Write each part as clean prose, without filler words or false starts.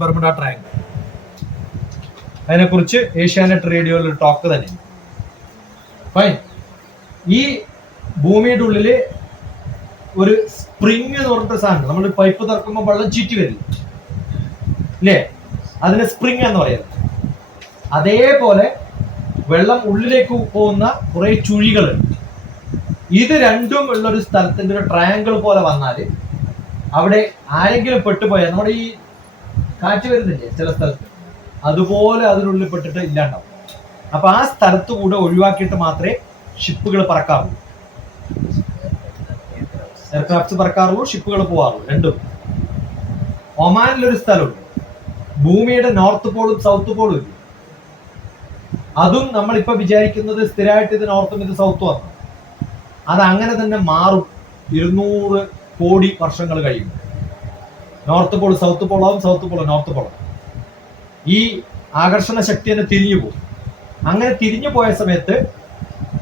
Bermuda triangle അതിനെക്കുറിച്ച് ഏഷ്യാനെറ്റ് റേഡിയോയിൽ ഒരു ടോക്ക് തന്നെ. ഫൈൻ. ഈ ഭൂമിയുടെ ഉള്ളില് ഒരു സ്പ്രിങ് എന്ന് പറഞ്ഞിട്ട് സാധനം, നമ്മൾ പൈപ്പ് തുറക്കുമ്പോൾ വെള്ളം ചീറ്റി വരില്ല അല്ലേ? അതിന് സ്പ്രിങ് എന്ന് പറയുന്നത്. അതേപോലെ വെള്ളം ഉള്ളിലേക്ക് പോകുന്ന കുറെ ചുഴികളുണ്ട്. ഇത് രണ്ടും ഉള്ള ഒരു സ്ഥലത്തിന്റെ ഒരു ട്രയാങ്കിൾ പോലെ വന്നാൽ അവിടെ ആരെങ്കിലും പെട്ടുപോയാൽ, നമ്മുടെ ഈ കാറ്റ് വരുന്നില്ലേ ചില സ്ഥലത്ത്, അതുപോലെ അതിനുള്ളിൽ പെട്ടിട്ട് ഇല്ലാണ്ടാവും. അപ്പൊ ആ സ്ഥലത്ത് കൂടെ ഒഴിവാക്കിയിട്ട് മാത്രമേ ഷിപ്പുകൾ പറക്കാറുള്ളൂ, എയർക്രാഫ്റ്റ്സ് പറക്കാറുള്ളൂ, ഷിപ്പുകൾ പോകാറുള്ളൂ. രണ്ടും. ഒമാനിലൊരു സ്ഥലമുണ്ട്, ഭൂമിയുടെ നോർത്ത് പോളും സൗത്ത് പോളും ഇല്ല. അതും നമ്മളിപ്പോ വിചാരിക്കുന്നത് സ്ഥിരമായിട്ട് ഇത് നോർത്തും ഇത് സൗത്തും ആണ്. അത് അങ്ങനെ തന്നെ മാറും. 200 കോടി വർഷങ്ങൾ കഴിയും. നോർത്ത് പോൾ സൗത്ത് പോളാവും, സൗത്ത് പോൾ നോർത്ത് പോളാവും. ഈ ആകർഷണ ശക്തി തന്നെ തിരിഞ്ഞു പോകും. അങ്ങനെ തിരിഞ്ഞു പോയ സമയത്ത്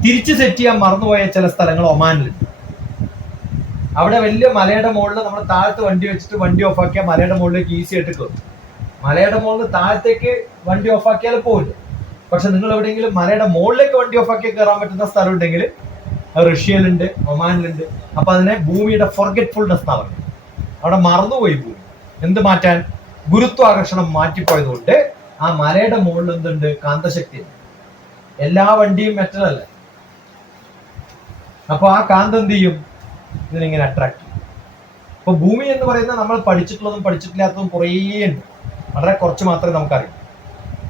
തിരിച്ച് സെറ്റ് ചെയ്യാൻ മറന്നുപോയ ചില സ്ഥലങ്ങൾ ഒമാനിലുണ്ട്. അവിടെ വലിയ മലയുടെ മുകളിൽ നമ്മൾ താഴത്ത് വണ്ടി വെച്ചിട്ട് വണ്ടി ഓഫാക്കിയാൽ മലയുടെ മുകളിലേക്ക് ഈസി ആയിട്ട് കയറും. മലയുടെ മുകളിൽ താഴത്തേക്ക് വണ്ടി ഓഫാക്കിയാൽ പോകില്ല. പക്ഷെ നിങ്ങൾ എവിടെയെങ്കിലും മലയുടെ മുകളിലേക്ക് വണ്ടി ഓഫാക്കി കയറാൻ പറ്റുന്ന സ്ഥലം ഉണ്ടെങ്കിൽ റഷ്യയിലുണ്ട്, ഒമാനിലുണ്ട്. അപ്പൊ അതിനെ ഭൂമിയുടെ ഫൊർഗെറ്റ്ഫുൾനെസ് എന്നാ പറയുന്നത്. അവിടെ മറന്നുപോയി ഭൂമി. എന്ത് മാറ്റാൻ? ഗുരുത്വാകർഷണം മാറ്റിപ്പോയതുകൊണ്ട് ആ മലയുടെ മുകളിൽ എന്തുണ്ട്? കാന്തശക്തി. എല്ലാ വണ്ടിയും മെറ്റൽ അല്ല. അപ്പൊ ആ കാന്തം എന്ത് ചെയ്യും? ഇതിനിങ്ങനെ അട്രാക്ട് ചെയ്യും. അപ്പൊ ഭൂമി എന്ന് പറയുന്നത് നമ്മൾ പഠിച്ചിട്ടുള്ളതും പഠിച്ചിട്ടില്ലാത്തതും കുറേ ഉണ്ട്. വളരെ കുറച്ച് മാത്രമേ നമുക്കറിയൂ.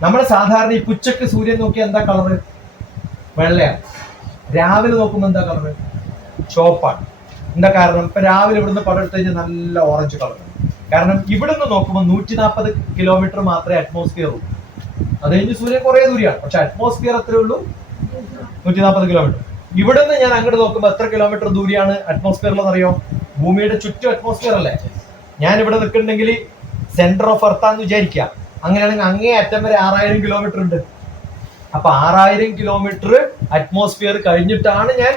നമ്മൾ സാധാരണ ഈ പുച്ചക്ക് സൂര്യൻ നോക്കിയാൽ എന്താ കളറ്? വെള്ളയാണ്. രാവിലെ നോക്കുമ്പോൾ എന്താ കളറ്? ചുവപ്പാണ്. എന്താ കാരണം? ഇപ്പൊ രാവിലെ ഇവിടുന്ന് പടം എടുത്തു കഴിഞ്ഞാൽ നല്ല ഓറഞ്ച് കളറാണ്. കാരണം ഇവിടുന്ന് നോക്കുമ്പോൾ 140 കിലോമീറ്റർ മാത്രമേ അറ്റ്മോസ്ഫിയർ ഉള്ളൂ. അത് കഴിഞ്ഞ് സൂര്യൻ കുറെ ദൂരെയാണ്, പക്ഷെ അറ്റ്മോസ്ഫിയർ എത്രയേ ഉള്ളൂ? 140 കിലോമീറ്റർ. ഇവിടുന്ന് ഞാൻ അങ്ങോട്ട് നോക്കുമ്പോൾ എത്ര കിലോമീറ്റർ ദൂരെയാണ് അറ്റ്മോസ്ഫിയറിലെന്ന് അറിയോ? ഭൂമിയുടെ ചുറ്റും അറ്റ്മോസ്ഫിയർ അല്ലേ? ഞാൻ ഇവിടെ നിൽക്കുന്നുണ്ടെങ്കിൽ സെന്റർ ഓഫ് എർത്താന്ന് വിചാരിക്കുക. അങ്ങനെയാണെങ്കിൽ അങ്ങേ അറ്റം വരെ 6000 കിലോമീറ്റർ ഉണ്ട്. അപ്പൊ 6000 കിലോമീറ്റർ അറ്റ്മോസ്ഫിയർ കഴിഞ്ഞിട്ടാണ് ഞാൻ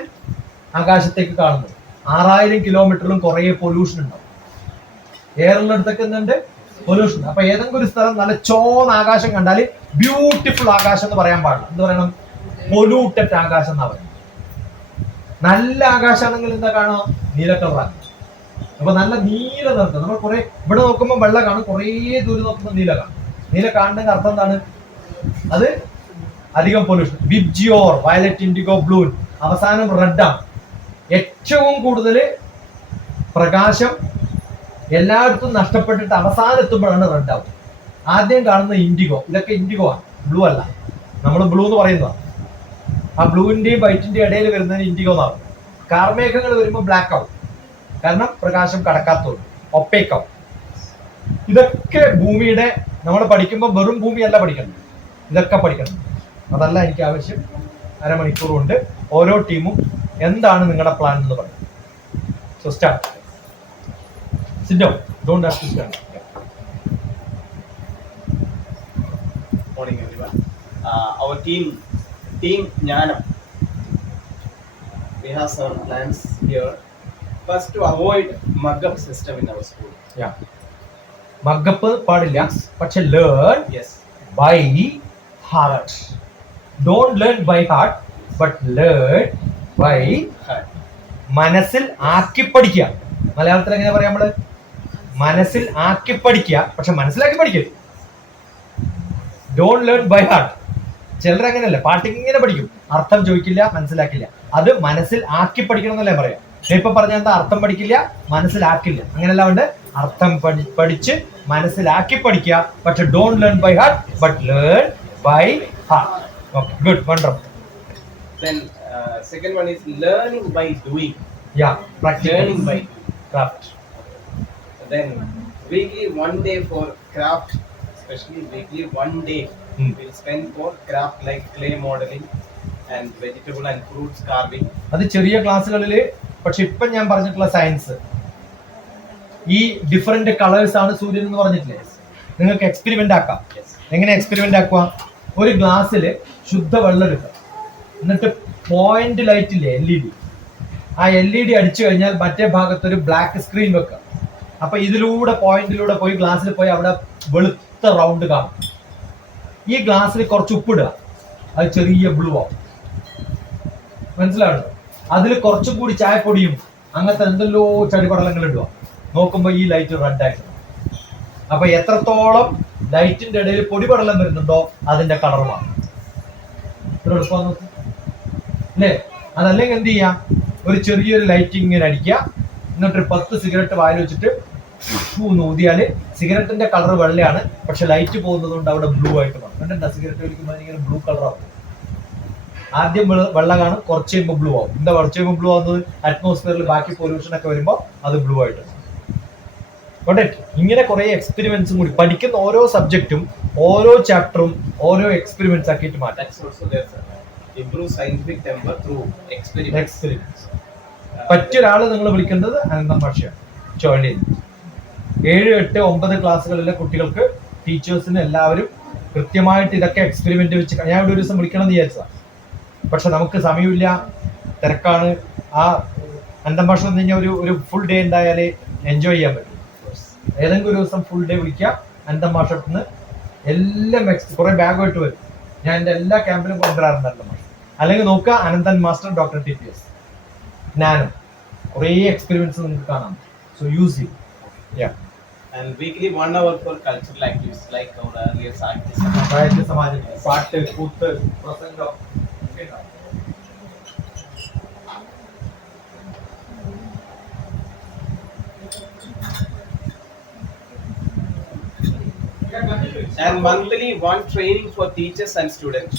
ആകാശത്തേക്ക് കാണുന്നത്. 6000 കിലോമീറ്ററിലും കുറെ പൊല്യൂഷൻ ഉണ്ടാവും. എയറിന്റെ അടുത്തൊക്കെ എന്തുണ്ട്? പൊല്യൂഷൻ. അപ്പൊ ഏതെങ്കിലും ഒരു സ്ഥലം നല്ല ചോന്ന ആകാശം കണ്ടാൽ ബ്യൂട്ടിഫുൾ ആകാശം എന്ന് പറയാൻ പാടില്ല. എന്ത് പറയണം? പൊല്യൂട്ടഡ് ആകാശം എന്നാ പറയുന്നത്. നല്ല ആകാശമാണെങ്കിൽ എന്താ കാണാം? നീല കളറാണ്. അപ്പൊ നല്ല നീല നിറത്ത് നമ്മൾ കുറെ ഇവിടെ നോക്കുമ്പോൾ വെള്ള കാണും, കുറെ ദൂരം നോക്കുമ്പോൾ നീല കാണും. നീല കാണുന്നതിന്റെ അർത്ഥം എന്താണ്? അത് അധികം pollution. VIBGYOR, violet, IndiGo, blue, അവസാനം റെഡാണ്. ഏറ്റവും കൂടുതൽ പ്രകാശം എല്ലായിടത്തും നഷ്ടപ്പെട്ടിട്ട് അവസാനം എത്തുമ്പോഴാണ് റെഡ് ആവും. ആദ്യം കാണുന്ന ഇൻഡിഗോ. ഇതൊക്കെ ഇൻഡിഗോ ആണ്, ബ്ലൂ അല്ല. നമ്മൾ ബ്ലൂ എന്ന് പറയുന്നതാണ്. ആ ബ്ലൂവിന്റെയും വൈറ്റിന്റെയും ഇടയിൽ വരുന്നതിന് ഇൻഡിഗോ എന്നാവും. കാർമേഘങ്ങൾ വരുമ്പോൾ ബ്ലാക്ക് ആവും, കാരണം പ്രകാശം കടക്കാത്തതുകൊണ്ട് ഒപ്പേക്കാവും. ഇതൊക്കെ ഭൂമിയുടെ നമ്മൾ പഠിക്കുമ്പോൾ വെറും ഭൂമിയല്ല പഠിക്കണം, ഇതൊക്കെ പഠിക്കണം. അതല്ല എനിക്ക് ആവശ്യം. അരമണിക്കൂർ കൊണ്ട് ഓരോ ടീമും എന്താണ് നിങ്ങളുടെ പ്ലാൻ എന്ന് പറയും. So start. Sit down. Don't have to stand. Morning everyone. Our team Jnanam. We have some plans here. First, to avoid mug-up system in our school. Yeah. Mug up പാടില്ല, പക്ഷെ learn Yes. By heart. Don't learn by heart, but learn by Heart. മനസ്സിൽ ആക്കി പഠിക്കുക. മലയാളത്തിൽ എങ്ങനെ പറയാം നമ്മള്? മനസ്സിൽ ആക്കി പഠിക്കുക, പക്ഷെ മനസ്സിലാക്കി പഠിക്കരുത്. Don't learn by heart. ചിലർ അങ്ങനെയല്ല, പാട്ടിങ്ങനെ പഠിക്കും, അർത്ഥം ചോദിക്കില്ല, മനസ്സിലാക്കില്ല. അത് മനസ്സിൽ ആക്കി പഠിക്കണം എന്നല്ലേ പറയാം. ഇപ്പൊ പറഞ്ഞ എന്താ? അർത്ഥം പഠിക്കില്ല, മനസ്സിലാക്കില്ല. അങ്ങനെയല്ല ഉണ്ട്. അർത്ഥം പഠിച്ച് മനസ്സിലാക്കി പഠിക്കുക, പക്ഷെ don't learn by heart, but learn by heart. Okay, good, wonderful. Then second one is learning by doing. Yeah, practical Learning by craft. then weekly 1 day for craft, especially weekly 1 day we'll spend for craft like clay modeling and vegetable and fruits carving. അത് ചെറിയ ക്ലാസ്സുകളില്. പക്ഷെ ഇപ്പൊ ഞാൻ പറഞ്ഞിട്ടുള്ള science, ഈ different colours ആണ് സൂര്യൻ എന്ന് പറഞ്ഞിട്ടില്ലേ? നിങ്ങൾക്ക് എക്സ്പെരിമെന്റ് ആക്കാം. എങ്ങനെ എക്സ്പെരിമെന്റ് ആക്കുക? ഒരു ഗ്ലാസ്സില് ശുദ്ധ വെള്ളം എടുക്കുക, എന്നിട്ട് പോയിന്റ് ലൈറ്റ് ഇല്ലേ, LED, ആ LED അടിച്ചു കഴിഞ്ഞാൽ മറ്റേ ഭാഗത്ത് ഒരു ബ്ലാക്ക് സ്ക്രീൻ വെക്കുക. അപ്പൊ ഇതിലൂടെ പോയിന്റിലൂടെ പോയി ഗ്ലാസ്സിൽ പോയി അവിടെ വെളുത്ത റൗണ്ട് കാണും. ഈ ഗ്ലാസ്സിൽ കുറച്ച് ഉപ്പിടുക, അത് ചെറിയ ബ്ലൂ ആവും. മനസ്സിലാവുന്നു? അതിൽ കുറച്ചും കൂടി ചായപ്പൊടിയും അങ്ങനത്തെ എന്തെല്ലോ ചടിപടലങ്ങൾ ഇടുക, നോക്കുമ്പോൾ ഈ ലൈറ്റ് റെഡ് ആയിട്ട്. അപ്പൊ എത്രത്തോളം ലൈറ്റിന്റെ ഇടയിൽ പൊടിപടലം വരുന്നുണ്ടോ അതിന്റെ കളർ മാറും. ഇത്ര എളുപ്പം അല്ലേ? അതല്ലെങ്കിൽ എന്ത് ചെയ്യാം, ഒരു ചെറിയൊരു ലൈറ്റിംഗ് ഇങ്ങനെ അടിക്കുക, എന്നിട്ട് 10 സിഗരറ്റ് വായിൽ വെച്ചിട്ട് ഊതിയാല് സിഗരറ്റിന്റെ കളർ വെള്ളയാണ്, പക്ഷെ ലൈറ്റ് പോകുന്നത് കൊണ്ട് അവിടെ ബ്ലൂ ആയിട്ട് മാറും. കണ്ടിട്ടുണ്ടോ? സിഗരറ്റ് വലിക്കുമ്പോൾ ഇങ്ങനെ ബ്ലൂ കളർ ആവും. ആദ്യം വെള്ള കാണും, കുറച്ച് കഴിയുമ്പോൾ ബ്ലൂ ആവും. എന്താ കുറച്ച് കഴിയുമ്പോൾ ബ്ലൂ ആവുന്നത്? അറ്റ്മോസ്ഫിയറിൽ ബാക്കി പൊല്യൂഷൻ ഒക്കെ വരുമ്പോൾ അത് ബ്ലൂ ആയിട്ട്. ഇങ്ങനെ കുറെ എക്സ്പെരിമെന്റ്സും കൂടി പഠിക്കുന്ന ഓരോ സബ്ജക്റ്റും ഓരോ ചാപ്റ്ററും ഓരോ എക്സ്പെരിമെന്റ്സ് ആക്കിയിട്ട് മാറ്റാം. Improve scientific temper through experiments. പറ്റൊരാള് നിങ്ങൾ വിളിക്കേണ്ടത് അനന്തം ഭാഷയാണ്. 7, 8, 9 ക്ലാസ്സുകളിലെ കുട്ടികൾക്ക് ടീച്ചേഴ്സിന് എല്ലാവരും കൃത്യമായിട്ട് ഇതൊക്കെ എക്സ്പെരിമെന്റ് വെച്ച് ഞാൻ ഇവിടെ ഒരു ദിവസം വിളിക്കണം എന്ന് വിചാരിച്ചതാണ്. പക്ഷെ നമുക്ക് സമയമില്ല, തിരക്കാണ്. ആ അനന്തം ഭാഷ എന്ന് കഴിഞ്ഞാൽ ഒരു ഫുൾ ഡേ ഉണ്ടായാലേ എൻജോയ് ചെയ്യാൻ പറ്റും. ഏതെങ്കിലും ഒരു ദിവസം ഫുൾ ഡേ വിളിക്കാം. അനന്തം ഭാഷത്തിന് എല്ലാം കുറെ ബാഗുമായിട്ട് വരും. ഞാൻ എൻ്റെ എല്ലാ ക്യാമ്പിലും കൊണ്ടുവരാറുണ്ട് അനന്തം ഭാഷ. അല്ലെങ്കിൽ നോക്കുക Ananthan master Dr. TPS nano, കുറേ എക്സ്പെരിമെന്റ്സ് നിങ്ങൾക്ക് കാണാം. സോ യൂസ് ചെയ്യും. And weekly 1 hour for cultural activities like our earlier സാഹിത്യ സമാജം, പാട്ട്, കൂത്ത്, പ്രസംഗം. And monthly 1 training for teachers and students.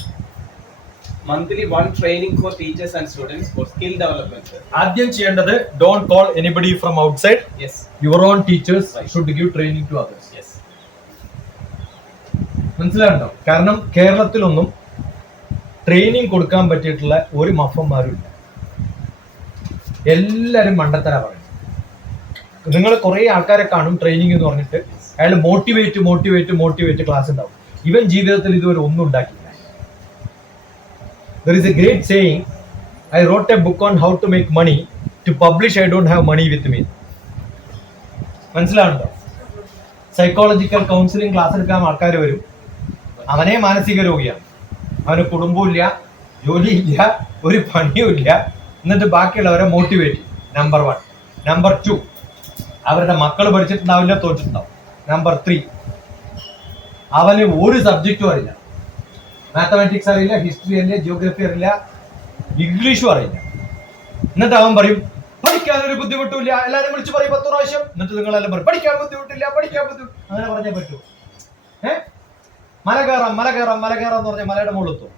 Monthly 1 training for teachers and students for skill development. ആദ്യം ചെയ്യേണ്ടത് don't call anybody from outside. Yes. Your own teachers should give training to others. Yes. മനസ്സിലാണ്ടോ? കാരണം കേരളത്തിലൊന്നും training കൊടുക്കാൻ പറ്റിയിട്ടുള്ള ഒരു മഫന്മാരും ഇല്ല. എല്ലാരും മണ്ടത്തര പറയും. നിങ്ങൾ കുറെ ആൾക്കാരെ കാണും ട്രെയിനിങ് എന്ന് പറഞ്ഞിട്ട്, അയാൾ മോട്ടിവേറ്റ് ക്ലാസ് ഉണ്ടാവും. ഇവൻ ജീവിതത്തിൽ ഇതുവരെ ഒന്നും ഉണ്ടാക്കില്ല. There is a great saying, I wrote a book on how to make money. To publish, I don't have money with me. മനസ്സിലാവുന്നുണ്ടോ? സൈക്കോളജിക്കൽ കൗൺസിലിംഗ് ക്ലാസ് എടുക്കാൻ ആൾക്കാർ വരും. അവനെ മാനസിക രോഗിയാണ്, അവന് കുടുംബമില്ല, ജോലിയില്ല, ഒരു പണിയുമില്ല. എന്നിട്ട് ബാക്കിയുള്ളവരെ മോട്ടിവേറ്റ്. നമ്പർ 1. നമ്പർ 2, അവരുടെ മക്കൾ പഠിച്ചിട്ടുണ്ടാവില്ല, തോറ്റിട്ടുണ്ടാവും. നമ്പർ 3, അവന് ഒരു സബ്ജക്റ്റും അറിയില്ല. മാത്തമാറ്റിക്സ് അറിയില്ല, ഹിസ്റ്ററി അറിയില്ല, ജിയോഗ്രഫി അറിയില്ല, ഇംഗ്ലീഷും അറിയില്ല. എന്നിട്ട് അവൻ പറയും പഠിക്കാനൊരു ബുദ്ധിമുട്ടില്ല. എല്ലാരും വിളിച്ച് പറയും 10 പ്രാവശ്യം. എന്നിട്ട് നിങ്ങളെല്ലാം പറയും പഠിക്കാൻ ബുദ്ധിമുട്ടില്ല. അങ്ങനെ പറഞ്ഞാൽ പറ്റുമോ? മല കയറാം എന്ന് പറഞ്ഞാൽ മലയുടെ മുകളിലെത്തും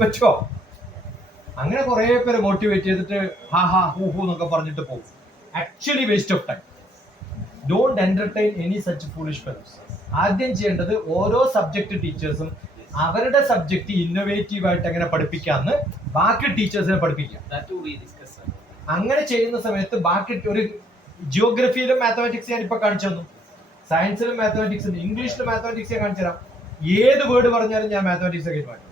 പറ്റുമോ? അങ്ങനെ കുറെ പേര് മോട്ടിവേറ്റ് ചെയ്തിട്ട് ഹൂ എന്നൊക്കെ പറഞ്ഞിട്ട് പോകും. Actually waste of time. Don't entertain any such foolish fellows. ആദ്യം ചെയ്യേണ്ടത് ഓരോ സബ്ജക്ട് ടീച്ചേഴ്സും അവരുടെ സബ്ജക്ട് ഇന്നോവേറ്റീവ് ആയിട്ട് എങ്ങനെ പഠിപ്പിക്കാന്ന് ബാക്കി ടീച്ചേഴ്സിനെ പഠിപ്പിക്കാം. അങ്ങനെ ചെയ്യുന്ന സമയത്ത് ബാക്കി ഒരു ജിയോഗ്രഫിയിലും മാത്തമാറ്റിക്സ് ഞാൻ ഇപ്പൊ കാണിച്ചു തന്നു, സയൻസിലും മാത്തമാറ്റിക്സിലും, ഇംഗ്ലീഷിലും മാത്തമാറ്റിക്സ് ഞാൻ കാണിച്ചു തരാം. ഏത് വേർഡ് പറഞ്ഞാലും ഞാൻ മാത്തമാറ്റിക്സ് ഒക്കെ മാറ്റും.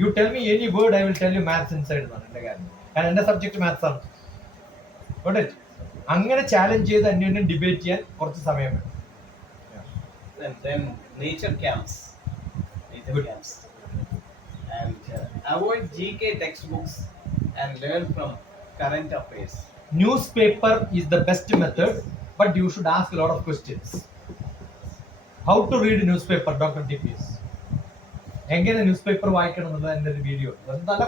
You tell me any word, I will tell you maths inside എന്നാണ് എന്റെ കാര്യം. കാരണം എന്റെ സബ്ജക്ട് മാത്സ് ആണ്. അങ്ങനെ ചാലഞ്ച് ചെയ്ത് അന്യോന്യം ഡിബേറ്റ് ചെയ്യാൻ കുറച്ച് സമയം വേണം. Then nature camps. And avoid GK textbooks and learn from current affairs. Newspaper is the best method, but you should ask a lot of questions. How to read newspaper, Dr. TPS? എങ്ങനെ news paper വായിക്കണം എന്നുള്ളത് എൻ്റെ ഒരു video. അതല്ല,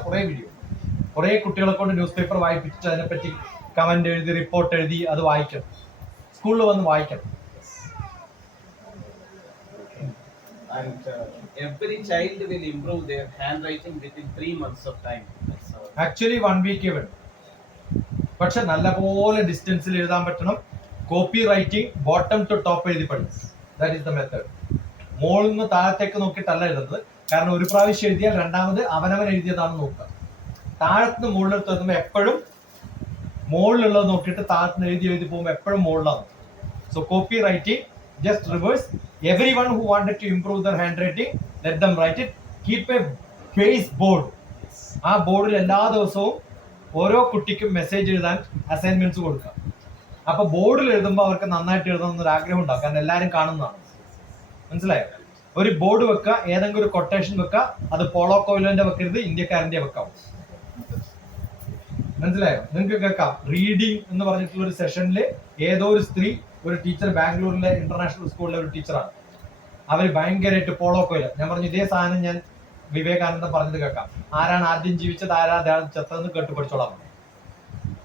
കുറേ കുട്ടികളെ കൊണ്ട് news paper വായിപ്പിച്ചിട്ട് അതിനെപ്പറ്റി കമന്റ് എഴുതി, റിപ്പോർട്ട് എഴുതി അത് വായിക്കണം. സ്കൂളിൽ വന്ന് വായിക്കണം. And every child will improve their handwriting within 3 months of time. Actually 1 week even. പക്ഷെ നല്ലപോലെ ഡിസ്റ്റൻസിൽ എഴുതാൻ പറ്റണം. Copy writing bottom to top എഴുതി പഠിക്കും. That is the method. മോളിൽ നിന്ന് താഴത്തേക്ക് നോക്കിയിട്ടല്ല എഴുതുന്നത്. കാരണം ഒരു പ്രാവശ്യം എഴുതിയാൽ രണ്ടാമത് അവനവൻ എഴുതിയതാണ് നോക്കുക. താഴത്തുനിന്ന് മുകളിലെടുത്ത് എത്തുമ്പോൾ എപ്പോഴും മുകളിലുള്ളത് നോക്കിയിട്ട് താഴത്തുനിന്ന് എഴുതി പോകുമ്പോൾ എപ്പോഴും മുകളിലാണ്. So copy writing just reverse. Everyone who wanted to improve their handwriting, let them write it. Keep a face board. ആ ബോർഡിൽ എല്ലാ ദിവസവും ഓരോ കുട്ടിക്കും മെസ്സേജ് എഴുതാൻ അസൈൻമെന്റ്സ് കൊടുക്കുക. അപ്പൊ ബോർഡിൽ എഴുതുമ്പോൾ അവർക്ക് നന്നായിട്ട് എഴുതണം എന്നൊരു ആഗ്രഹം ഉണ്ടാവും, കാരണം എല്ലാരും കാണുന്നതാണ്. മനസ്സിലായോ? ഒരു ബോർഡ് വെക്കുക, ഏതെങ്കിലും ഒരു കൊട്ടേഷൻ വെക്കുക, അത് പോളോ കൊയ്ലോന്റെ വെക്കരുത്, ഇന്ത്യക്കാരന്റെ വെക്കാം. മനസ്സിലായോ? നിങ്ങൾക്ക് കേൾക്കാം. റീഡിങ് എന്ന് പറഞ്ഞിട്ടുള്ള ഒരു സെഷനിൽ ഏതോ ഒരു സ്ത്രീ, ഒരു ടീച്ചർ, ബാംഗ്ലൂരിലെ ഇന്റർനാഷണൽ സ്കൂളിലെ ഒരു ടീച്ചറാണ്, അവര് ഭയങ്കരമായിട്ട് പോളോ കൊയ്ലോ, ഞാൻ പറഞ്ഞു ഇതേ സാധനം ഞാൻ വിവേകാനന്ദൻ പറഞ്ഞത് കേൾക്കാം. ആരാണ് ആദ്യം ജീവിച്ചത്, ആരാ ചത്തതെന്ന് കേട്ട് പഠിച്ചോളാം.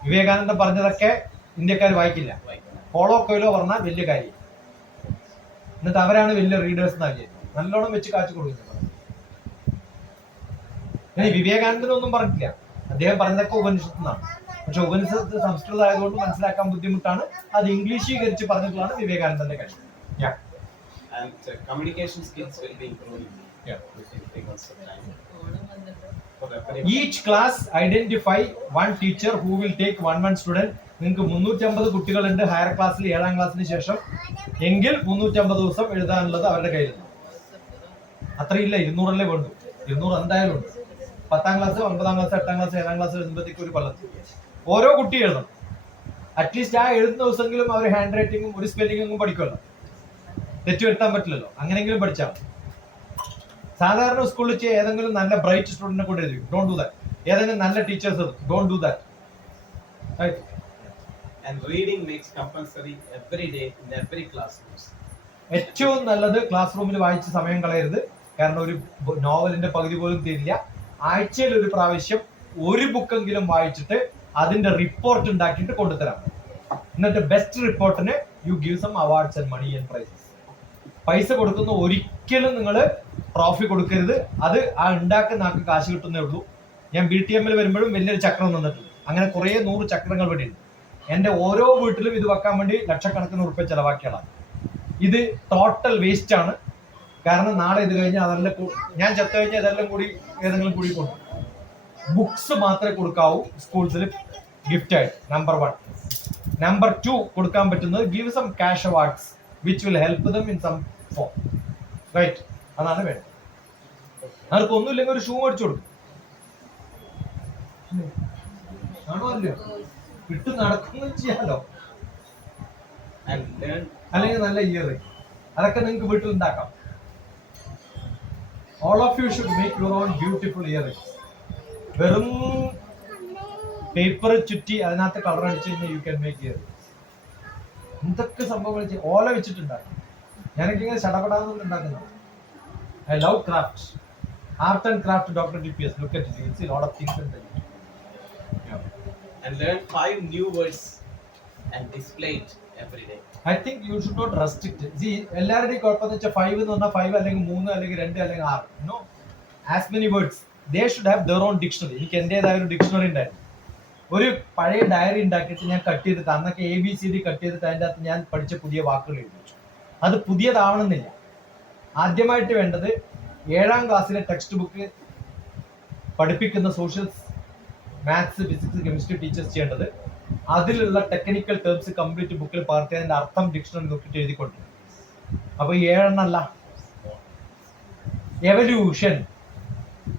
വിവേകാനന്ദൻ പറഞ്ഞതൊക്കെ ഇന്ത്യക്കാർ വായിക്കില്ല. പോളോ കൊയ്ലോ പറഞ്ഞാൽ വലിയ കാര്യം. എന്നിട്ട് അവരാണ് വലിയ റീഡേഴ്സ് എന്നാണ് നല്ലോണം വെച്ച് കാച്ചു കൊടുക്കുന്നത്. വിവേകാനന്ദനൊന്നും പറഞ്ഞിട്ടില്ല, അദ്ദേഹം പറഞ്ഞതൊക്കെ ഉപനിഷത്ത് നിന്നാണ്. പക്ഷെ ഉപനിഷത്ത് സംസ്കൃതം ആയതുകൊണ്ട് മനസ്സിലാക്കാൻ ബുദ്ധിമുട്ടാണ്. അത് ഇംഗ്ലീഷീകരിച്ച് പറഞ്ഞിട്ടുള്ളതാണ് വിവേകാനന്ദന്റെ കാര്യം. And communication skills will be improving. Within 3 months of time. Each class identify one teacher who will take one student. നിങ്ങൾക്ക് 350 കുട്ടികളുണ്ട് ഹയർ ക്ലാസ്സിൽ, 7ാം ക്ലാസ്സിന് ശേഷം എങ്കിൽ 350 ദിവസം എഴുതാനുള്ളത് അവരുടെ കയ്യിലുണ്ട്. അത്രയില്ല, 200 വേണ്ടു. 200 എന്തായാലും ഉണ്ട്. 10ാം ക്ലാസ്, 9ാം ക്ലാസ്, 8ാം ക്ലാസ്, 7ാം ക്ലാസ് എഴുതുമ്പോഴത്തേക്ക് ഒരു കൊല്ലത്തിൽ ഓരോ കുട്ടി എഴുതണം. അറ്റ്ലീസ്റ്റ് ആ എഴുതുന്ന ദിവസമെങ്കിലും അവർ ഹാൻഡ് റൈറ്റിംഗും ഒരു സ്പെല്ലിംഗും പഠിക്കുമല്ലോ, തെറ്റു വരുത്താൻ പറ്റില്ലല്ലോ. അങ്ങനെങ്കിലും പഠിച്ചാൽ സാധാരണ സ്കൂളിൽ ഏതെങ്കിലും നല്ല ബ്രൈറ്റ് സ്റ്റുഡന്റിനെ കൊണ്ട് എഴുതി, ഡോണ്ട് ഡു ദാറ്റ്. ഏതെങ്കിലും നല്ല teachers, don't do that. And reading makes compulsory every day in every classrooms. ഏറ്റവും നല്ലത് ക്ലാസ് റൂമിൽ വായിച്ച് സമയം കളയരുത്, കാരണം ഒരു നോവലിന്റെ പകുതി പോലും തീരില്ല. ആഴ്ചയിൽ ഒരു പ്രാവശ്യം ഒരു ബുക്കെങ്കിലും വായിച്ചിട്ട് അതിന്റെ റിപ്പോർട്ട് ഉണ്ടാക്കിയിട്ട് കൊണ്ടുതരാം. എന്നിട്ട് ബെസ്റ്റ് റിപ്പോർട്ടിന് you give some awards and money and prizes. പൈസ കൊടുക്കുന്ന ഒരിക്കലും നിങ്ങൾ ട്രോഫി കൊടുക്കരുത്. അത് ആ ഉണ്ടാക്കുന്ന ആൾക്ക് കാശ് കിട്ടുന്നേ ഉള്ളൂ. ഞാൻ BTM വരുമ്പോഴും വലിയൊരു ചക്രം തന്നിട്ടുണ്ട്. അങ്ങനെ കുറെ 100 ചക്രങ്ങൾ വേണ്ടിയുണ്ട്. എന്റെ ഓരോ വീട്ടിലും ഇത് വെക്കാൻ വേണ്ടി ലക്ഷക്കണക്കിന് ഉറുപ്പിക ചെലവാക്കിയതാണ്. ഇത് ടോട്ടൽ വേസ്റ്റ് ആണ്. കാരണം നാളെ ഇത് കഴിഞ്ഞാൽ അതെല്ലാം ഞാൻ ചത്തു കഴിഞ്ഞാൽ ഇതെല്ലാം കൂടി ഏതെങ്കിലും കൂടി കൊണ്ടു. ബുക്സ് മാത്രമേ കൊടുക്കാവൂ സ്കൂൾസിൽ ഗിഫ്റ്റ് ആയിട്ട്. നമ്പർ 1. നമ്പർ 2 കൊടുക്കാൻ പറ്റുന്നത് give some cash awards which will help them in some form. Right? അതാണ് വേണ്ടത്. അവർക്ക് ഒന്നുമില്ലെങ്കിൽ ഒരു ഷൂ മേടിച്ചു കൊടുക്കും. ആണോ അല്ലയോ? വിട്ടു നടക്കുന്നു ചെയ്യാലോ. അല്ലെങ്കിൽ നല്ല ഇയറിംഗ്, അതൊക്കെ നിങ്ങൾക്ക് വീട്ടിൽ ഉണ്ടാക്കാം. All of you should make your own beautiful earrings. വെറും പേപ്പർ ചുറ്റി അതിനകത്ത് കളർ അടിച്ചു കഴിഞ്ഞാൽ യു ക്യാൻ മേക്ക് ഇയറിംഗ്സ്. എന്തൊക്കെ സംഭവങ്ങൾ ഓല വെച്ചിട്ടുണ്ടാക്കും. ഞാനൊക്കെ ഇങ്ങനെ ചടപടാന്ന് ഉണ്ടാക്കുന്നത്. I love craft, art and craft. Dr. DPS, look at it. You see a lot of things in there. And learn 5 new words and display it every day. I think you should not restrict it. See, എല്ലാവരുടെയും കുഴപ്പമെന്ന് വെച്ചാൽ 5 എന്ന് പറഞ്ഞാൽ 5 അല്ലെങ്കിൽ 3 അല്ലെങ്കിൽ 2 അല്ലെങ്കിൽ 6. No, as many words. They should have their own dictionary. എനിക്ക് എന്റേതായ ഒരു dictionary ഉണ്ടായിരുന്നു. ഒരു പഴയ ഡയറി ഉണ്ടാക്കിയിട്ട് ഞാൻ കട്ട് ചെയ്തിട്ട്, അന്നൊക്കെ ABCD കട്ട് ചെയ്തിട്ട് അതിൻ്റെ അകത്ത് ഞാൻ പഠിച്ച പുതിയ വാക്കുകൾ എഴുതി വെച്ചു. അത് പുതിയതാവണമെന്നില്ല. ആദ്യമായിട്ട് വേണ്ടത് 7ാം ക്ലാസ്സിലെ ടെക്സ്റ്റ് ബുക്ക് പഠിപ്പിക്കുന്ന social, maths, physics, chemistry teachers ചെയ്യേണ്ടത് അതിലുള്ള ടെക്നിക്കൽ ടേംസ് കംപ്ലീറ്റ് ബുക്കിൽ പകർത്തി അതിന്റെ അർത്ഥം ഡിക്ഷണറി നോക്കിയിട്ട് എഴുതിക്കൊണ്ടു. അപ്പൊ 7 എണ്ണല്ല. എവല്യൂഷൻ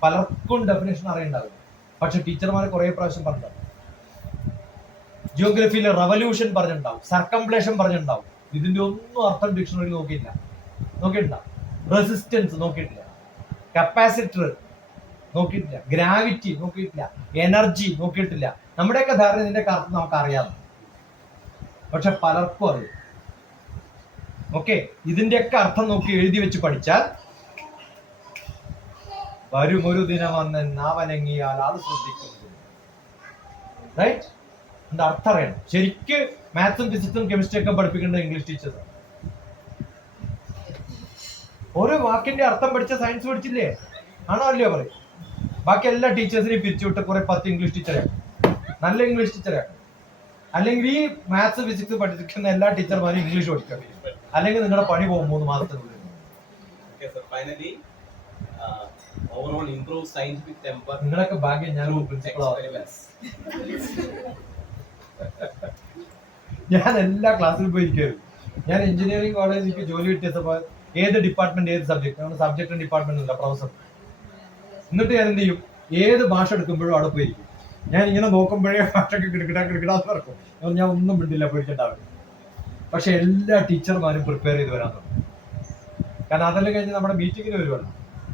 പലർക്കും ഡെഫിനേഷൻ അറിയണ്ടാവില്ല, പക്ഷെ ടീച്ചർമാർ കുറെ പ്രാവശ്യം പറഞ്ഞിട്ടുണ്ടാവും. ജിയോഗ്രഫിയിലെ റവല്യൂഷൻ പറഞ്ഞിട്ടുണ്ടാവും, സർക്കംപ്ലേഷൻ പറഞ്ഞിട്ടുണ്ടാവും. ഇതിന്റെ ഒന്നും അർത്ഥം ഡിക്ഷണറി നോക്കിയിട്ടില്ല. റെസിസ്റ്റൻസ് നോക്കിയിട്ടില്ല, കപ്പാസിറ്റർ നോക്കിയിട്ടില്ല, ഗ്രാവിറ്റി നോക്കിയിട്ടില്ല, എനർജി നോക്കിയിട്ടില്ല. നമ്മുടെയൊക്കെ ധാരണ ഇതിന്റെ അർത്ഥം നമുക്ക് അറിയാം, പക്ഷെ പലർക്കും അറിയാം. ഓക്കെ, ഇതിന്റെയൊക്കെ അർത്ഥം നോക്കി എഴുതി വെച്ച് പഠിച്ചാൽ വരുമൊരു ദിനം വന്ന് നാവനങ്ങിയാൽ ആൾ ശ്രദ്ധിക്കുന്നു. റൈറ്റ്? ഇതിന്റെ അർത്ഥം അറിയണം. ശരിക്ക് മാത്സും ഫിസിക്സും കെമിസ്ട്രി ഒക്കെ പഠിപ്പിക്കേണ്ടത് ഇംഗ്ലീഷ് ടീച്ചേഴ്സാണ്. ഓരോ വാക്കിന്റെ അർത്ഥം പഠിച്ച സയൻസ് പഠിച്ചില്ലേ? ആണോ അല്ലയോ പറയും? ബാക്കി എല്ലാ ടീച്ചേഴ്സിനെയും പിരിച്ചുവിട്ട് കുറെ 10 ഇംഗ്ലീഷ് ടീച്ചറെ, നല്ല ഇംഗ്ലീഷ് ടീച്ചറെ. അല്ലെങ്കിൽ ഈ മാത്സ് ഫിസിക്സ് പഠിപ്പിക്കുന്ന എല്ലാ ടീച്ചർമാരും ഇംഗ്ലീഷ് പഠിക്കണം, അല്ലെങ്കിൽ നിങ്ങളുടെ പണി പോകും 3 മാസത്തിനുള്ളിൽ. നിങ്ങളൊക്കെ ഭാഗ്യം, ഞാൻ ഞാൻ എല്ലാ ക്ലാസ്സിലും പോയിരിക്കും. ഞാൻ എഞ്ചിനീയറിംഗ് കോളേജിൽ എനിക്ക് ജോലി കിട്ടിയപ്പോ ഏത് ഡിപ്പാർട്ട്മെന്റ്, ഏത് സബ്ജക്ട്, നമ്മുടെ സബ്ജക്ട് ഡിപ്പാർട്ട്മെന്റ് ഇല്ല, പ്രൊഫസർ. എന്നിട്ട് ഞാൻ എന്ത് ചെയ്യും? ഏത് ഭാഷ എടുക്കുമ്പോഴും അവിടെ പോയിരിക്കും. ഞാൻ ഇങ്ങനെ നോക്കുമ്പോഴേ ഭാഷയ്ക്ക് കിടക്കിടാന്ന് നടക്കും. ഞാൻ ഒന്നും മിണ്ടില്ല, പേടിച്ചിട്ടാവും. പക്ഷെ എല്ലാ ടീച്ചർമാരും പ്രിപ്പയർ ചെയ്ത് വരാൻ തുടങ്ങും. കാരണം അതെല്ലാം കഴിഞ്ഞ് നമ്മുടെ മീറ്റിങ്ങിന് വരുമല്ലോ.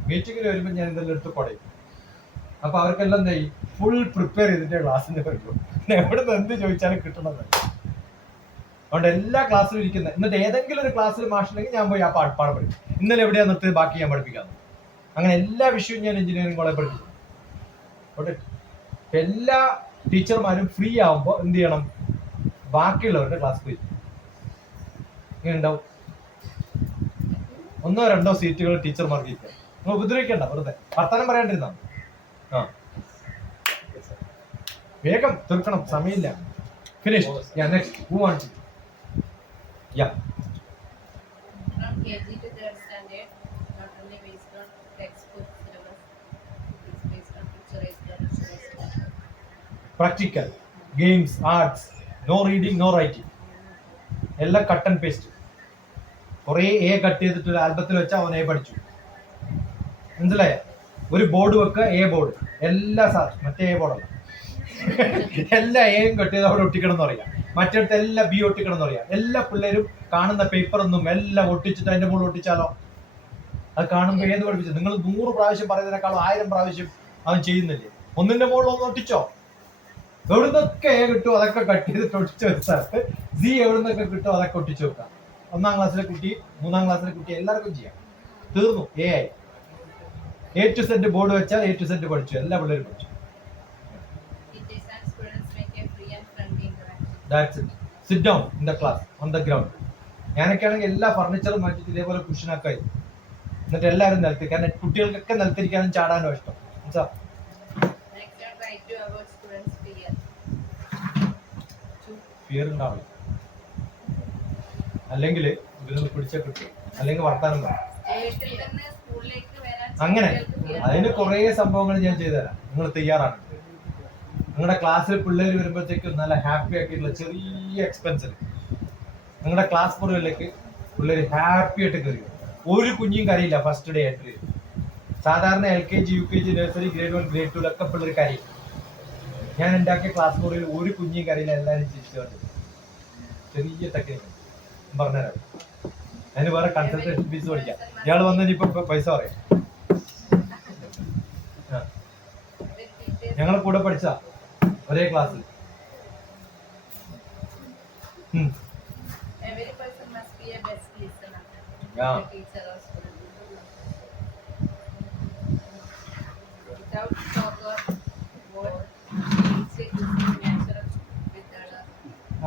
മീറ്റിങ്ങിന് വരുമ്പോൾ ഞാൻ ഇതെല്ലാം എടുത്ത് കൊടയും. അപ്പൊ അവർക്കെല്ലാം എന്താ ഫുൾ പ്രിപ്പയർ ചെയ്തിട്ട് ക്ലാസ്സിന് വരുള്ളൂ. എവിടെ നിന്ന് എന്ത് ചോദിച്ചാലും കിട്ടണമെന്ന്. അതുകൊണ്ട് എല്ലാ ക്ലാസ്സിലും ഇരിക്കുന്നത്. എന്നിട്ട് ഏതെങ്കിലും ഒരു ക്ലാസ്സിൽ മാഷുണ്ടെങ്കിൽ ഞാൻ പോയി ആ പാഠം പഠിക്കും. ഇന്നലെ എവിടെയാ നിർത്തിയത്, ബാക്കി ഞാൻ പഠിപ്പിക്കാന്ന്. അങ്ങനെ എല്ലാ വിഷയവും ഞാൻ എഞ്ചിനീയറിംഗ് കോളേജ് പഠിപ്പിക്കും. എല്ലാ ടീച്ചർമാരും ഫ്രീ ആവുമ്പോൾ എന്ത് ചെയ്യണം, ബാക്കിയുള്ളവരുടെ ക്ലാസ് പോയി ഇങ്ങനെ ഉണ്ടാവും. 1 or 2 സീറ്റുകൾ ടീച്ചർമാർക്ക് ഇരിക്കാം. നിങ്ങൾ ഉപദ്രവിക്കണ്ട, വെറുതെ വർത്താനം പറയാണ്ടിരുന്നാ. ആ വേഗം തീർക്കണം, സമയമില്ല. Finish. Next who wants it? Yeah. From KG to 3rd standard, not only based on textbook syllabus, it's based on picturized learning. Practical, games, arts, no reading, no writing. എല്ലാം കട്ട് ആൻഡ് പേസ്റ്റ്. കുറേ A cut ചെയ്തിട്ട് ഒരു ആൽബത്തിൽ വെച്ചാൽ അവൻ A പഠിച്ചു. മനസ്സിലായ? ഒരു board വെക്കുക, എ ബോർഡ്. എല്ലാ മറ്റേ എ ബോർഡല്ല, എല്ലാ എയും കട്ട് ചെയ്ത് അവിടെ ഒട്ടിക്കണം എന്ന് പറയാം. മറ്റിടത്ത് എല്ലാം ബി ഒട്ടിക്കണം എന്ന് പറയാം. എല്ലാ പിള്ളേരും കാണുന്ന പേപ്പറൊന്നും എല്ലാം ഒട്ടിച്ചിട്ട് അതിന്റെ മുകളിൽ ഒട്ടിച്ചാലോ? അത് കാണുമ്പോൾ ഏത് പഠിപ്പിച്ചു? നിങ്ങൾ 100 പ്രാവശ്യം പറയുന്നതിനേക്കാളും 1000 പ്രാവശ്യം അവൻ ചെയ്യുന്നില്ലേ? ഒന്നിന്റെ മുകളിൽ ഒന്ന് ഒട്ടിച്ചോ. എവിടുന്നൊക്കെ എ കിട്ടും അതൊക്കെ കട്ട് ചെയ്തിട്ട് ഒട്ടിച്ചു വെച്ചാൽ സി എവിടുന്നൊക്കെ കിട്ടും അതൊക്കെ ഒട്ടിച്ചു വെക്കാം. 1ാം ക്ലാസ്സിലെ കുട്ടി, 3ാം ക്ലാസ്സിലെ കുട്ടി എല്ലാവർക്കും ചെയ്യാം. തീർന്നു. എ ആയി. A to Z ബോർഡ് വെച്ചാൽ A to Z പഠിച്ചു, എല്ലാ പിള്ളേരും പഠിച്ചു. That's it. Sit down in the class, on the ground. ഞാനൊക്കെ ആണെങ്കിൽ എല്ലാ ഫർണിച്ചറും മാറ്റിട്ട് ഇതേപോലെ കുഷനാക്കായി, എന്നിട്ട് എല്ലാവരും നിലത്തി. കാരണം കുട്ടികൾക്കൊക്കെ നിലത്തിരിക്കാനും ചാടാനും ഇഷ്ടം. ഫിയർ ഉണ്ടാവില്ല, അല്ലെങ്കിൽ ഇതിനൊന്ന് പിടിച്ചാൽ കിട്ടും, അല്ലെങ്കിൽ വർത്താനം പറയും. അങ്ങനെ അതിന് കുറെ സംഭവങ്ങൾ ഞാൻ ചെയ്തുതരാം. നിങ്ങൾ തയ്യാറാണ്? നിങ്ങളുടെ ക്ലാസ്സിൽ പിള്ളേർ വരുമ്പോഴത്തേക്കും നല്ല ഹാപ്പി ആക്കിയിട്ടുള്ള ചെറിയ എക്സ്പെൻസിൽ നിങ്ങളുടെ ക്ലാസ് മുറികളിലേക്ക് പിള്ളേർ ഹാപ്പി ആയിട്ട് കയറി. ഒരു കുഞ്ഞും കരയില്ല ഫസ്റ്റ് ഡേ എൻട്രി. സാധാരണ LKG, UKG, nursery, grade 1, grade 2 ഒക്കെ പിള്ളേർ കരയും. ഞാൻ ഉണ്ടാക്കിയ ക്ലാസ് മുറിയിൽ ഒരു കുഞ്ഞും കരയില്ല, എല്ലാവരും ചിരിച്ചു വന്നു. ചെറിയ ടെക്നിക്ക് പറഞ്ഞുതരാം. അതിന് വേറെ കൺസൾട്ടേഷൻ ഫീസ് പഠിക്കാം. ഇയാൾ വന്നതിന് ഇപ്പൊ പൈസ പറയാം. ഞങ്ങളെ കൂടെ പഠിച്ച ഒരേ ക്ലാസ്സിൽ.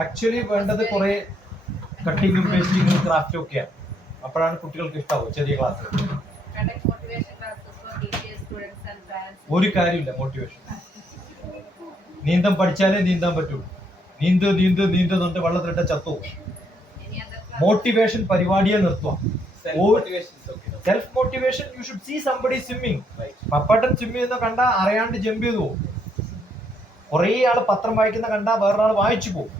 ആക്ച്വലി വേണ്ടത് കുറെ കട്ടിങ്ങും പേസ്റ്റിങ്ങും ക്രാഫ്റ്റും ഒക്കെയാണ്. അപ്പോഴാണ് കുട്ടികൾക്ക് ഇഷ്ടാവും ചെറിയ ക്ലാസ്. ഒരു കാര്യമില്ല മോട്ടിവേഷൻ. നീന്തം പഠിച്ചാലേ നീന്താൻ പറ്റുള്ളൂ. നീന്ത് നീന്ത് നീന്തുന്നുണ്ട് വെള്ളത്തിലിട്ട ചത്തു. മോട്ടിവേഷൻ പരിപാടിയെ നിർത്തുക. Self motivation, you should see somebody swimming. പപ്പട്ടൻ സ്വിമ്മ് ചെയ്യുന്ന കണ്ട അറിയാണ്ട് ജമ്പ് ചെയ്തു പോകും. കുറേ ആള് പത്രം വായിക്കുന്ന കണ്ട വേറൊരാൾ വായിച്ചു പോകും.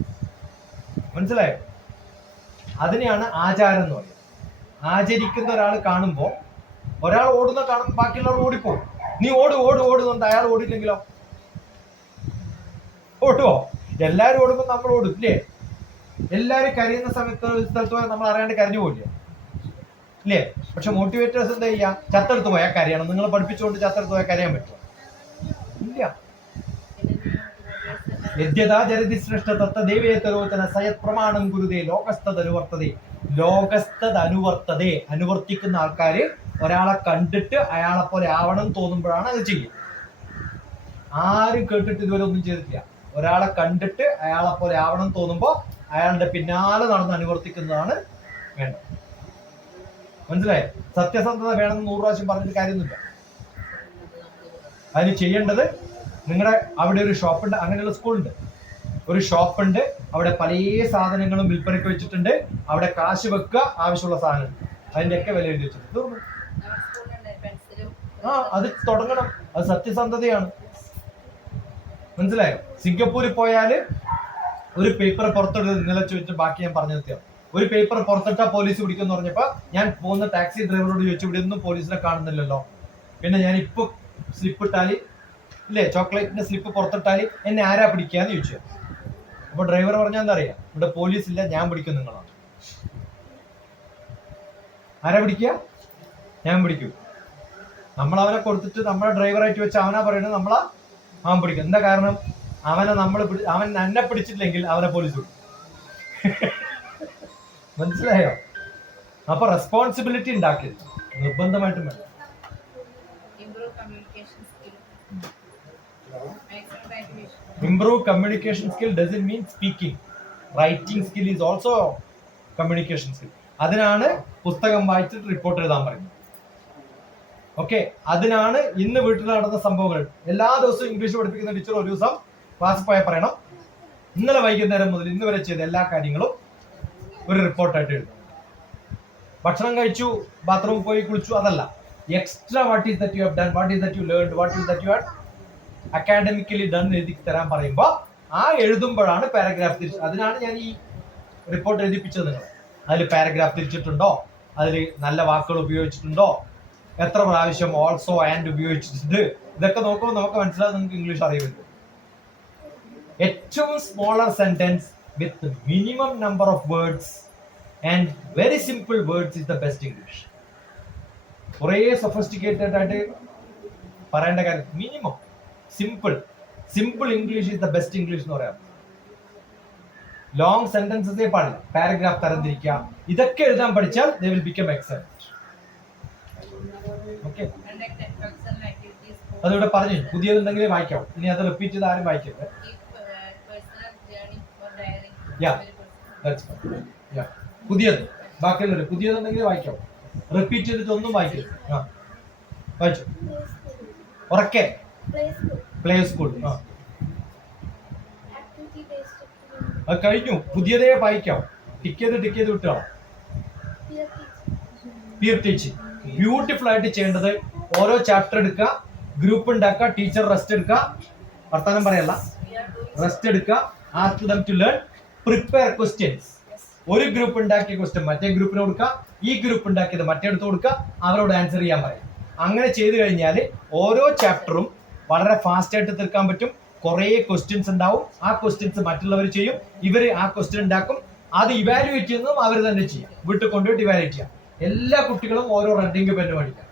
മനസ്സിലായോ? അതിനെയാണ് ആചാരം എന്ന് പറയുന്നത്. ആചരിക്കുന്ന ഒരാൾ കാണുമ്പോൾ, ഒരാൾ ഓടുന്ന കാണുമ്പോൾ ബാക്കിയുള്ളവർ ഓടിപ്പോകും. നീ ഓട് ഓട് ഓടുന്നുണ്ട്, അയാൾ ഓടിയില്ലെങ്കിലോ? ഓടുവോ? എല്ലാരും ഓടുമ്പോൾ നമ്മൾ ഓടും ഇല്ലേ? എല്ലാരും കരയുന്ന സ്ഥലത്ത് പോയാൽ നമ്മൾ അറിയാണ്ട് കരഞ്ഞു പോയില്ലേ ഇല്ലേ? പക്ഷെ മോട്ടിവേറ്റേഴ്സ് എന്താ ചെയ്യാ? ചത്തെടുത്ത് പോയാൽ കരയണം. നിങ്ങൾ പഠിപ്പിച്ചുകൊണ്ട് ചത്തെടുത്ത് പോയാൽ കരയാൻ പറ്റുമോ? ഇല്ല. യദ്യഥാ ജരതി ശ്രേഷ്ഠ തത്തദേവേതരോചന സയത് പ്രമാണം ഗുരുതേ ലോകസ്ഥതനുവർത്തതേ. ലോകസ്ഥതനുവർത്തതേ. അനുവർത്തിക്കുന്ന ആൾക്കാര് ഒരാളെ കണ്ടിട്ട് അയാളെ പോലെ ആവണം തോന്നുമ്പോഴാണ് അത് ചെയ്യുക. ആരും കേട്ടിട്ട് ഇതുവരെ ഒന്നും ചെയ്തിട്ടില്ല. ഒരാളെ കണ്ടിട്ട് അയാളെ പോലെ ആവണം തോന്നുമ്പോ അയാളുടെ പിന്നാലെ നടന്ന് അനുവർത്തിക്കുന്നതാണ് വേണ്ടത്. മനസ്സിലായോ? സത്യസന്ധത വേണമെന്ന് 100 പ്രാവശ്യം പറഞ്ഞിട്ട് കാര്യമൊന്നുമില്ല. അതിന് ചെയ്യേണ്ടത്, നിങ്ങളുടെ അവിടെ ഒരു ഷോപ്പുണ്ട്, അങ്ങനെയുള്ള സ്കൂളുണ്ട്, ഒരു ഷോപ്പുണ്ട്, അവിടെ പല സാധനങ്ങളും വിൽപ്പനയ്ക്ക് വെച്ചിട്ടുണ്ട്. അവിടെ കാശ് വെക്കുക, ആവശ്യമുള്ള സാധനം അതിന്റെ ഒക്കെ വില എഴുതി വെച്ചിട്ടുണ്ട്. തീർന്നു. അത് തുടങ്ങണം. അത് സത്യസന്ധതയാണ്. മനസ്സിലായോ? സിംഗപ്പൂരിൽ പോയാല് ഒരു പേപ്പർ പുറത്തിട്ട് നിലച്ചു വെച്ച് ബാക്കി ഞാൻ പറഞ്ഞു നിർത്തിയോ. ഒരു പേപ്പർ പുറത്തിട്ടാ പോലീസ് പിടിക്കുമെന്ന് പറഞ്ഞപ്പോ ഞാൻ പോകുന്ന ടാക്സി ഡ്രൈവറോട് ചോദിച്ചു, ഇവിടെ ഒന്നും പോലീസിനെ കാണുന്നില്ലല്ലോ. പിന്നെ ഞാൻ ഇപ്പൊ സ്ലിപ്പ് ഇട്ടാല് ഇല്ലേ? ചോക്ലേറ്റിന്റെ സ്ലിപ്പ് പുറത്തിട്ടാൽ എന്നെ ആരാ പിടിക്കാന്ന് ചോദിച്ചു. അപ്പൊ ഡ്രൈവർ പറഞ്ഞാൽ എന്താ അറിയാം, ഇവിടെ പോലീസ് ഇല്ല, ഞാൻ പിടിക്കും നിങ്ങളാണ്. ആരാ പിടിക്കുക? ഞാൻ പിടിക്കും. നമ്മൾ അവനെ കൊടുത്തിട്ട് നമ്മളെ ഡ്രൈവറായിട്ട് വെച്ച് അവനാ പറയുന്നത് നമ്മളാ അവൻ പിടിക്കും. എന്താ കാരണം? അവൻ എന്നെ പിടിച്ചിട്ടില്ലെങ്കിൽ അവനെ പോലീസ് പിടിക്കും. മനസ്സിലായോ? അപ്പൊ റെസ്പോൺസിബിലിറ്റി ഉണ്ടാക്കരുത്, നിർബന്ധമായിട്ടും വേണം. Improve communication skill. Maximum graduation. Improve communication skill doesn't mean speaking. Writing skill is also communication skill. അതിനാണ് പുസ്തകം വായിച്ചിട്ട് റിപ്പോർട്ട് എഴുതാൻ പറയുന്നത്. ഓക്കെ, അതിനാണ് ഇന്ന് വീട്ടിൽ നടന്ന സംഭവങ്ങൾ. എല്ലാ ദിവസവും ഇംഗ്ലീഷ് പഠിപ്പിക്കുന്ന ടീച്ചർ ഒരു ദിവസം ക്ലാസ്സിൽ പോയാൽ പറയണം, ഇന്നലെ വൈകുന്നേരം മുതൽ ഇന്ന് വരെ ചെയ്ത എല്ലാ കാര്യങ്ങളും ഒരു റിപ്പോർട്ടായിട്ട് എഴുതും. ഭക്ഷണം കഴിച്ചു, ബാത്റൂമിൽ പോയി കുളിച്ചു, അതല്ല. Extra what is that you have done, what is that you learned, what is that you have academically done എഴുതി തരാൻ പറയുമ്പോൾ ആ എഴുതുമ്പോഴാണ് പാരഗ്രാഫ് തിരിച്ച്. അതിനാണ് ഞാൻ ഈ റിപ്പോർട്ട് എഴുതിപ്പിച്ചത്. നിങ്ങൾ അതിൽ പാരഗ്രാഫ് തിരിച്ചിട്ടുണ്ടോ, അതിൽ നല്ല വാക്കുകൾ ഉപയോഗിച്ചിട്ടുണ്ടോ, എത്ര പ്രാവശ്യം ഓൾസോ ആൻഡ് ഉപയോഗിച്ചിട്ടുണ്ട്, ഇതൊക്കെ നോക്കുമ്പോൾ നമുക്ക് മനസ്സിലാവും നിങ്ങൾക്ക് ഇംഗ്ലീഷ് അറിയുമല്ലോ. ഏറ്റവും smaller sentence with minimum number of words and very simple words is the best English. കുറേ സൊഫിസ്റ്റിക്കേറ്റഡ് ആയിട്ട് പറയേണ്ട കാര്യം, minimum simple English is the best English എന്ന് പറയാം. ലോങ് സെന്റൻസസേ പാടില്ല, പാരഗ്രാഫ് തരംതിരിക്കുക, ഇതൊക്കെ എഴുതാൻ പഠിച്ചാൽ they will become excellent. Okay, Conduct cultural activities. അതിവിടെ പറഞ്ഞു. പുതിയതുണ്ടെങ്കിൽ വായിക്കാം, ഇനി അത് റിപ്പീറ്റ് ചെയ്ത് ആരും വായിക്കരുത്. Keep personal journey or diary. Yeah. Very personal. That's fine. Yeah. പുതിയത് ബാക്കിയുള്ളവര് പുതിയതുണ്ടെങ്കിൽ വായിക്കാം, റിപ്പീറ്റ് ചെയ്തിട്ട് ഒന്നും വായിക്കരുത്. ആ വായിച്ചു ഉറക്കെ. Play school. ആ അത് കഴിഞ്ഞു, പുതിയതേ വായിക്കാം. ടിക്ക് ചെയ്ത് വിട്ടോ. പിയർ ടീച്ചിങ് ബ്യൂട്ടിഫുൾ ആയിട്ട് ചെയ്യേണ്ടത്. ഓരോ ചാപ്റ്റർ എടുക്കുക, ഗ്രൂപ്പ് ഉണ്ടാക്കുക, ടീച്ചർ റെസ്റ്റ് എടുക്കുക, വർത്താനം പറയല്ല, റെസ്റ്റ് എടുക്കുക, ask them to learn, prepare questions. ഒരു ഗ്രൂപ്പ് ഉണ്ടാക്കിയ ക്വസ്റ്റ്യൻ മറ്റേ ഗ്രൂപ്പിന് കൊടുക്കുക, ഈ ഗ്രൂപ്പ് ഉണ്ടാക്കിയത് മറ്റേ അടുത്ത് കൊടുക്കുക, അവരോട് ആൻസർ ചെയ്യാൻ പറയാം. അങ്ങനെ ചെയ്തു കഴിഞ്ഞാൽ ഓരോ ചാപ്റ്ററും വളരെ ഫാസ്റ്റ് ആയിട്ട് തീർക്കാൻ പറ്റും. കുറേ ക്വസ്റ്റ്യൻസ് ഉണ്ടാവും, ആ ക്വസ്റ്റ്യൻസ് മറ്റുള്ളവർ ചെയ്യും, ഇവര് ആ ക്വസ്റ്റ്യൻ ഉണ്ടാക്കും, അത് ഇവാലുവേറ്റ് ചെയ്യുന്നതും അവർ തന്നെ ചെയ്യും, വീട്ടിൽ കൊണ്ടുപോയിട്ട് ഇവാലുവേറ്റ് ചെയ്യാം. എല്ലാ കുട്ടികളും ഓരോ റെഡിങ് പെന്ന് പഠിക്കാം.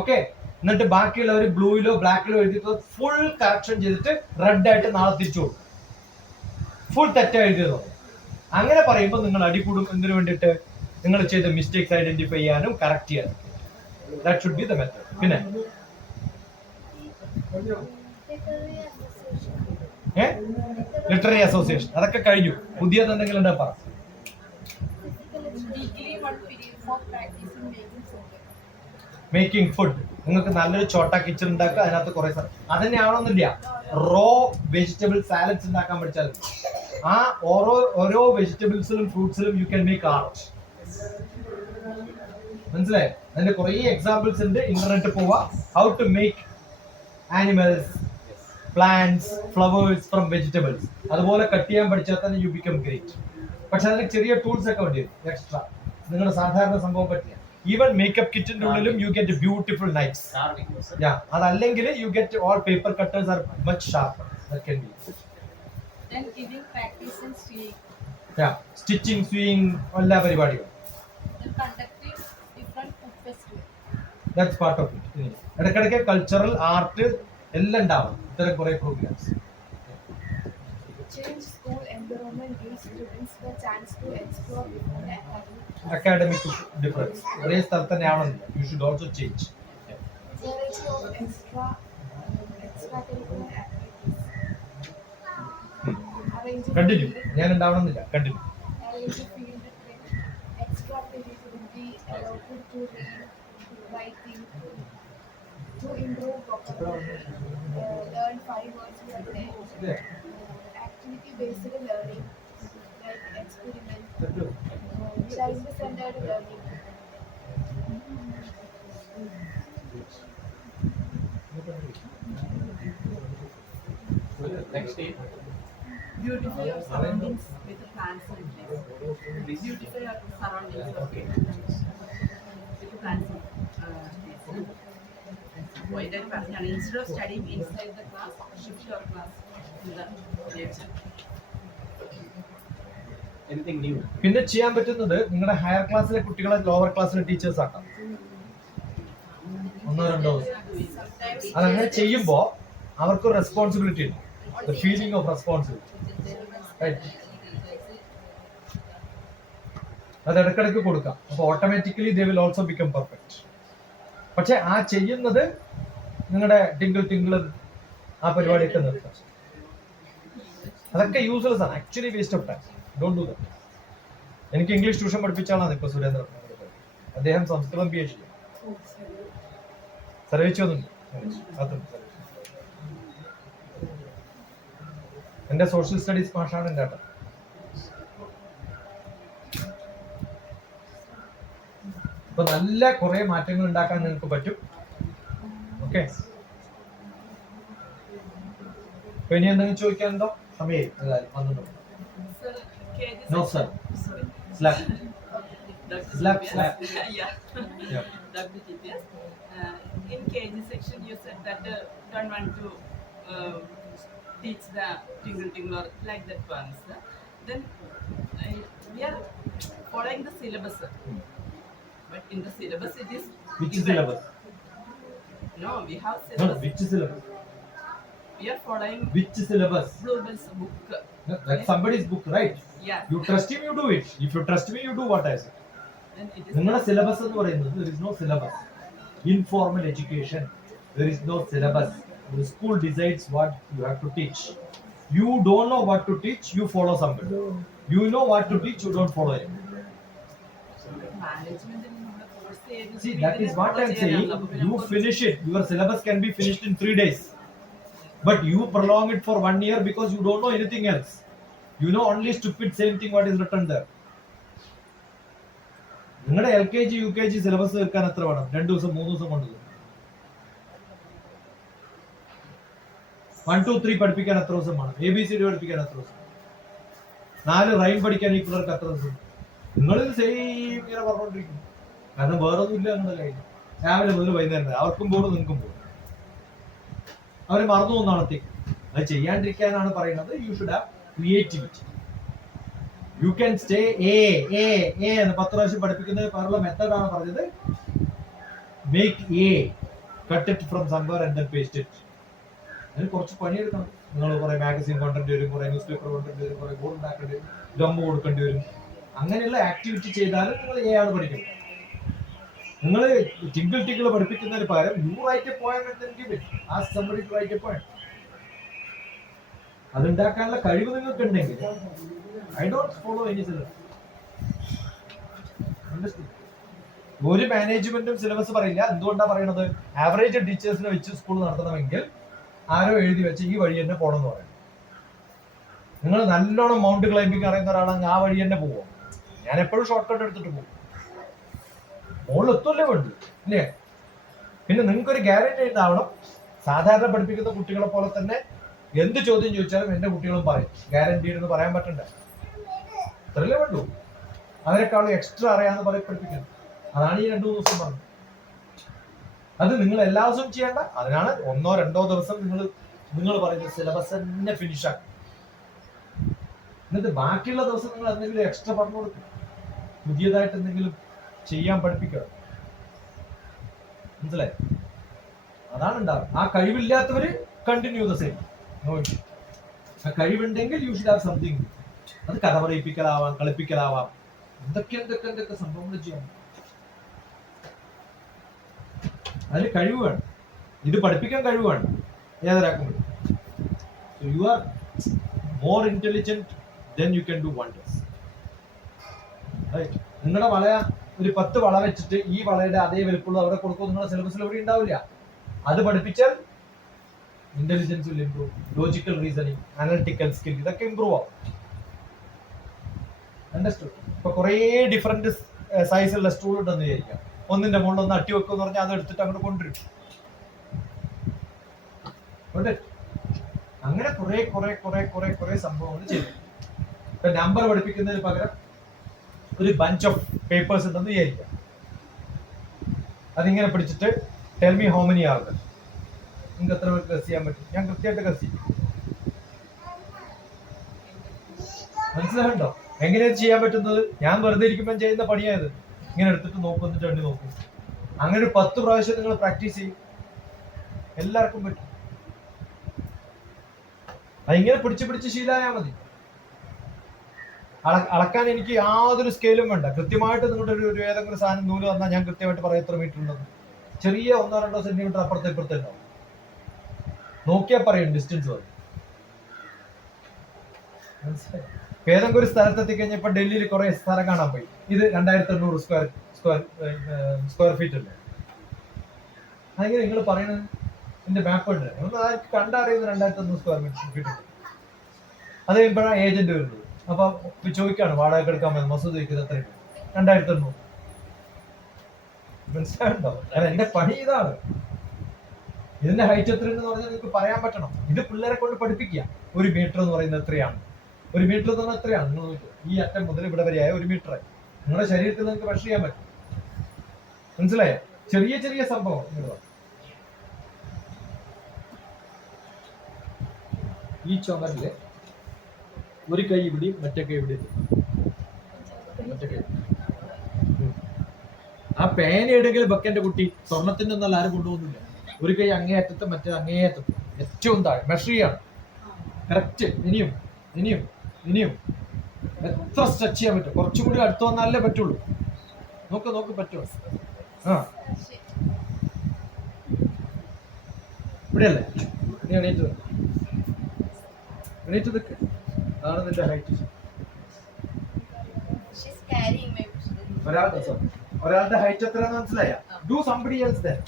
ഓക്കെ, എന്നിട്ട് ബാക്കിയുള്ളവർ ബ്ലൂയിലോ ബ്ലാക്കിലോ എഴുതിയിട്ട് ഫുൾ കറക്ഷൻ ചെയ്തിട്ട് റെഡ് ആയിട്ട് നാളെ തിരിച്ചു കൊടുക്കും. ഫുൾ തെറ്റായി എഴുതിയതോ. അങ്ങനെ പറയുമ്പോൾ നിങ്ങൾ അടികൂടും. എന്തിനു വേണ്ടിയിട്ട്? നിങ്ങൾ ചെയ്ത മിസ്റ്റേക്സ് ഐഡന്റിഫൈ ചെയ്യാനും കറക്റ്റ് ചെയ്യാനും. That should be the method. പിന്നെ ലിറ്റററി അസോസിയേഷൻ അതൊക്കെ കഴിഞ്ഞു. പുതിയത് എന്തെങ്കിലും ഉണ്ടെങ്കിൽ പറ. Weekly one period for practicing making food. Making food. നിങ്ങൾക്ക് നല്ലൊരു ചോട്ട കിച്ചൺ ഉണ്ടാക്കുക, അതിനകത്ത് കുറെ അതന്നെ ആവണമെന്നില്ല. റോ വെജിറ്റബിൾ സാലഡ്സ് ഉണ്ടാക്കാൻ പഠിച്ചാൽ ആ ഓരോ വെജിറ്റബിൾസിലും ഫ്രൂട്ട്സിലും യു ക്യാൻ മേക്ക് ആർട്ട്. മനസ്സിലായോ? അതിന്റെ കുറെ എക്സാമ്പിൾസ് ഉണ്ട്, ഇന്റർനെറ്റ് പോവാ. How to make animals, plants, flowers from vegetables. അതുപോലെ കട്ട് ചെയ്യാൻ പഠിച്ചാൽ തന്നെ യു ബിക്കം ഗ്രേറ്റ്. പക്ഷെ അതിന് ചെറിയ ടൂൾസ് ഒക്കെ വേണ്ടി വരും എക്സ്ട്രാ. നിങ്ങളുടെ സാധാരണ സംഭവം പറ്റില്ല. ഈവൻ മേക്കപ്പ് കിറ്റിന്റെ ഉള്ളിലും യു ഗെറ്റ് ബ്യൂട്ടിഫുൾ നൈഫ്സ്. അതല്ലെങ്കിൽ you get all paper cutters are much sharper. That can B. Then giving practice in sewing. Stitching, swing, എല്ലാ പരിപാടികളും. Then conducting different food festivals. That's part of it. ഇടയ്ക്കിടയ്ക്ക് cultural art എല്ലാം ഉണ്ടാവും, ഇത്തരം കുറെ programmes. Change school environment gives students the chance to explore different academic. Academic difference ഒരേ സ്ഥലത്ത് തന്നെ ആവണമെന്നില്ല. You should also change. Variety of extracurricular activities. Arranging continue. field- ഞാൻ ഉണ്ടാവണമെന്നില്ല. Continue. arranging field trip. Extra periods will be allowed to read, writing, to improve vocabulary, learn 5 words per day. Activity-based learning, like experiment, child-centered learning. Next day. Beautify your surroundings with plants and trees. Beautify your surroundings Okay. with plants and trees. Why? guided പറഞ്ഞാണ് instead of studying inside the class, shift your class in the lecture. Anything new? പിന്നെ ചെയ്യാൻ പറ്റുന്നത് നിങ്ങളുടെ higher ക്ലാസ്സിലെ കുട്ടികളെ lower ക്ലാസ്സിലെ teachers ആക്കാം. 1-2 ദിവസം അതങ്ങനെ ചെയ്യുമ്പോൾ അവർക്ക് റെസ്പോൺസിബിലിറ്റി ഉണ്ട്. The feeling of responsibility. Right. അത് ഇടയ്ക്കിടയ്ക്ക് കൊടുക്കാം. അപ്പോൾ automatically they will also become perfect. പക്ഷെ ആ ചെയ്യുന്നത് നിങ്ങളുടെ ടിങ്കിൾ ആ പരിപാടിയൊക്കെ നിർത്താം. അതൊക്കെ യൂസ്ലെസ് ആണ്, actually waste of time. Don't do that. എനിക്ക് ഇംഗ്ലീഷ് ട്യൂഷൻ പഠിപ്പിച്ച ആളാണ് ഇപ്പൊ സുരേന്ദ്രൻ. അദ്ദേഹം സംസ്കൃതം PhD സർവീസ് വന്നിട്ടുണ്ട്. എന്റെ സോഷ്യൽ സ്റ്റഡീസ് മാഷാണ് എൻ്റെ ഏട്ടൻ. അപ്പൊ നല്ല കുറെ മാറ്റങ്ങൾ ഉണ്ടാക്കാൻ നിങ്ങൾക്ക് പറ്റും. ഓക്കെ, അപ്പൊ ഇനി എന്തെങ്കിലും ചോദിക്കാനുണ്ടോ? സമയം വന്നിട്ടുണ്ടോ? Sir, KG No, sir. Sorry. Slap. Dr. Slap, TPS. slap. Yeah. Yeah. Dr. TPS. In KG section, you said that don't want to teach the tingle or like that ones. Then we are following the syllabus. But in the syllabus, it is Which different. syllabus? No, we have No, syllabus. which syllabus? We are following Which syllabus? Bluebell's book. That's somebody's book, right? Yeah. You trust him, you do it. If you trust me, you do what I say. Then it is നിങ്ങളുടെ syllabus എന്ന് പറയുന്നത് there is no syllabus. Informal education, there is no syllabus. The school decides what you have to teach. You don't know what to teach, you follow somebody. You know what to teach, you don't follow him. management in the course age. See, that is what I'm saying. You finish it. Your syllabus can be finished in 3 days. But you prolong it for 1 year because you don't know anything else. You know only stupid same thing what is written there. നിങ്ങളുടെ LKG UKG syllabus തീർക്കാൻ എത്ര വേണം? 2 ദിവസം 3 ദിവസം കൊണ്ട് 1 2 3 പഠിപ്പിക്കാൻ എത്ര ദിവസം വേണം? ABCD പഠിപ്പിക്കാൻ എത്ര ദിവസം? 4 റൈം പഠിക്കാൻ ഈ പിള്ളേർക്ക് എത്ര ദിവസം? നിങ്ങൾ സെയിം ഇങ്ങനെ പറഞ്ഞോണ്ടിരിക്കും. കാരണം വേറെ ഒന്നും ഇല്ല നിങ്ങളുടെ കയ്യിൽ. രാവിലെ മുതൽ വൈകുന്നേരം വരെ അവർക്കും പോടും നിങ്ങൾക്കും പോടും. അവർ മറന്നു പോകുന്ന നാളത്തേക്ക്. അത് ചെയ്യാണ്ടിരിക്കാനാണ് പറയുന്നത്. You should have creativity. You can stay A എന്ന് 10 പ്രാവശ്യം പഠിപ്പിക്കുന്നതിന് പകരമുള്ള മെത്തേഡാണ് പറഞ്ഞത്. Make A, cut it from somewhere and then paste it. അതിന് കുറച്ച് പണിയെടുക്കണം. നിങ്ങൾ കുറെ മാഗസിൻ കോണ്ടന്റ് വരും, കുറെ ന്യൂസ് പേപ്പർ കോണ്ടന്റ് വരും, കുറെ ബോർഡ് ഉണ്ടാക്കേണ്ടി വരും, ഗമ്മ് കൊടുക്കേണ്ടി വരും. അങ്ങനെയുള്ള ആക്ടിവിറ്റി ചെയ്താലും നിങ്ങൾ എ ആണ് പഠിക്കുന്നത്. നിങ്ങൾ ടിങ്കിൾ പഠിപ്പിക്കുന്നതിന് പകരം you write a poem and then give it. Ask somebody to write a poem. അതുണ്ടാക്കാനുള്ള കഴിവ് നിങ്ങൾക്ക് ഉണ്ടെങ്കിൽ I don't follow any syllabus. ഒരു മാനേജ്മെന്റും സിലബസ് പറയില്ല. എന്തുകൊണ്ടാ പറയണത്? ആവറേജ് ടീച്ചേഴ്സിനെ വെച്ച് സ്കൂൾ നടത്തണമെങ്കിൽ ആരോ എഴുതി വെച്ച് ഈ വഴി തന്നെ പോകണം എന്ന് പറയും. നിങ്ങൾ നല്ലോണം മൗണ്ട് ക്ലൈംബിംഗ് അറിയുന്ന ഒരാളാണെങ്കിൽ ആ വഴി തന്നെ പോവോ? ഞാൻ എപ്പോഴും ഷോർട്ട് കട്ട് എടുത്തിട്ട് പോകും. മുകളിൽ എത്തല്ലേ വേണ്ടു ഇല്ലേ? പിന്നെ നിങ്ങൾക്കൊരു ഗ്യാരണ്ടി ഉണ്ടാവണം. സാധാരണ പഠിപ്പിക്കുന്ന കുട്ടികളെ പോലെ തന്നെ എന്ത് ചോദ്യം ചോദിച്ചാലും എന്റെ കുട്ടികളും പറയും. ഗ്യാരണ്ടി എന്ന് പറയാൻ പറ്റണ്ടേ? അത്രല്ലേ വേണ്ടു. അതിനേക്കാളും എക്സ്ട്രാ അറിയാന്ന് പഠിപ്പിക്കണം. അതാണ് ഈ 2 ദിവസം പറഞ്ഞത്. അത് നിങ്ങൾ എല്ലാ ദിവസവും ചെയ്യേണ്ട. അതിനാണ് 1-2 ദിവസം നിങ്ങൾ പറയുന്ന സിലബസ് തന്നെ ഫിനിഷ് ആക്കും. എന്നിട്ട് ബാക്കിയുള്ള ദിവസം നിങ്ങൾ എന്തെങ്കിലും എക്സ്ട്രാ പറഞ്ഞു കൊടുക്കും. പുതിയതായിട്ട് എന്തെങ്കിലും ചെയ്യാൻ പഠിപ്പിക്കുക. മനസ്സിലായി? അതാണ് ഉണ്ടാവുക. ആ കഴിവില്ലാത്തവര് കണ്ടിന്യൂ ദ സെയിം. ആ കഴിവുണ്ടെങ്കിൽ യു ഷുഡ് ഹാവ് സംതിങ്. അത് കഥ പറയിപ്പിക്കലാവാം, കളിപ്പിക്കലാവാം, എന്തൊക്കെ സംഭവങ്ങൾ ചെയ്യാം. അതിന് കഴിവ് വേണം. ഇത് പഠിപ്പിക്കാൻ കഴിവ് വേണം ഏതൊരാൾക്കും. You are more intelligent then you can do wonders. നിങ്ങളുടെ വള ഒരു 10 വള വെച്ചിട്ട് ഈ വളയുടെ അതേ വലുപ്പമുള്ള അവിടെ കൊടുക്കും. നിങ്ങളുടെ സിലബസിൽ എവിടെ ഉണ്ടാവില്ല. അത് പഠിപ്പിച്ചാൽ intelligence will improve, logical reasoning, analytical skill ഇതൊക്കെ ഇംപ്രൂവ് ആവും. അണ്ടർസ്റ്റുഡ്? ഇപ്പൊ കുറേ ഡിഫറെന്റ് സൈസുള്ള സ്റ്റൂൾ ഉണ്ടെന്ന് വിചാരിക്കാം. ഒന്നിന്റെ മുകളിൽ ഒന്ന് അട്ടി വെക്കും എന്ന് പറഞ്ഞാൽ അത് എടുത്തിട്ട് അങ്ങോട്ട് കൊണ്ടുവരും. അങ്ങനെ കുറെ സംഭവങ്ങൾ ചെയ്തു. ഇപ്പൊ നമ്പർ പഠിപ്പിക്കുന്നതിന് പകരം ഒരു ബഞ്ച് ഓഫ് പേപ്പേഴ്സ് ഉണ്ടെന്ന് വിചാരിക്കാം. അതിങ്ങനെ പിടിച്ചിട്ട് tell me how many are there. നിങ്ങൾക്ക് എത്ര പേർക്ക് ഗസ് ചെയ്യാൻ പറ്റും? ഞാൻ കൃത്യമായിട്ട് ഗസ് ചെയ്യും. മനസ്സിലാകണ്ടോ എങ്ങനെയാണ് ചെയ്യാൻ പറ്റുന്നത്? ഞാൻ വെറുതെ ഇരിക്കുമ്പോൾ ചെയ്യുന്ന പണിയായത്. ഇങ്ങനെ എടുത്തിട്ട് നോക്കും, എന്നിട്ട് എണ്ണി നോക്കും. അങ്ങനെ ഒരു 10 പ്രാവശ്യം നിങ്ങൾ പ്രാക്ടീസ് ചെയ്യും, എല്ലാവർക്കും പറ്റും. അതിങ്ങനെ പിടിച്ച് ശീലമായാൽ മതി. അളക്കാൻ എനിക്ക് യാതൊരു സ്കെയിലും വേണ്ട. കൃത്യമായിട്ട് നിങ്ങളുടെ ഒരു ഏതെങ്കിലും ഒരു സാധനം നൂല് വന്നാൽ ഞാൻ കൃത്യമായിട്ട് പറയാം എത്ര മീറ്റർ ഉണ്ടെന്ന്. ചെറിയ 1-2 സെന്റിമീറ്റർ അപ്പുറത്തെ ഇപ്പുറത്തെ ഉണ്ടാവും. നോക്കിയാൽ പറയും ഡിസ്റ്റൻസ് വരും. മനസ്സിലായി? ഏതെങ്കിലും ഒരു സ്ഥലത്തെത്തി കഴിഞ്ഞപ്പോൾ ഡൽഹിയിൽ കുറെ സ്ഥലം കാണാൻ പോയി. ഇത് 2800 സ്ക്വയർ ഫീറ്റ് ഉണ്ട്. അതെങ്ങനെ നിങ്ങൾ പറയുന്നത്? എന്റെ മാപ്പ് ഉണ്ട്, കണ്ടറിയുന്ന 2800 സ്ക്വയർ ഫീറ്റ് ഉണ്ട്. അത് കഴിയുമ്പോഴാണ് ഏജന്റ് വരുന്നത്. അപ്പൊ ചോദിക്കാണ് വാടക എടുക്കാൻ പറ്റും. മസൂദ് ചോദിക്കുന്നത് എത്രയാണ്? 2800. മനസ്സിലായിട്ടുണ്ടോ? കാരണം എന്റെ പണി ഇതാണ്. ഇതിന്റെ ഹൈറ്റ് എത്രയെന്ന് പറഞ്ഞാൽ നിങ്ങൾക്ക് പറയാൻ പറ്റണം. ഇത് പിള്ളേരെ കൊണ്ട് പഠിപ്പിക്കുക. 1 മീറ്റർ എന്ന് പറയുന്നത് എത്രയാണ്? 1 മീറ്റർ എന്ന് പറഞ്ഞാൽ എത്രയാണ്? നിങ്ങൾ ഈ അറ്റം മുതൽ ഇവിടെ വരെയായ 1 മീറ്റർ ആയി. നിങ്ങളുടെ ശരീരത്തിൽ നിങ്ങൾക്ക് മെഷർ ചെയ്യാൻ പറ്റും. മനസ്സിലായോ? ചെറിയ സംഭവം. ഈ ചുമരില് ഒരു കൈ ഇവിടെയും മറ്റേ കൈ ഇവിടെയും. ആ പേന എവിടെയെങ്കിലും വെക്കേണ്ട കുട്ടി. സ്വർണത്തിന്റെ ഒന്നും ആരും കൊണ്ടുപോകുന്നില്ല. ഒരു കൈ അങ്ങേയറ്റത്ത്, മറ്റേ അങ്ങേയറ്റത്ത്, ഏറ്റവും താഴെ മെഷർ ചെയ്യാണ്. കറക്റ്റ്. ഇനിയും എത്ര സ്ട്രെച്ച് ചെയ്യാൻ പറ്റും? കുറച്ചും കൂടി അടുത്ത് വന്നാലേ പറ്റുള്ളൂ. നോക്ക് പറ്റുമോ? ആ ഇവിടെയല്ലേ? നീ എണീറ്റ് നിൽക്ക്. അതാണ് നിന്റെ ഹൈറ്റ്. She's carrying my ഒരാളുടെ ഹൈറ്റ് എത്രയാന്ന് മനസ്സിലായ? Do somebody else then.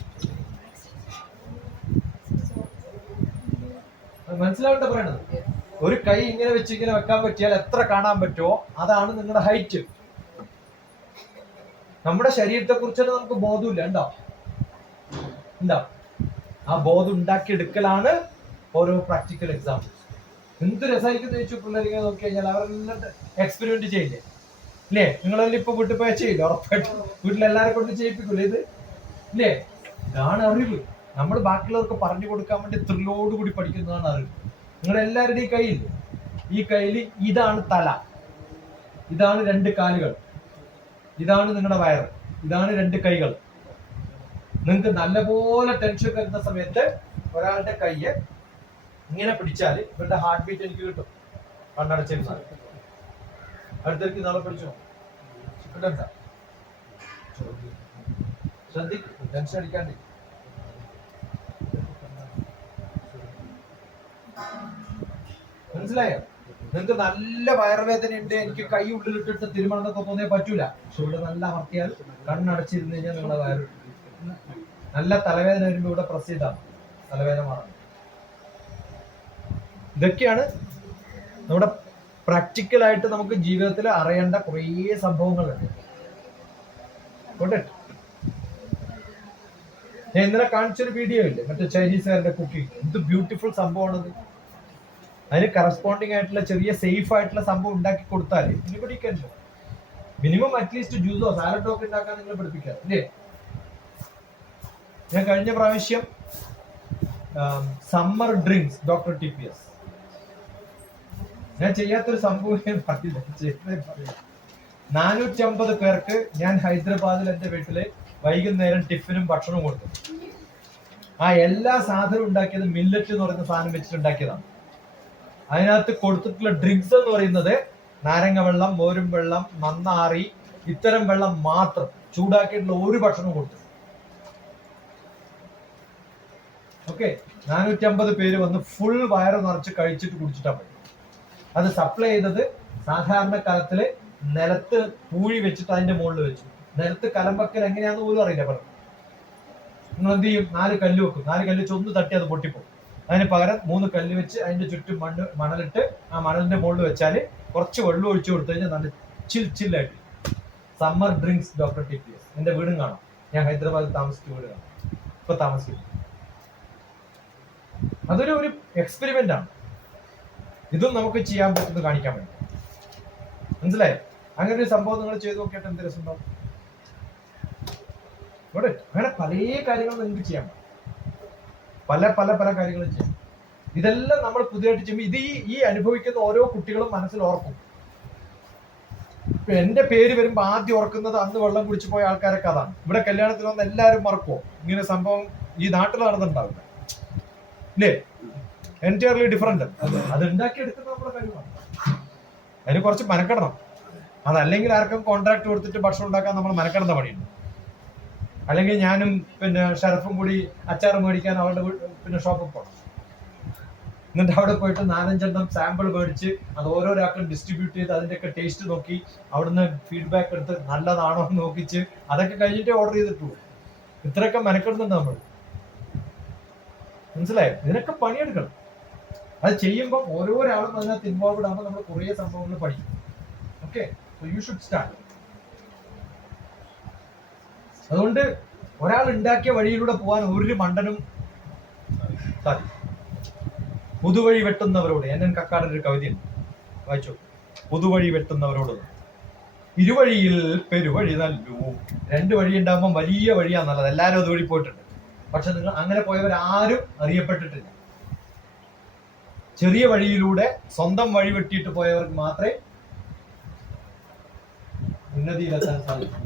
മനസ്സിലാവണ്ട പറയണത്. ഒരു കൈ ഇങ്ങനെ വെച്ച് ഇങ്ങനെ വെക്കാൻ പറ്റിയാൽ എത്ര കാണാൻ പറ്റുമോ അതാണ് നിങ്ങളുടെ ഹൈറ്റ്. നമ്മുടെ ശരീരത്തെ കുറിച്ചൊന്നും നമുക്ക് ബോധമില്ല. എന്താ ആ ബോധം ഉണ്ടാക്കിയെടുക്കലാണ് ഓരോ പ്രാക്ടിക്കൽ എക്സാമ്പിൾസ്. എന്ത് രസമായിരിക്കും ചോദിച്ചു പിള്ളേരിങ്ങനെ നോക്കി കഴിഞ്ഞാൽ അവരെല്ലാം എക്സ്പെരിമെന്റ് ചെയ്യില്ലേ? ഇല്ലേ? നിങ്ങളെല്ലാം ഇപ്പൊ വീട്ടിൽ പോയാൽ ചെയ്യില്ല? ഉറപ്പായിട്ടും വീട്ടിലെല്ലാരെ കൊണ്ട് ചെയ്യിപ്പിക്കൂലേ ഇത്? ഇല്ലേ? ഇതാണ് അറിവ്. നമ്മൾ ബാക്കിയുള്ളവർക്ക് പറഞ്ഞു കൊടുക്കാൻ വേണ്ടി ത്രില്ലോടുകൂടി പഠിക്കുന്നതാണ് അറിവ്. നിങ്ങളെല്ലാവരുടെയും ഈ കയ്യിൽ ഇതാണ് തല, ഇതാണ് 2 കാലുകൾ, ഇതാണ് നിങ്ങളുടെ വയറ്, ഇതാണ് 2 കൈകൾ. നിങ്ങൾക്ക് നല്ലപോലെ ടെൻഷൻ വരുന്ന സമയത്ത് ഒരാളുടെ കയ്യ് ഇങ്ങനെ പിടിച്ചാൽ ഇവരുടെ ഹാർട്ട് ബീറ്റ് എനിക്ക് കിട്ടും. കണ്ണടച്ചിരുന്നാൽ അടുത്തേക്ക് നാളെ പിടിച്ചോ. കിട്ടണ്ട, ശ്രദ്ധിക്കും, ടെൻഷൻ അടിക്കാണ്ട്. മനസ്സിലായോ? നിങ്ങൾക്ക് നല്ല വയറുവേദന ഉണ്ട്, എനിക്ക് കൈ ഉള്ളിലിട്ടിട്ട് തിരുമണമെന്നൊക്കെ തോന്നിയാൽ പറ്റൂല. പക്ഷെ ഇവിടെ നല്ല അമർത്തിയാൽ കണ്ണടച്ചിരുന്ന് കഴിഞ്ഞാൽ നിങ്ങളുടെ വയറ്. നല്ല തലവേദന വരുമ്പോൾ ഇവിടെ പ്രസ് ചെയ്താൽ തലവേദന മാറും. ഇതൊക്കെയാണ് നമ്മുടെ പ്രാക്ടിക്കലായിട്ട് നമുക്ക് ജീവിതത്തിൽ അറിയേണ്ട കുറേ സംഭവങ്ങളുണ്ട്. ഞാൻ ഇന്നലെ കാണിച്ചൊരു വീഡിയോ ഇല്ലേ, മറ്റേ ചൈനീസുകാരുടെ കുക്കിംഗ്. എന്ത് ബ്യൂട്ടിഫുൾ സംഭവമാണത്. അതിന് കറസ്പോണ്ടിങ് ആയിട്ടുള്ള ചെറിയ സേഫ് ആയിട്ടുള്ള സംഭവം ഉണ്ടാക്കി കൊടുത്താൽ നിങ്ങൾ പഠിക്കാനില്ല. മിനിമം അറ്റ്ലീസ്റ്റ് ജ്യൂസോ സാലഡോ ഒക്കെ ഉണ്ടാക്കാൻ നിങ്ങൾ പഠിപ്പിക്കാം അല്ലേ? ഞാൻ കഴിഞ്ഞ പ്രാവശ്യം സമ്മർ ഡ്രിങ്ക്സ് ഡോക്ടർ TPS ഞാൻ ചെയ്യാത്തൊരു സംഭവം പറയില്ല. 450 പേർക്ക് ഞാൻ ഹൈദരാബാദിൽ എന്റെ വീട്ടില് വൈകുന്നേരം ടിഫിനും ഭക്ഷണവും കൊടുത്തു. ആ എല്ലാ സാധനവും ഉണ്ടാക്കിയത് മില്ലറ്റ് എന്ന് പറയുന്ന സാധനം വെച്ചിട്ടുണ്ടാക്കിയതാണ്. അതിനകത്ത് കൊടുത്തിട്ടുള്ള ഡ്രിങ്ക്സ് എന്ന് പറയുന്നത് നാരങ്ങ വെള്ളം, മോരും വെള്ളം, നന്നാറി, ഇത്തരം വെള്ളം മാത്രം. ചൂടാക്കിയിട്ടുള്ള ഒരു ഭക്ഷണം കൊടുത്തു. ഓക്കെ, 450 പേര് വന്ന് ഫുൾ വയറ് നിറച്ച് കഴിച്ചിട്ട് കുടിച്ചിട്ടാ പോയി. അത് സപ്ലൈ ചെയ്തത് സാധാരണ കാലത്തില് നിലത്ത് പൂഴി വെച്ചിട്ട് അതിന്റെ മുകളിൽ വെച്ചു. നിലത്ത് കലമ്പക്കൽ എങ്ങനെയാന്ന് പോലും അറിയില്ല. പറഞ്ഞു നിങ്ങൾ എന്ത് ചെയ്യും? 4 കല്ല് വെക്കും. 4 കല്ല് വെച്ച് ഒന്ന് തട്ടി അത് പൊട്ടിപ്പോകും. അതിന് പകരം 3 കല്ല് വെച്ച് അതിന്റെ ചുറ്റും മണലിട്ട് ആ മണലിന്റെ മുകളിൽ വെച്ചാല് കുറച്ച് വെള്ളം ഒഴിച്ചു കൊടുത്തു കഴിഞ്ഞാൽ നല്ല ചില്ലായിട്ട്. Summer drinks doctor TPS. എന്റെ വീടും കാണാം. ഞാൻ ഹൈദരാബാദിൽ താമസിച്ച വീട് കാണാം. ഇപ്പൊ താമസിക്കുന്നു. അതൊരു എക്സ്പെരിമെന്റ് ആണ്. ഇതും നമുക്ക് ചെയ്യാൻ പറ്റുന്നത് കാണിക്കാൻ വേണ്ടി. മനസ്സിലായോ? അങ്ങനെ ഒരു സംഭവം നിങ്ങൾ ചെയ്ത് നോക്കിയിട്ട് എന്ത് രസമുണ്ടാവും. അങ്ങനെ പല കാര്യങ്ങളും നിങ്ങൾക്ക് ചെയ്യാൻ പറ്റും. പല പല പല കാര്യങ്ങളും ചെയ്യും. ഇതെല്ലാം നമ്മൾ പുതിയതായിട്ട് ചെയ്യുമ്പോൾ ഇത് ഈ അനുഭവിക്കുന്ന ഓരോ കുട്ടികളും മനസ്സിൽ ഓർക്കും. ഇപ്പൊ എന്റെ പേര് വരുമ്പോ ആദ്യം ഓർക്കുന്നത് അന്ന് വെള്ളം കുടിച്ചു പോയ ആൾക്കാരൊക്കെ അതാണ്. ഇവിടെ കല്യാണത്തിൽ വന്ന് എല്ലാവരും മറക്കുമോ? ഇങ്ങനെ സംഭവം ഈ നാട്ടിൽ നടന്നിട്ടുണ്ടാവില്ല അല്ലേ? Entirely different. അത് ഉണ്ടാക്കിയെടുക്കുന്നത് നമ്മുടെ കഴിവാണ്. അതിന് കുറച്ച് മെനക്കെടണം. അതല്ലെങ്കിൽ ആർക്കും കോൺട്രാക്ട് കൊടുത്തിട്ട് ഭക്ഷണം ഉണ്ടാക്കാൻ നമ്മൾ മെനക്കെടുന്ന പണിയുണ്ട്. അല്ലെങ്കിൽ ഞാനും പിന്നെ ഷറഫും കൂടി അച്ചാർ മേടിക്കാൻ അവരുടെ പിന്നെ ഷോപ്പിൽ പോകണം. എന്നിട്ട് അവിടെ പോയിട്ട് 4-5 സാമ്പിൾ മേടിച്ച് അത് ഓരോരാൾക്കും ഡിസ്ട്രിബ്യൂട്ട് ചെയ്ത് അതിൻ്റെയൊക്കെ ടേസ്റ്റ് നോക്കി അവിടുന്ന് ഫീഡ്ബാക്ക് എടുത്ത് നല്ലതാണോ എന്ന് നോക്കിച്ച് അതൊക്കെ കഴിഞ്ഞിട്ടേ ഓർഡർ ചെയ്തിട്ടുള്ളൂ. ഇത്രയൊക്കെ മെനക്കെടുന്നുണ്ട് നമ്മൾ. മനസ്സിലായോ? ഇതിനൊക്കെ പണിയെടുക്കണം. അത് ചെയ്യുമ്പോൾ ഓരോരാളും അതിനകത്ത് ഇൻവോൾവ്ഡ് ആകുമ്പോൾ നമ്മൾ കുറേ സംഭവങ്ങൾ പഠിക്കും. Okay, so you should start. അതുകൊണ്ട് ഒരാൾ ഉണ്ടാക്കിയ വഴിയിലൂടെ പോകാൻ ഒരു മണ്ടനും സാധിക്കും. പുതുവഴി വെട്ടുന്നവരോട് NN കക്കാടിന്റെ ഒരു കവിതയുണ്ട്, വായിച്ചു. പുതുവഴി വെട്ടുന്നവരോട് ഇരുവഴിയിൽ പെരുവഴി നല്ലു. 2 വഴി ഉണ്ടാകുമ്പോൾ വലിയ വഴിയാ നല്ലത്. എല്ലാവരും അതുവഴി പോയിട്ടുണ്ട്. പക്ഷെ നിങ്ങൾ അങ്ങനെ പോയവരാരും അറിയപ്പെട്ടിട്ടില്ല. ചെറിയ വഴിയിലൂടെ സ്വന്തം വഴി വെട്ടിയിട്ട് പോയവർക്ക് മാത്രമേ ഉന്നതിയിലെത്താൻ സാധിക്കൂ.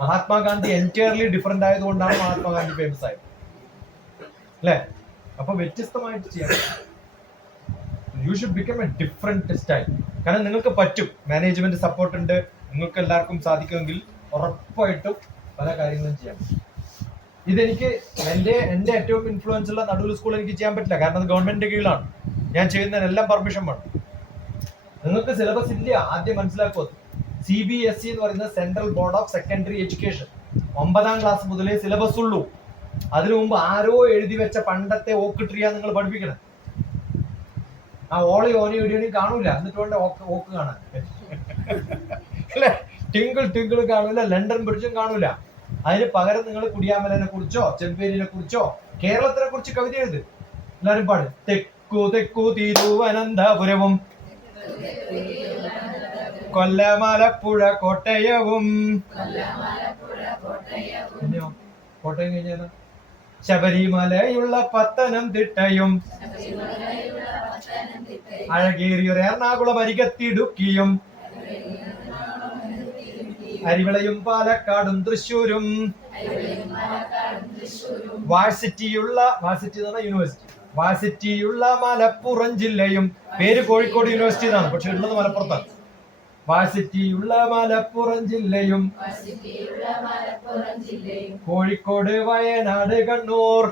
മഹാത്മാഗാന്ധി എൻറ്റയർലി ഡിഫറെന്റ് ആയതുകൊണ്ടാണ് മഹാത്മാഗാന്ധി ഫേമസ് ആയത് അല്ലേ? അപ്പൊ വ്യത്യസ്തമായിട്ട് ചെയ്യാം. You should become A different style. കാരണം നിങ്ങൾക്ക് പറ്റും. മാനേജ്മെന്റ് സപ്പോർട്ട് ഉണ്ട്. നിങ്ങൾക്ക് എല്ലാവർക്കും സാധിക്കുമെങ്കിൽ ഉറപ്പായിട്ടും പല കാര്യങ്ങളും ചെയ്യാം. ഇതെനിക്ക് എന്റെ ഏറ്റവും ഇൻഫ്ലുവൻസ് ഉള്ള നടുവിൽ സ്കൂൾ എനിക്ക് ചെയ്യാൻ പറ്റില്ല. കാരണം അത് ഗവൺമെന്റിന്റെ കീഴിലാണ്. ഞാൻ ചെയ്യുന്നതിനെല്ലാം പെർമിഷൻ വേണം. നിങ്ങൾക്ക് സിലബസ് ഇല്ല, ആദ്യം മനസ്സിലാക്കുക. CBSE എന്ന് പറയുന്നത് central board of secondary education. 9ാം class മുതലേ സിലബസ് ഉള്ളൂ. അതിനു മുമ്പ് ആരോ എഴുതി വെച്ച പണ്ടത്തെ ഓക്ക് ട്രീയാ നിങ്ങൾ പഠിപ്പിക്കണം. ആ ഓളി ഓനി ഇടിയണി കാണൂല. എന്നിട്ട് വേണ്ട ഓക്ക് കാണാൻ അല്ലെ? ടിങ്കിൾ കാണൂല, ലണ്ടൻ ബ്രിഡ്ജും കാണൂല. അതിന് പകരം നിങ്ങൾ കുടിയാമലനെ കുറിച്ചോ ചെമ്പേരിനെ കുറിച്ചോ കേരളത്തിനെ കുറിച്ച് കവിത എഴുത്. എല്ലാരും പാട്. തെക്കു തെക്കു തിരുവനന്തപുരവും കൊല്ലമലപ്പുഴ കോട്ടയവും. പിന്നെയോ കോട്ടയം കഴിഞ്ഞാലോ ശബരിമലയുള്ള പത്തനംതിട്ടയും അഴകേറിയൊരു എറണാകുളം അരികത്തിടുക്കിയും അരിവിളയും പാലക്കാടും തൃശ്ശൂരും. വാഴ്സിറ്റിയുള്ള യൂണിവേഴ്സിറ്റി വാഴ്സിറ്റിയുള്ള മലപ്പുറം ജില്ലയും. പേര് കോഴിക്കോട് യൂണിവേഴ്സിറ്റി എന്നാണ്, പക്ഷെ ഉള്ളത് മലപ്പുറത്താണ്. വാഴ്സിറ്റിയുള്ള മലപ്പുറം ജില്ലയും കോഴിക്കോട് വയനാട് കണ്ണൂർ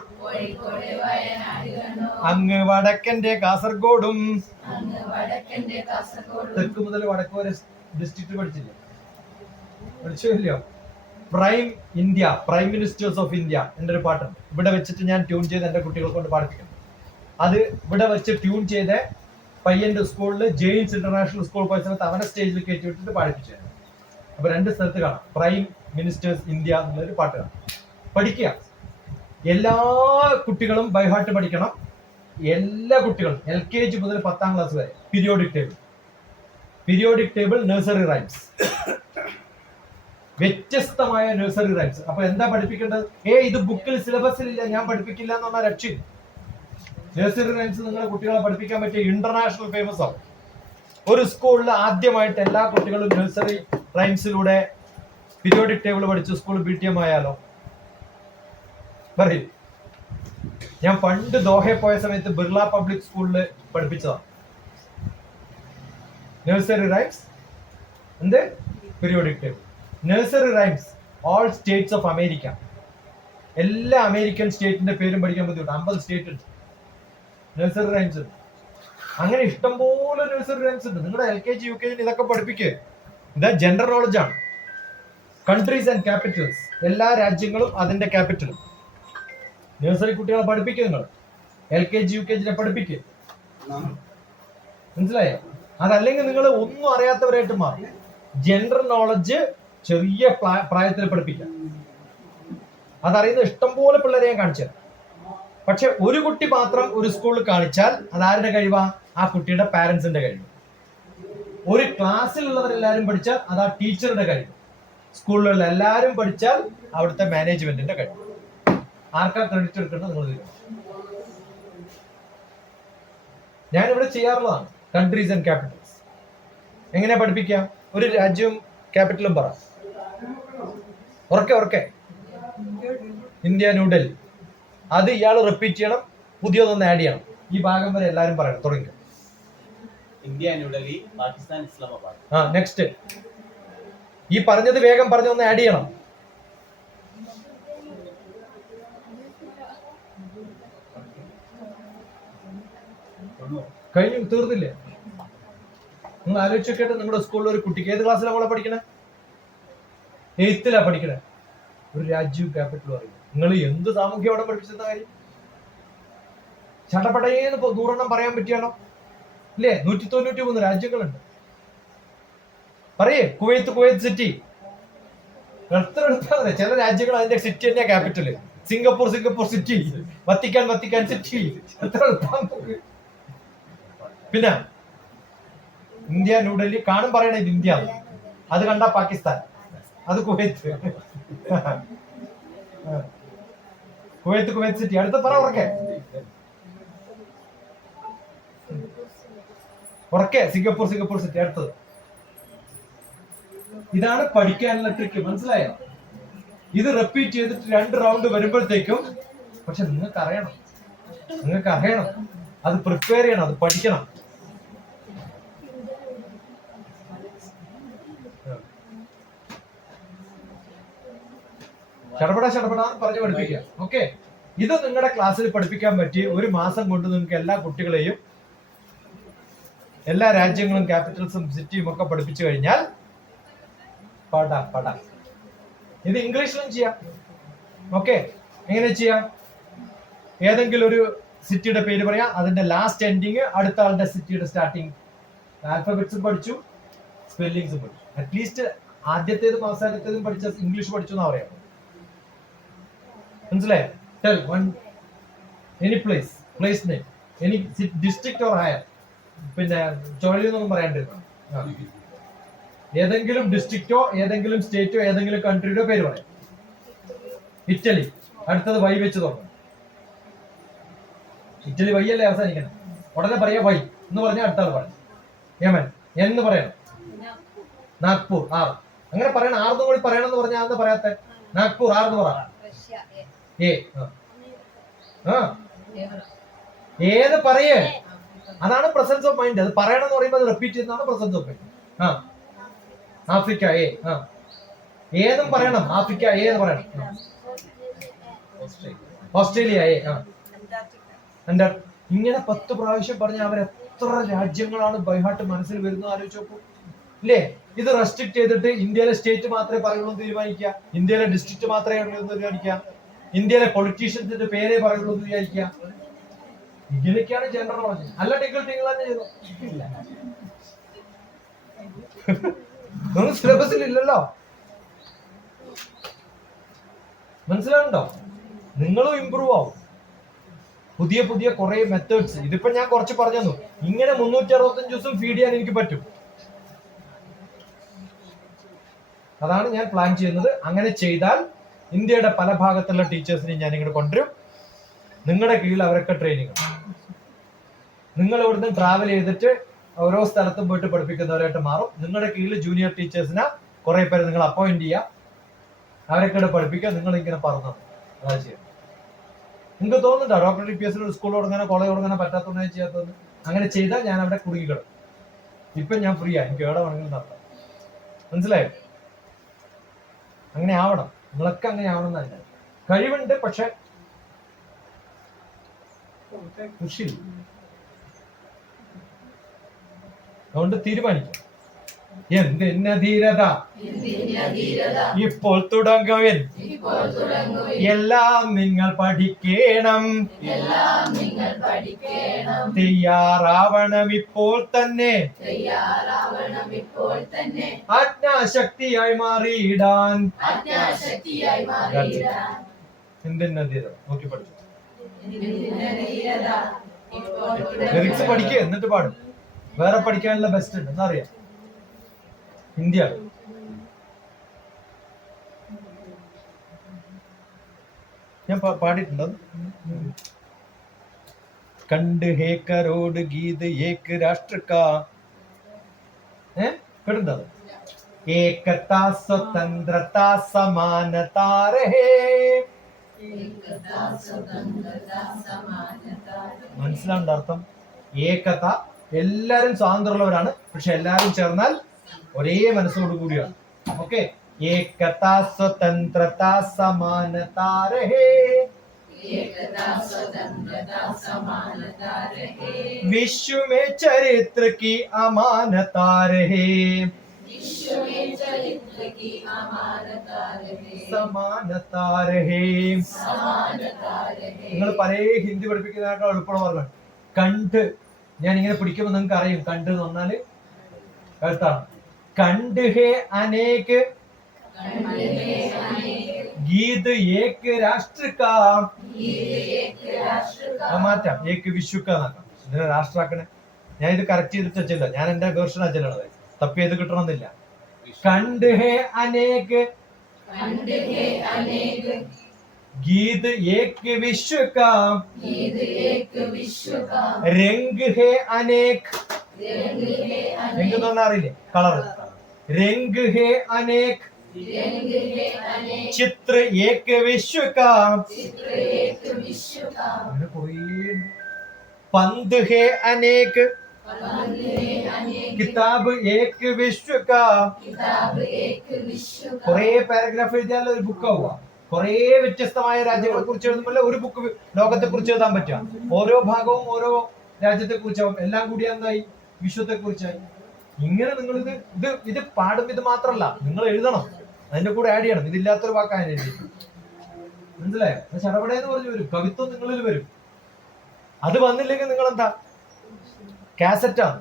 അങ്ങ് വടക്കന്റെ കാസർഗോഡും. തെക്ക് മുതൽ വടക്ക് വരെ ഡിസ്ട്രിക്ട് പഠിച്ചില്ല? പഠിച്ചില്ലയോ? Prime India, prime ministers of India എന്റെ ഒരു പാട്ടുണ്ട്. ഇവിടെ വെച്ചിട്ട് ഞാൻ ട്യൂൺ ചെയ്ത് എന്റെ കുട്ടികളെ കൊണ്ട് പാടിപ്പിക്കണം. അത് ഇവിടെ വെച്ച് ട്യൂൺ ചെയ്ത് പയ്യന്റെ സ്കൂളിൽ ജെയിൻസ് ഇന്റർനാഷണൽ സ്കൂൾ പോയ സമയത്ത് അവനെ സ്റ്റേജിൽ കയറ്റി വിട്ടിട്ട് പാടിപ്പിച്ചു. അപ്പൊ 2 സ്ഥലത്ത് കാണാം പ്രൈം മിനിസ്റ്റേഴ്സ് ഇന്ത്യ എന്നുള്ളൊരു പാട്ട് കാണാം. പഠിക്കുക. എല്ലാ കുട്ടികളും ബൈഹാർട്ട് പഠിക്കണം. എല്ലാ കുട്ടികളും LKG മുതൽ 10ാം ക്ലാസ് വരെ പീരിയോഡിക് ടേബിൾ നഴ്സറി റൈംസ്, വ്യത്യസ്തമായ നഴ്സറി റൈംസ്. അപ്പൊ എന്താ പഠിപ്പിക്കേണ്ടത്? ഇത് ബുക്കിൽ സിലബസിൽ ഇല്ല, ഞാൻ പഠിപ്പിക്കില്ല എന്ന് പറഞ്ഞാൽ രക്ഷയും. നഴ്സറി റൈംസ് നിങ്ങളെ കുട്ടികളെ പഠിപ്പിക്കാൻ പറ്റിയ ഇന്റർനാഷണൽ ഫേമസ് ആവും. ഒരു സ്കൂളിൽ ആദ്യമായിട്ട് എല്ലാ കുട്ടികളും നഴ്സറി റൈംസിലൂടെ പീരിയോഡിക് ടേബിൾ പഠിച്ച് സ്കൂൾ BTM ആയാലോ? പറയൂ. ഞാൻ പണ്ട് ദോഹയിൽ പോയ സമയത്ത് ബിർള പബ്ലിക് സ്കൂളിൽ പഠിപ്പിച്ചതാണ് നഴ്സറി റൈംസ് എന്ത് periodic table. Nursery rhymes all States of America. എല്ലാ അമേരിക്കൻ സ്റ്റേറ്റിന്റെ പേരും പഠിക്കാൻ ബുദ്ധിമുട്ട്. 50 സ്റ്റേറ്റ് ഉണ്ട്, നഴ്സറി റൈംസ് ഉണ്ട്. അങ്ങനെ ഇഷ്ടംപോലെ നഴ്സറി റൈംസ് ഉണ്ട്. നിങ്ങളുടെ LKG UKG ഇതൊക്കെ പഠിപ്പിക്കുക. ഇത് ജനറൽ നോളജ് ആണ്. കൺട്രീസ് ആൻഡ് ക്യാപിറ്റൽസ്, എല്ലാ രാജ്യങ്ങളും അതിന്റെ ക്യാപിറ്റലും. നഴ്സറി കുട്ടികളെ പഠിപ്പിക്കുക. നിങ്ങൾ LKG UKG പഠിപ്പിക്കുക. മനസ്സിലായോ? അതല്ലെങ്കിൽ നിങ്ങൾ ഒന്നും അറിയാത്തവരായിട്ട് മാറും. ജനറൽ നോളജ് ചെറിയ പ്രായത്തിൽ പഠിപ്പിക്കാം. അതറിയുന്ന ഇഷ്ടംപോലെ പിള്ളേരെ ഞാൻ കാണിച്ചു തരാം. പക്ഷെ ഒരു കുട്ടി മാത്രം ഒരു സ്കൂളിൽ കാണിച്ചാൽ അതാരുടെ കഴിവാ? ആ കുട്ടിയുടെ പാരന്റ്സിന്റെ കഴിവ്. ഒരു ക്ലാസ്സിലുള്ളവരെല്ലാരും പഠിച്ചാൽ അതാ ടീച്ചറുടെ കഴിവ്. സ്കൂളിലുള്ള എല്ലാവരും പഠിച്ചാൽ അവിടുത്തെ മാനേജ്മെന്റിന്റെ കഴിവ്. ആർക്കാ ക്രെഡിറ്റ് എടുക്കേണ്ടത് നിങ്ങൾ തീരുമാനിക്കും. ഞാനിവിടെ ചെയ്യാറുള്ളതാണ്. കൺട്രീസ് ആൻഡ് ക്യാപിറ്റൽസ് എങ്ങനെയാ പഠിപ്പിക്കാം? ഒരു രാജ്യവും ക്യാപിറ്റലും പറ. ഉറക്കെ. ഇന്ത്യ, ന്യൂഡൽഹി. അത് ഇയാൾ റിപ്പീറ്റ് ചെയ്യണം, പുതിയതൊന്ന് ആഡ് ചെയ്യണം. ഈ ഭാഗം വരെ എല്ലാരും പറയണം. തുടങ്ങി. India, New Delhi, Pakistan, Islamabad. Next. ഈ പറഞ്ഞത് വേഗം പറഞ്ഞൊന്ന് ആഡ് ചെയ്യണം. കഴിഞ്ഞു, തീർന്നില്ലേ? നിങ്ങൾ ആലോചിച്ച് നോക്കിയിട്ട് നിങ്ങളുടെ സ്കൂളിൽ ഒരു കുട്ടിക്ക് ഏത് ക്ലാസ്സിലാണ് നമ്മളെ പഠിക്കണേ? 8th പഠിക്കണേ. ഒരു രാജ്യവും ക്യാപിറ്റലും അറിയില്ല. നിങ്ങൾ എന്ത് സാമൂഹ്യം അവിടെ പഠിപ്പിച്ചെന്ന കാര്യം? ചടപടയേന്ന് നൂറെണ്ണം പറയാൻ പറ്റിയാണോ? ഇല്ലേ? 193 രാജ്യങ്ങളുണ്ട്. പറയേ. Kuwait city. എത്ര എടുത്താൽ മതി. ചില രാജ്യങ്ങൾ അതിന്റെ സിറ്റി തന്നെയാ capital. Singapore city. Vatican city. എത്ര എടുത്താൽ നമുക്ക്. പിന്നെ ഇന്ത്യ, ന്യൂഡൽഹി കാണും പറയണേ ഇത് ഇന്ത്യ. അത് കണ്ട പാകിസ്ഥാൻ, അത് കുവൈത്ത്. Kuwait city. അടുത്ത പറ ഉറക്കെ. Singapore city. അടുത്തത്. ഇതാണ് പഠിക്കാനുള്ള ട്രിക്ക്. മനസ്സിലായോ? ഇത് റിപ്പീറ്റ് ചെയ്തിട്ട് 2 റൗണ്ട് വരുമ്പോഴത്തേക്കും, പക്ഷെ നിങ്ങൾക്ക് അറിയണം, അത് പ്രിപ്പയർ ചെയ്യണം, അത് പഠിക്കണം. ചടപടാ പറഞ്ഞു പഠിപ്പിക്കുക. ഓക്കെ, ഇത് നിങ്ങളുടെ ക്ലാസ്സിൽ പഠിപ്പിക്കാൻ പറ്റി 1 മാസം കൊണ്ട് നിങ്ങൾക്ക് എല്ലാ കുട്ടികളെയും എല്ലാ രാജ്യങ്ങളും ക്യാപിറ്റൽസും സിറ്റിയും ഒക്കെ പഠിപ്പിച്ചു കഴിഞ്ഞാൽ പട. ഇത് ഇംഗ്ലീഷിലും ചെയ്യാം. ഓക്കെ, എങ്ങനെ ചെയ്യാം? ഏതെങ്കിലും ഒരു സിറ്റിയുടെ പേര് പറയാം, അതിന്റെ ലാസ്റ്റ് എൻഡിങ് അടുത്ത ആളുടെ സിറ്റിയുടെ സ്റ്റാർട്ടിങ്. ആൽഫബറ്റ്സും പഠിച്ചു, സ്പെല്ലിങ്സും പഠിച്ചു. അറ്റ്ലീസ്റ്റ് ആദ്യത്തേതും അവസാനത്തേതും പഠിച്ച ഇംഗ്ലീഷ് പഠിച്ചു എന്നാ പറയാം. മനസ്സിലായോ? Tell one any place name, any district or higher. പിന്നെ ചോഴയൊന്നും പറയാണ്ടിരുന്നു. ഏതെങ്കിലും ഡിസ്ട്രിക്റ്റോ ഏതെങ്കിലും സ്റ്റേറ്റോ ഏതെങ്കിലും കൺട്രിയുടെ പേര് പറയാം. ഇറ്റലി. അടുത്തത് വൈ വെച്ച് തുടങ്ങും. ഇറ്റലി വൈ അല്ലേ അവസാനിക്കണം. ഉടനെ പറയാ വൈ എന്ന് പറഞ്ഞാൽ അടുത്ത ആൾ പറയും. യമൻ എന്ന് പറയണം. നാഗ്പൂർ ആർ. അങ്ങനെ പറയണം. ആർന്ന് കൂടി പറയണമെന്ന് പറഞ്ഞാൽ അന്ന് പറയാത്ത. നാഗ്പൂർ ആർന്ന് പറ. ഏത് പറയേ, അതാണ് പ്രസൻസ് ഓഫ് മൈൻഡ്. അത് പറയണം എന്ന് പറയുമ്പോൾ അത് റിപ്പീറ്റ് ചെയ്യുന്നതാണ് presence of mind. Africa A. ഏതും പറയണം. ആഫ്രിക്ക എ എന്ന് പറയണം. Australia A. ഇങ്ങനെ 10 പ്രാവശ്യം പറഞ്ഞ അവർ എത്ര രാജ്യങ്ങളാണ് ബൈഹാർട്ട് മനസ്സിൽ വരുന്നത് ആലോചിച്ച് നോക്കൂ. ഇല്ലേ? ഇത് റെസ്ട്രിക്ട് ചെയ്തിട്ട് ഇന്ത്യയിലെ സ്റ്റേറ്റ് മാത്രമേ പറയുള്ളൂ എന്ന് തീരുമാനിക്കുക, ഇന്ത്യയിലെ ഡിസ്ട്രിക്ട് മാത്രമേ ഉള്ളൂ എന്ന് തീരുമാനിക്കുക, ഇന്ത്യയിലെ പൊളിറ്റീഷ്യൻസിന്റെ പേരേ പറയുള്ളൂ എന്ന് വിചാരിക്കുക. ഇങ്ങനെയൊക്കെയാണ് ജനറൽ നോളജ്. അല്ല ടിങ്കിൾ തന്നെ ചെയ്തു. ഒന്നും സിലബസിൽ ഇല്ലല്ലോ. മനസ്സിലാവുന്നുണ്ടോ? നിങ്ങളും ഇമ്പ്രൂവ് ആവും. പുതിയ കുറെ മെത്തേഡ്സ്. ഇതിപ്പോ ഞാൻ കുറച്ച് പറഞ്ഞു തന്നു. ഇങ്ങനെ 365 ദിവസം ഫീഡ് ചെയ്യാൻ എനിക്ക് പറ്റും. അതാണ് ഞാൻ പ്ലാൻ ചെയ്യുന്നത്. അങ്ങനെ ചെയ്താൽ ഇന്ത്യയുടെ പല ഭാഗത്തുള്ള ടീച്ചേഴ്സിനെ ഞാൻ ഇങ്ങോട്ട് കൊണ്ടുവരും. നിങ്ങളുടെ കീഴിൽ അവരൊക്കെ ട്രെയിനിങ്. നിങ്ങൾ ഇവിടുന്ന് ട്രാവൽ ചെയ്തിട്ട് ഓരോ സ്ഥലത്തും പോയിട്ട് പഠിപ്പിക്കുന്നവരായിട്ട് മാറും. നിങ്ങളുടെ കീഴിൽ ജൂനിയർ ടീച്ചേഴ്സിനെ കുറെ പേര് നിങ്ങൾ അപ്പോയിന്റ് ചെയ്യുക, അവരൊക്കെ ഇവിടെ പഠിപ്പിക്കുക. നിങ്ങൾ ഇങ്ങനെ പറഞ്ഞു അതാ ചെയ്യാം. നിങ്ങൾക്ക് തോന്നുന്നുണ്ടോ ഡോക്ടർ DPS സ്കൂൾ തുടങ്ങാനോ കോളേജ് തുടങ്ങാനോ പറ്റാത്തതുകൊണ്ട് ചെയ്യാത്തത്? അങ്ങനെ ചെയ്താൽ ഞാൻ അവിടെ കുടുങ്ങിക്കിടും. ഇപ്പൊ ഞാൻ ഫ്രീ ആ, എനിക്ക് എവിടെ വേണമെങ്കിലും നടത്താം. മനസ്സിലായോ? അങ്ങനെ ആവണം. നിങ്ങളൊക്കെ അങ്ങനെ ആവണം എന്നല്ല. കഴിവുണ്ട്, പക്ഷെ കൃഷി. അതുകൊണ്ട് തീരുമാനിക്കും. എന്തിന്ന ധീരത ഇപ്പോൾ തുടങ്ങുവിൻ, എല്ലാം നിങ്ങൾ പഠിക്കണം, തയ്യാറാവണം ഇപ്പോൾ തന്നെ, ആജ്ഞാശക്തിയായി മാറിയിടാൻ. എന്തിന്ന ധീരത നോക്കി പഠിച്ചു. ലിറിക്സ് പഠിക്കുക, എന്നിട്ട് പാടും. വേറെ പഠിക്കാനുള്ള ബെസ്റ്റ് ഉണ്ട് എന്നറിയാം. ഇന്ത്യ ഞാൻ പാടിയിട്ടുണ്ടോ? കണ്ട് ഹേ കരോട് ഗീത് ഏക് രാഷ്ട്ര കാ കേട്ടിട്ടുണ്ടോ? ഏകതാ സ്വതന്ത്രതാ സമാനതാ രഹേ. മനസ്സിലാവുന്ന അർത്ഥം? ഏകത, എല്ലാരും സ്വാതന്ത്ര്യമുള്ളവരാണ്, പക്ഷെ എല്ലാരും ചേർന്നാൽ ഒരേ മനസ്സോട് കൂടിയാണ്. ഓക്കെ, ഏകത സ്വതന്ത്രത സമാനതാ രഹേ. विश्व में चरित्र की अमानता रहे. സമാനതാ രഹേ. നിങ്ങൾ പല ഹിന്ദി പഠിപ്പിക്കുന്നതിനേക്കാൾ എളുപ്പമാണ് പറഞ്ഞത്. കണ്ട്, ഞാൻ ഇങ്ങനെ പിടിക്കുമ്പോൾ നിങ്ങൾക്ക് അറിയും കണ്ട് എന്ന് പറഞ്ഞാല് കഴുത്താണ്. കണ്ട് ഹേ അനേക് ഗീത് ഏക് രാഷ്ട്ര കാ. മാറ്റാം, ഏക് വിശ്വക്കാന്നാക്കാം. ഇതിനെ രാഷ്ട്രാക്കണേ. ഞാൻ ഇത് കറക്റ്റ് ചെയ്തിട്ട് വെച്ചില്ല, ഞാൻ എന്റെ വേർഷനാ ചെല്ലണത്, തപ്പിയത് കിട്ടണമെന്നില്ല. കണ്ട് ഹേ അനേക് ഗീത് ഏക് വിശ്വ കാ. രംഗ് ഹേ അനേക്. രംഗ് എന്ന് പറഞ്ഞാൽ അറിയില്ലേ, കളർ. രംഗ് ഹേ അനേക് ചിത്ര ഏക് വിശ്വ കാ. പന്ത് ഹേ അനേക് കിതാബ് ഏക് വിശ്വ കാ. കുറെ പാരഗ്രാഫ് എഴുതിയാൽ ഒരു ബുക്ക് ആവുക. കുറെ വ്യത്യസ്തമായ രാജ്യങ്ങളെ കുറിച്ച് എഴുതുമ്പോൾ ഒരു ബുക്ക് ലോകത്തെ കുറിച്ച് എഴുതാൻ പറ്റുക. ഓരോ ഭാഗവും ഓരോ രാജ്യത്തെ കുറിച്ചാവും, എല്ലാം കൂടി എന്തായി വിശ്വത്തെ കുറിച്ചായി. ഇങ്ങനെ നിങ്ങൾ ഇത് പാടും. ഇത് മാത്രല്ല, നിങ്ങൾ എഴുതണം, അതിന്റെ കൂടെ ആഡ് ചെയ്യണം. ഇതില്ലാത്തൊരു വാക്കാണ് എഴുതി. മനസ്സിലായോ? ചടപടയെന്ന് പറഞ്ഞു വരും, കവിത്വം നിങ്ങളിൽ വരും. അത് വന്നില്ലെങ്കിൽ നിങ്ങൾ എന്താ, കാസറ്റാണ്.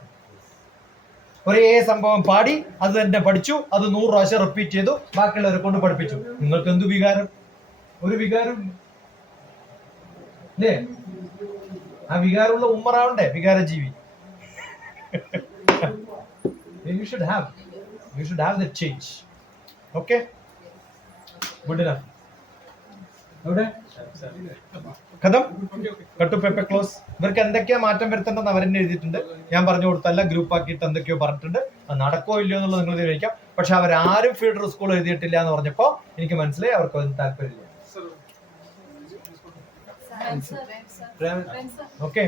ഒരേ സംഭവം പാടി അത് തന്നെ പഠിച്ചു, അത് 100 പ്രാവശ്യം റിപ്പീറ്റ് ചെയ്തു, ബാക്കിയുള്ളവരെ കൊണ്ട് പഠിപ്പിച്ചു. നിങ്ങൾക്ക് എന്ത് വികാരം? ഒരു വികാരം അല്ലേ? ആ വികാരമുള്ള ഉമ്മറാവണ്ടേ, വികാരജീവി. You should have that change. Okay, good enough. എവിടെ കഥം കട്ടു പേപ്പർ ക്ലോസ്. ഇവർക്ക് എന്തൊക്കെയാ മാറ്റം വരുത്തേണ്ടെന്ന് അവരെന്നെ എഴുതിയിട്ടുണ്ട്. ഞാൻ പറഞ്ഞു കൊടുത്തല്ല, ഗ്രൂപ്പ് ആക്കിയിട്ട് എന്തൊക്കെയോ പറഞ്ഞിട്ടുണ്ട്. അത് നടക്കോ ഇല്ലയോ എന്നുള്ളത് നിങ്ങൾ തീരുമാനിക്കാം. പക്ഷെ അവരാരും ഫീഡർ സ്കൂൾ എഴുതിയിട്ടില്ല എന്ന് പറഞ്ഞപ്പോ എനിക്ക് മനസ്സിലായി അവർക്ക് അതിന് താല്പര്യമില്ല. ഓക്കെ,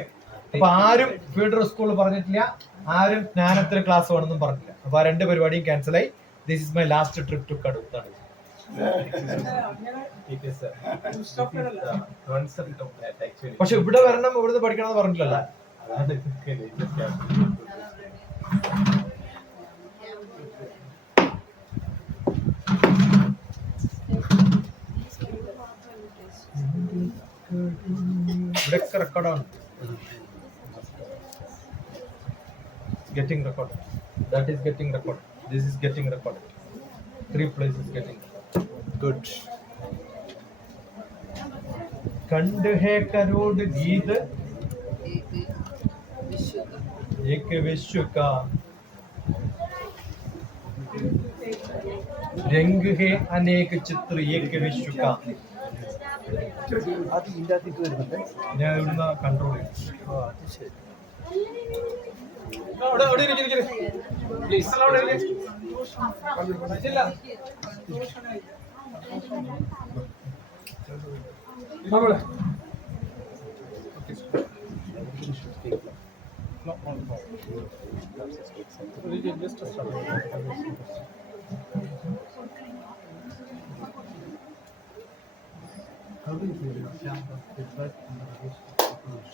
അപ്പൊ ആരും ഫീഡർ സ്കൂൾ പറഞ്ഞിട്ടില്ല, ആരും ജ്ഞാനത്തിന് ക്ലാസ് വേണമെന്നും പറഞ്ഞില്ല. അപ്പൊ ആ 2 പരിപാടിയും ക്യാൻസൽ ആയി. This is my last trip to Kadur. പക്ഷെ ഇവിടെ വരണം, ഇവിടുന്ന് പഠിക്കണം എന്ന് പറഞ്ഞില്ലല്ലോ. ഇവിടെയൊക്കെ റെക്കോർഡാണ്. Getting recorded. That is getting recorded. This is getting recorded. 3 places getting recorded. Good. कंड है करोड़ गीत एक विश्व का. रंग है अनेक चित्र एक विश्व का. ഞാൻ ഇവിടുന്ന് കൺട്രോൾ ചെയ്യും. How do you feel about feedback?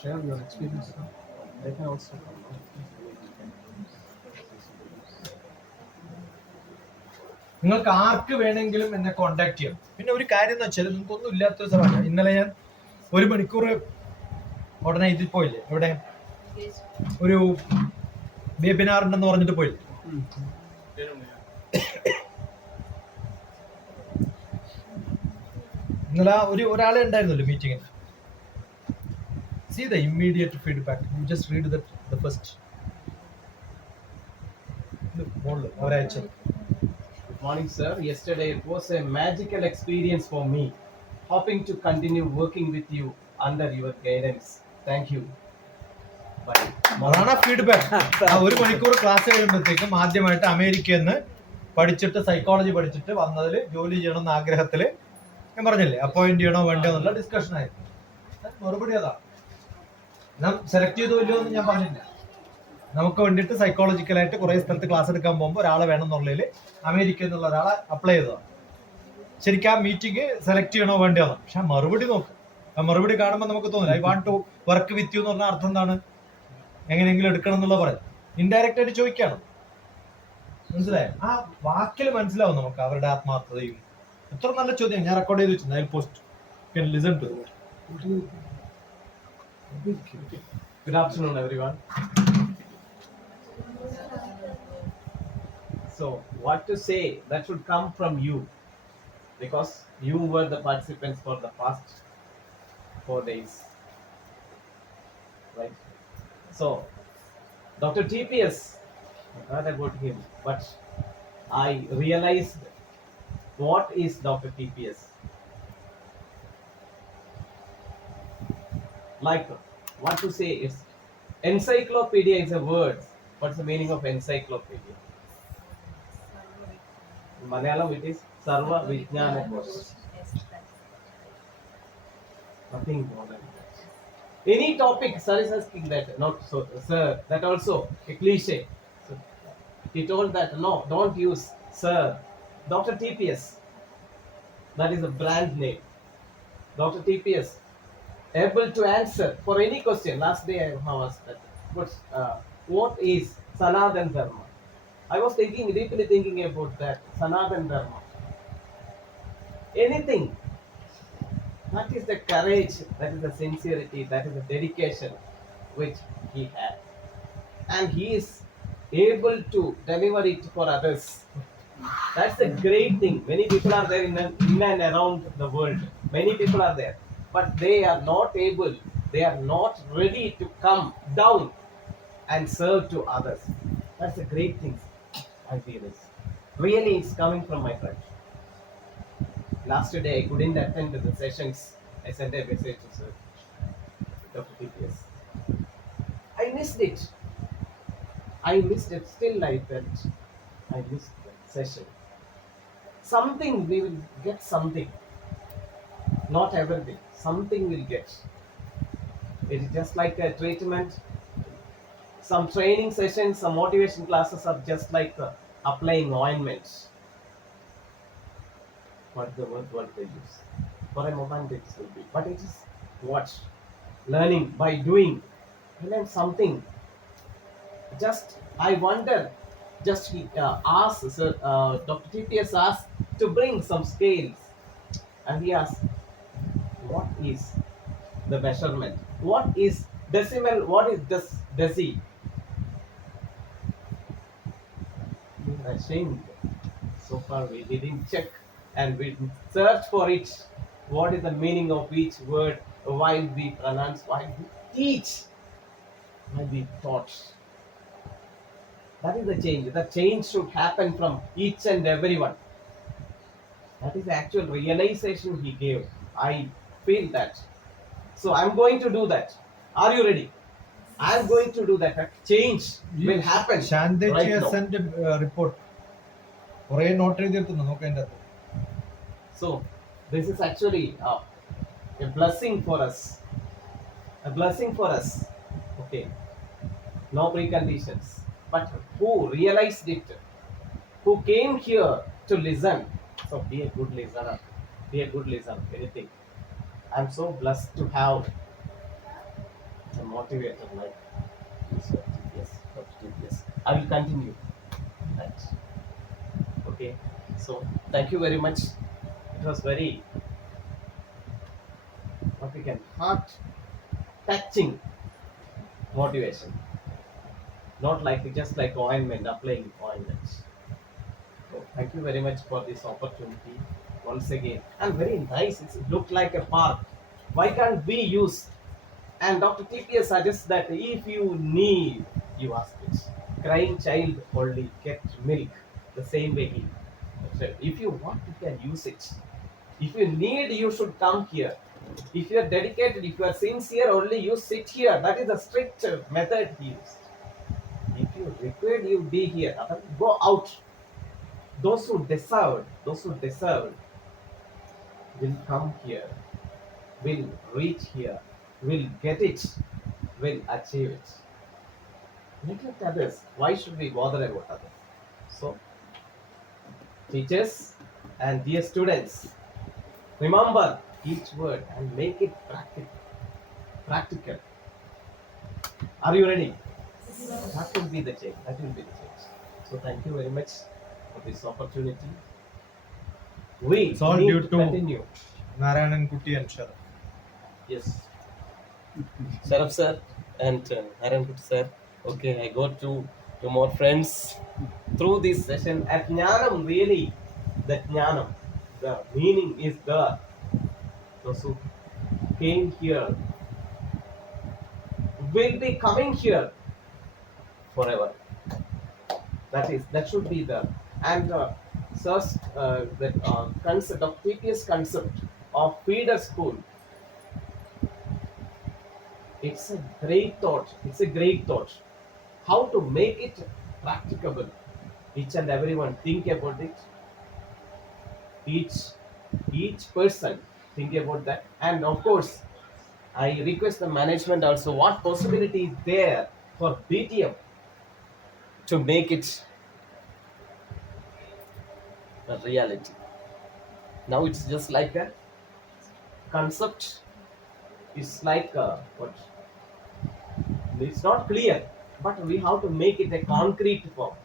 Share your experience. They can also come. നിങ്ങൾക്ക് ആർക്ക് വേണമെങ്കിലും എന്നെ കോണ്ടാക്ട് ചെയ്യാം. പിന്നെ ഒരു കാര്യം എന്ന് വെച്ചാൽ, നിങ്ങൾക്കൊന്നും ഇല്ലാത്തൊരു സമയമാണ്. ഇന്നലെ ഞാൻ 1 മണിക്കൂർ ഉടനെ ഇതിൽ പോയില്ലേ, ഇവിടെ ഒരു വെബിനാർ ഉണ്ടെന്ന് പറഞ്ഞിട്ട് പോയില്ലേ. ഇന്നലെ ഒരാളെ ഉണ്ടായിരുന്നല്ലോ മീറ്റിങ്ങിന്. See the immediate feedback. You just read the first. Good morning, sir. Yesterday it was a magical experience for me. Hoping to continue working with you under your guidance. Thank you. by അതാണ് feedback. ആ 1 മണിക്കൂർ class കഴിയുമ്പോഴത്തേക്കും ആദ്യമായിട്ട് അമേരിക്കയിൽ നിന്ന് പഠിച്ചിട്ട് psychology പഠിച്ചിട്ട് വന്നതിൽ ജോലി ചെയ്യണം എന്ന ആഗ്രഹത്തിൽ ഞാൻ പറഞ്ഞില്ലേ അപ്പോയിന്റ് ചെയ്യണോ വേണ്ടോ എന്നുള്ള ഡിസ്കഷൻ ആയിരുന്നു. മറുപടി അതാ. നാം സെലക്ട് ചെയ്തോ ഇല്ലയോ എന്ന് ഞാൻ പറഞ്ഞില്ല. നമുക്ക് വേണ്ടിയിട്ട് സൈക്കോളജിക്കലായിട്ട് കുറെ സ്ഥലത്ത് ക്ലാസ് എടുക്കാൻ പോകുമ്പോൾ ഒരാളെ വേണം എന്നുള്ളതിൽ അമേരിക്കയിൽ നിന്നുള്ള ഒരാളെ അപ്ലൈ ചെയ്തതാണ്. ശരിക്കും ആ മീറ്റിംഗ് സെലക്ട് ചെയ്യണോ വേണ്ടോ. പക്ഷെ ആ മറുപടി നോക്ക്. ആ മറുപടി കാണുമ്പോൾ നമുക്ക് തോന്നില്ല I want to work with you എന്ന് പറഞ്ഞ അർത്ഥം എന്താണ്? എങ്ങനെയെങ്കിലും എടുക്കണം എന്നുള്ള പറയാം. ഇൻഡയറക്റ്റ് ആയിട്ട് ചോദിക്കാണ്. മനസ്സിലായോ? ആ വാക്കിൽ മനസ്സിലാവും നമുക്ക് അവരുടെ ആത്മാർത്ഥതയും. എത്ര നല്ല ചോദ്യം. ഞാൻ റെക്കോർഡ് ചെയ്ത് വെച്ചിട്ടുണ്ട്. I post listen to. good afternoon, everyone. So, what to say that should come from you, because you were the participants for the past 4 days, right? So, Dr. TPS, I heard about him, but I realized what is Dr. TPS. Like, what to say is, encyclopedia is a word. What's the meaning of encyclopedia? In Malayalam it is Sarva Vijnana Kosh. Nothing more than that. Any topic, sir is asking that. Not so, sir. That also a cliche. So, he told that no, don't use sir. Dr. TPS. That is a brand name. Dr. TPS. Able to answer for any question. Last day I have asked that. But what is Sanatan Dharma? I was deeply thinking about that. Sanatan Dharma. Anything. That is the courage, that is the sincerity, that is the dedication which he had. And he is able to deliver it for others. That's the great thing. Many people are there in and around the world. Many people are there. But they are not able, they are not ready to come down and serve to others. That's a great thing, I feel this. Really, it's coming from my heart. Last day, I couldn't attend the sessions. I sent a message to Sir Dr. TPS. I missed it. I missed it. Still, I felt I missed the session. Something, we will get something. Not everything. Something we'll get. It is just like a treatment. Some training sessions, some motivation classes are just like applying ointments. What the word what they use? For a moment it will be. But it is what? Learning by doing. You learn something. Just, I wonder, just he asked, Sir, Dr. TPS asked to bring some scales. And he asked, what is the measurement? What is decimal? What is deci? We are ashamed. So far we didn't check and we search for it. What is the meaning of each word? Why we pronounce? Why we teach? Why we taught? That is the change. The change should happen from each and everyone. That is the actual realization he gave. I feel that. So I'm going to do that. Are you ready? I'm going to do that. A change will happen. ശാന്തേച്ചി right now. എസ്എന്റെ report കുറെ note എഴുതിയെടുക്കുന്നു നോക്കാം അതിന്റെ അകത്ത്. So this is actually a blessing for us. A blessing for us. Okay. No preconditions. But who realized it? Who came here to listen? So be a good listener. Be a good listener. Anything. I'm so blessed to have a motivator like Mr. TPS. Dr. TPS. I will continue that. Okay. So thank you very much. It was very, what we can, heart touching motivation. Not like just like ointment, applying ointment. So thank you very much for this opportunity once again. And very nice. It looked like a park. Why can't we use? And Dr. TPS suggests that if you need, you ask it. Crying child only get milk. The same way he said. If you want, you can use it. If you need, you should come here. If you are dedicated, if you are sincere, only you sit here. That is the strict method he used. If you required, you be here. Go out. Those who deserve will come here, will reach here, will get it, will achieve it. Neglect others. Why should we bother about others? So, teachers and dear students, remember each word and make it practical. Are you ready? That will be the change. That will be the change. So thank you very much for this opportunity. We It's all need due to to- continue. Narayanan Kuti and Sharaf. Yes. Sharaf sir and Narayan Kutty sir. Okay, I got two more friends through this session. At Jnanam, really, the Jnanam, the meaning is there. Those who came here will be coming here forever. That should be the and sir's the concept of TPS concept of feeder school. It's a great thought. It's a great thought. How to make it practicable? Each and everyone think about it. Each person think about that. And of course, I request the management also what possibility is there for BTM to make it a reality. Now it's just like a concept. It's like what? It's not clear, but we have to make it a concrete form.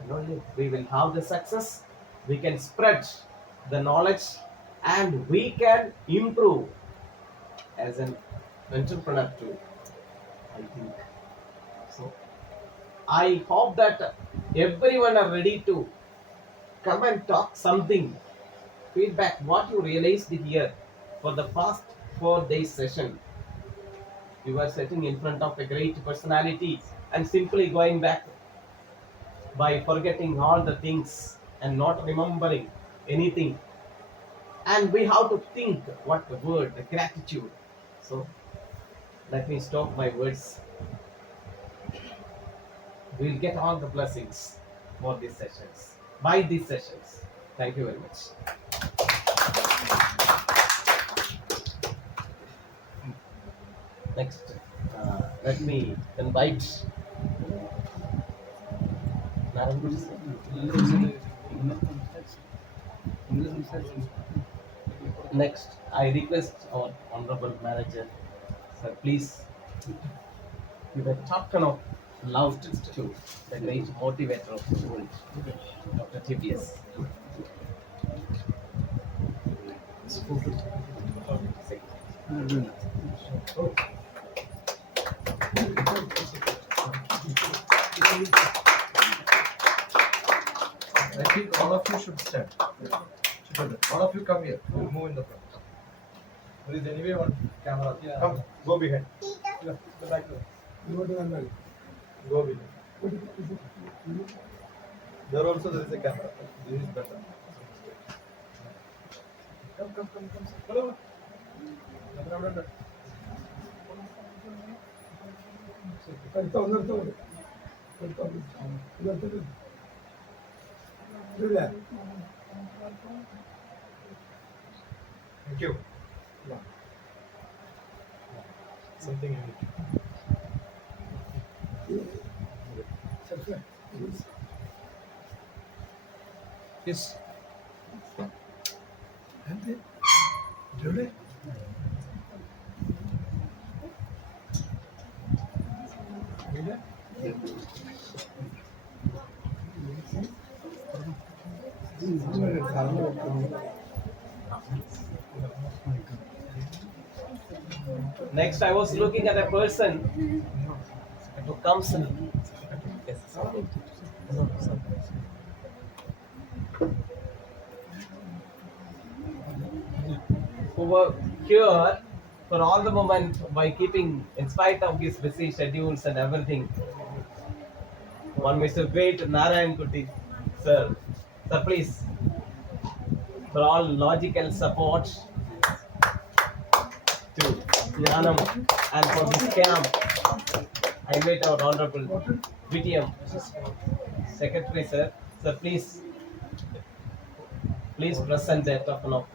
And only we will have the success. We can spread the knowledge, and we can improve as an entrepreneur too. I think so. I hope that everyone are ready to come and talk something. Feedback what you realized here for the past 4 days session. You are sitting in front of a great personality and simply going back by forgetting all the things and not remembering anything. And we have to think what the word, the gratitude. So let me stop my words. We'll get all the blessings for these sessions, by these sessions. Thank you very much. Next, let me invite Narayan Kutty sir. Next, I request our honorable manager, sir, please give a token of love to the great motivator of the world, Dr. TPS. I think all of you should stand. All of you come here. We'll move in the front. There is anyway one camera. Come, go behind. Go behind. There also there is a camera. This is better. Come. Hello. Thank you. Something you need. Yes. Really? Next, I was looking at a person who comes in. Yes, who were here for all the moment by keeping, in spite of his busy schedules and everything. One Mr. Great Narayan Kutty, sir. Sir, please, for all logical support Jnanam and for this camp, I invite our honorable BTM secretary sir. Sir, please present the token of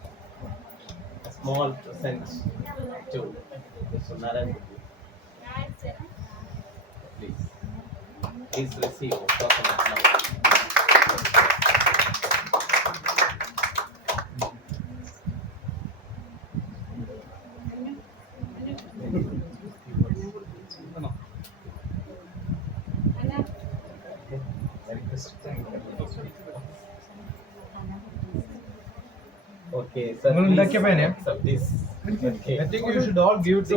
a small present to Mr. Naren. Please receive a token of love. Okay, sir. നിങ്ങൾ ഉണ്ടാക്കിയ പേനയാ? Sir, this. Okay. I think you should all give to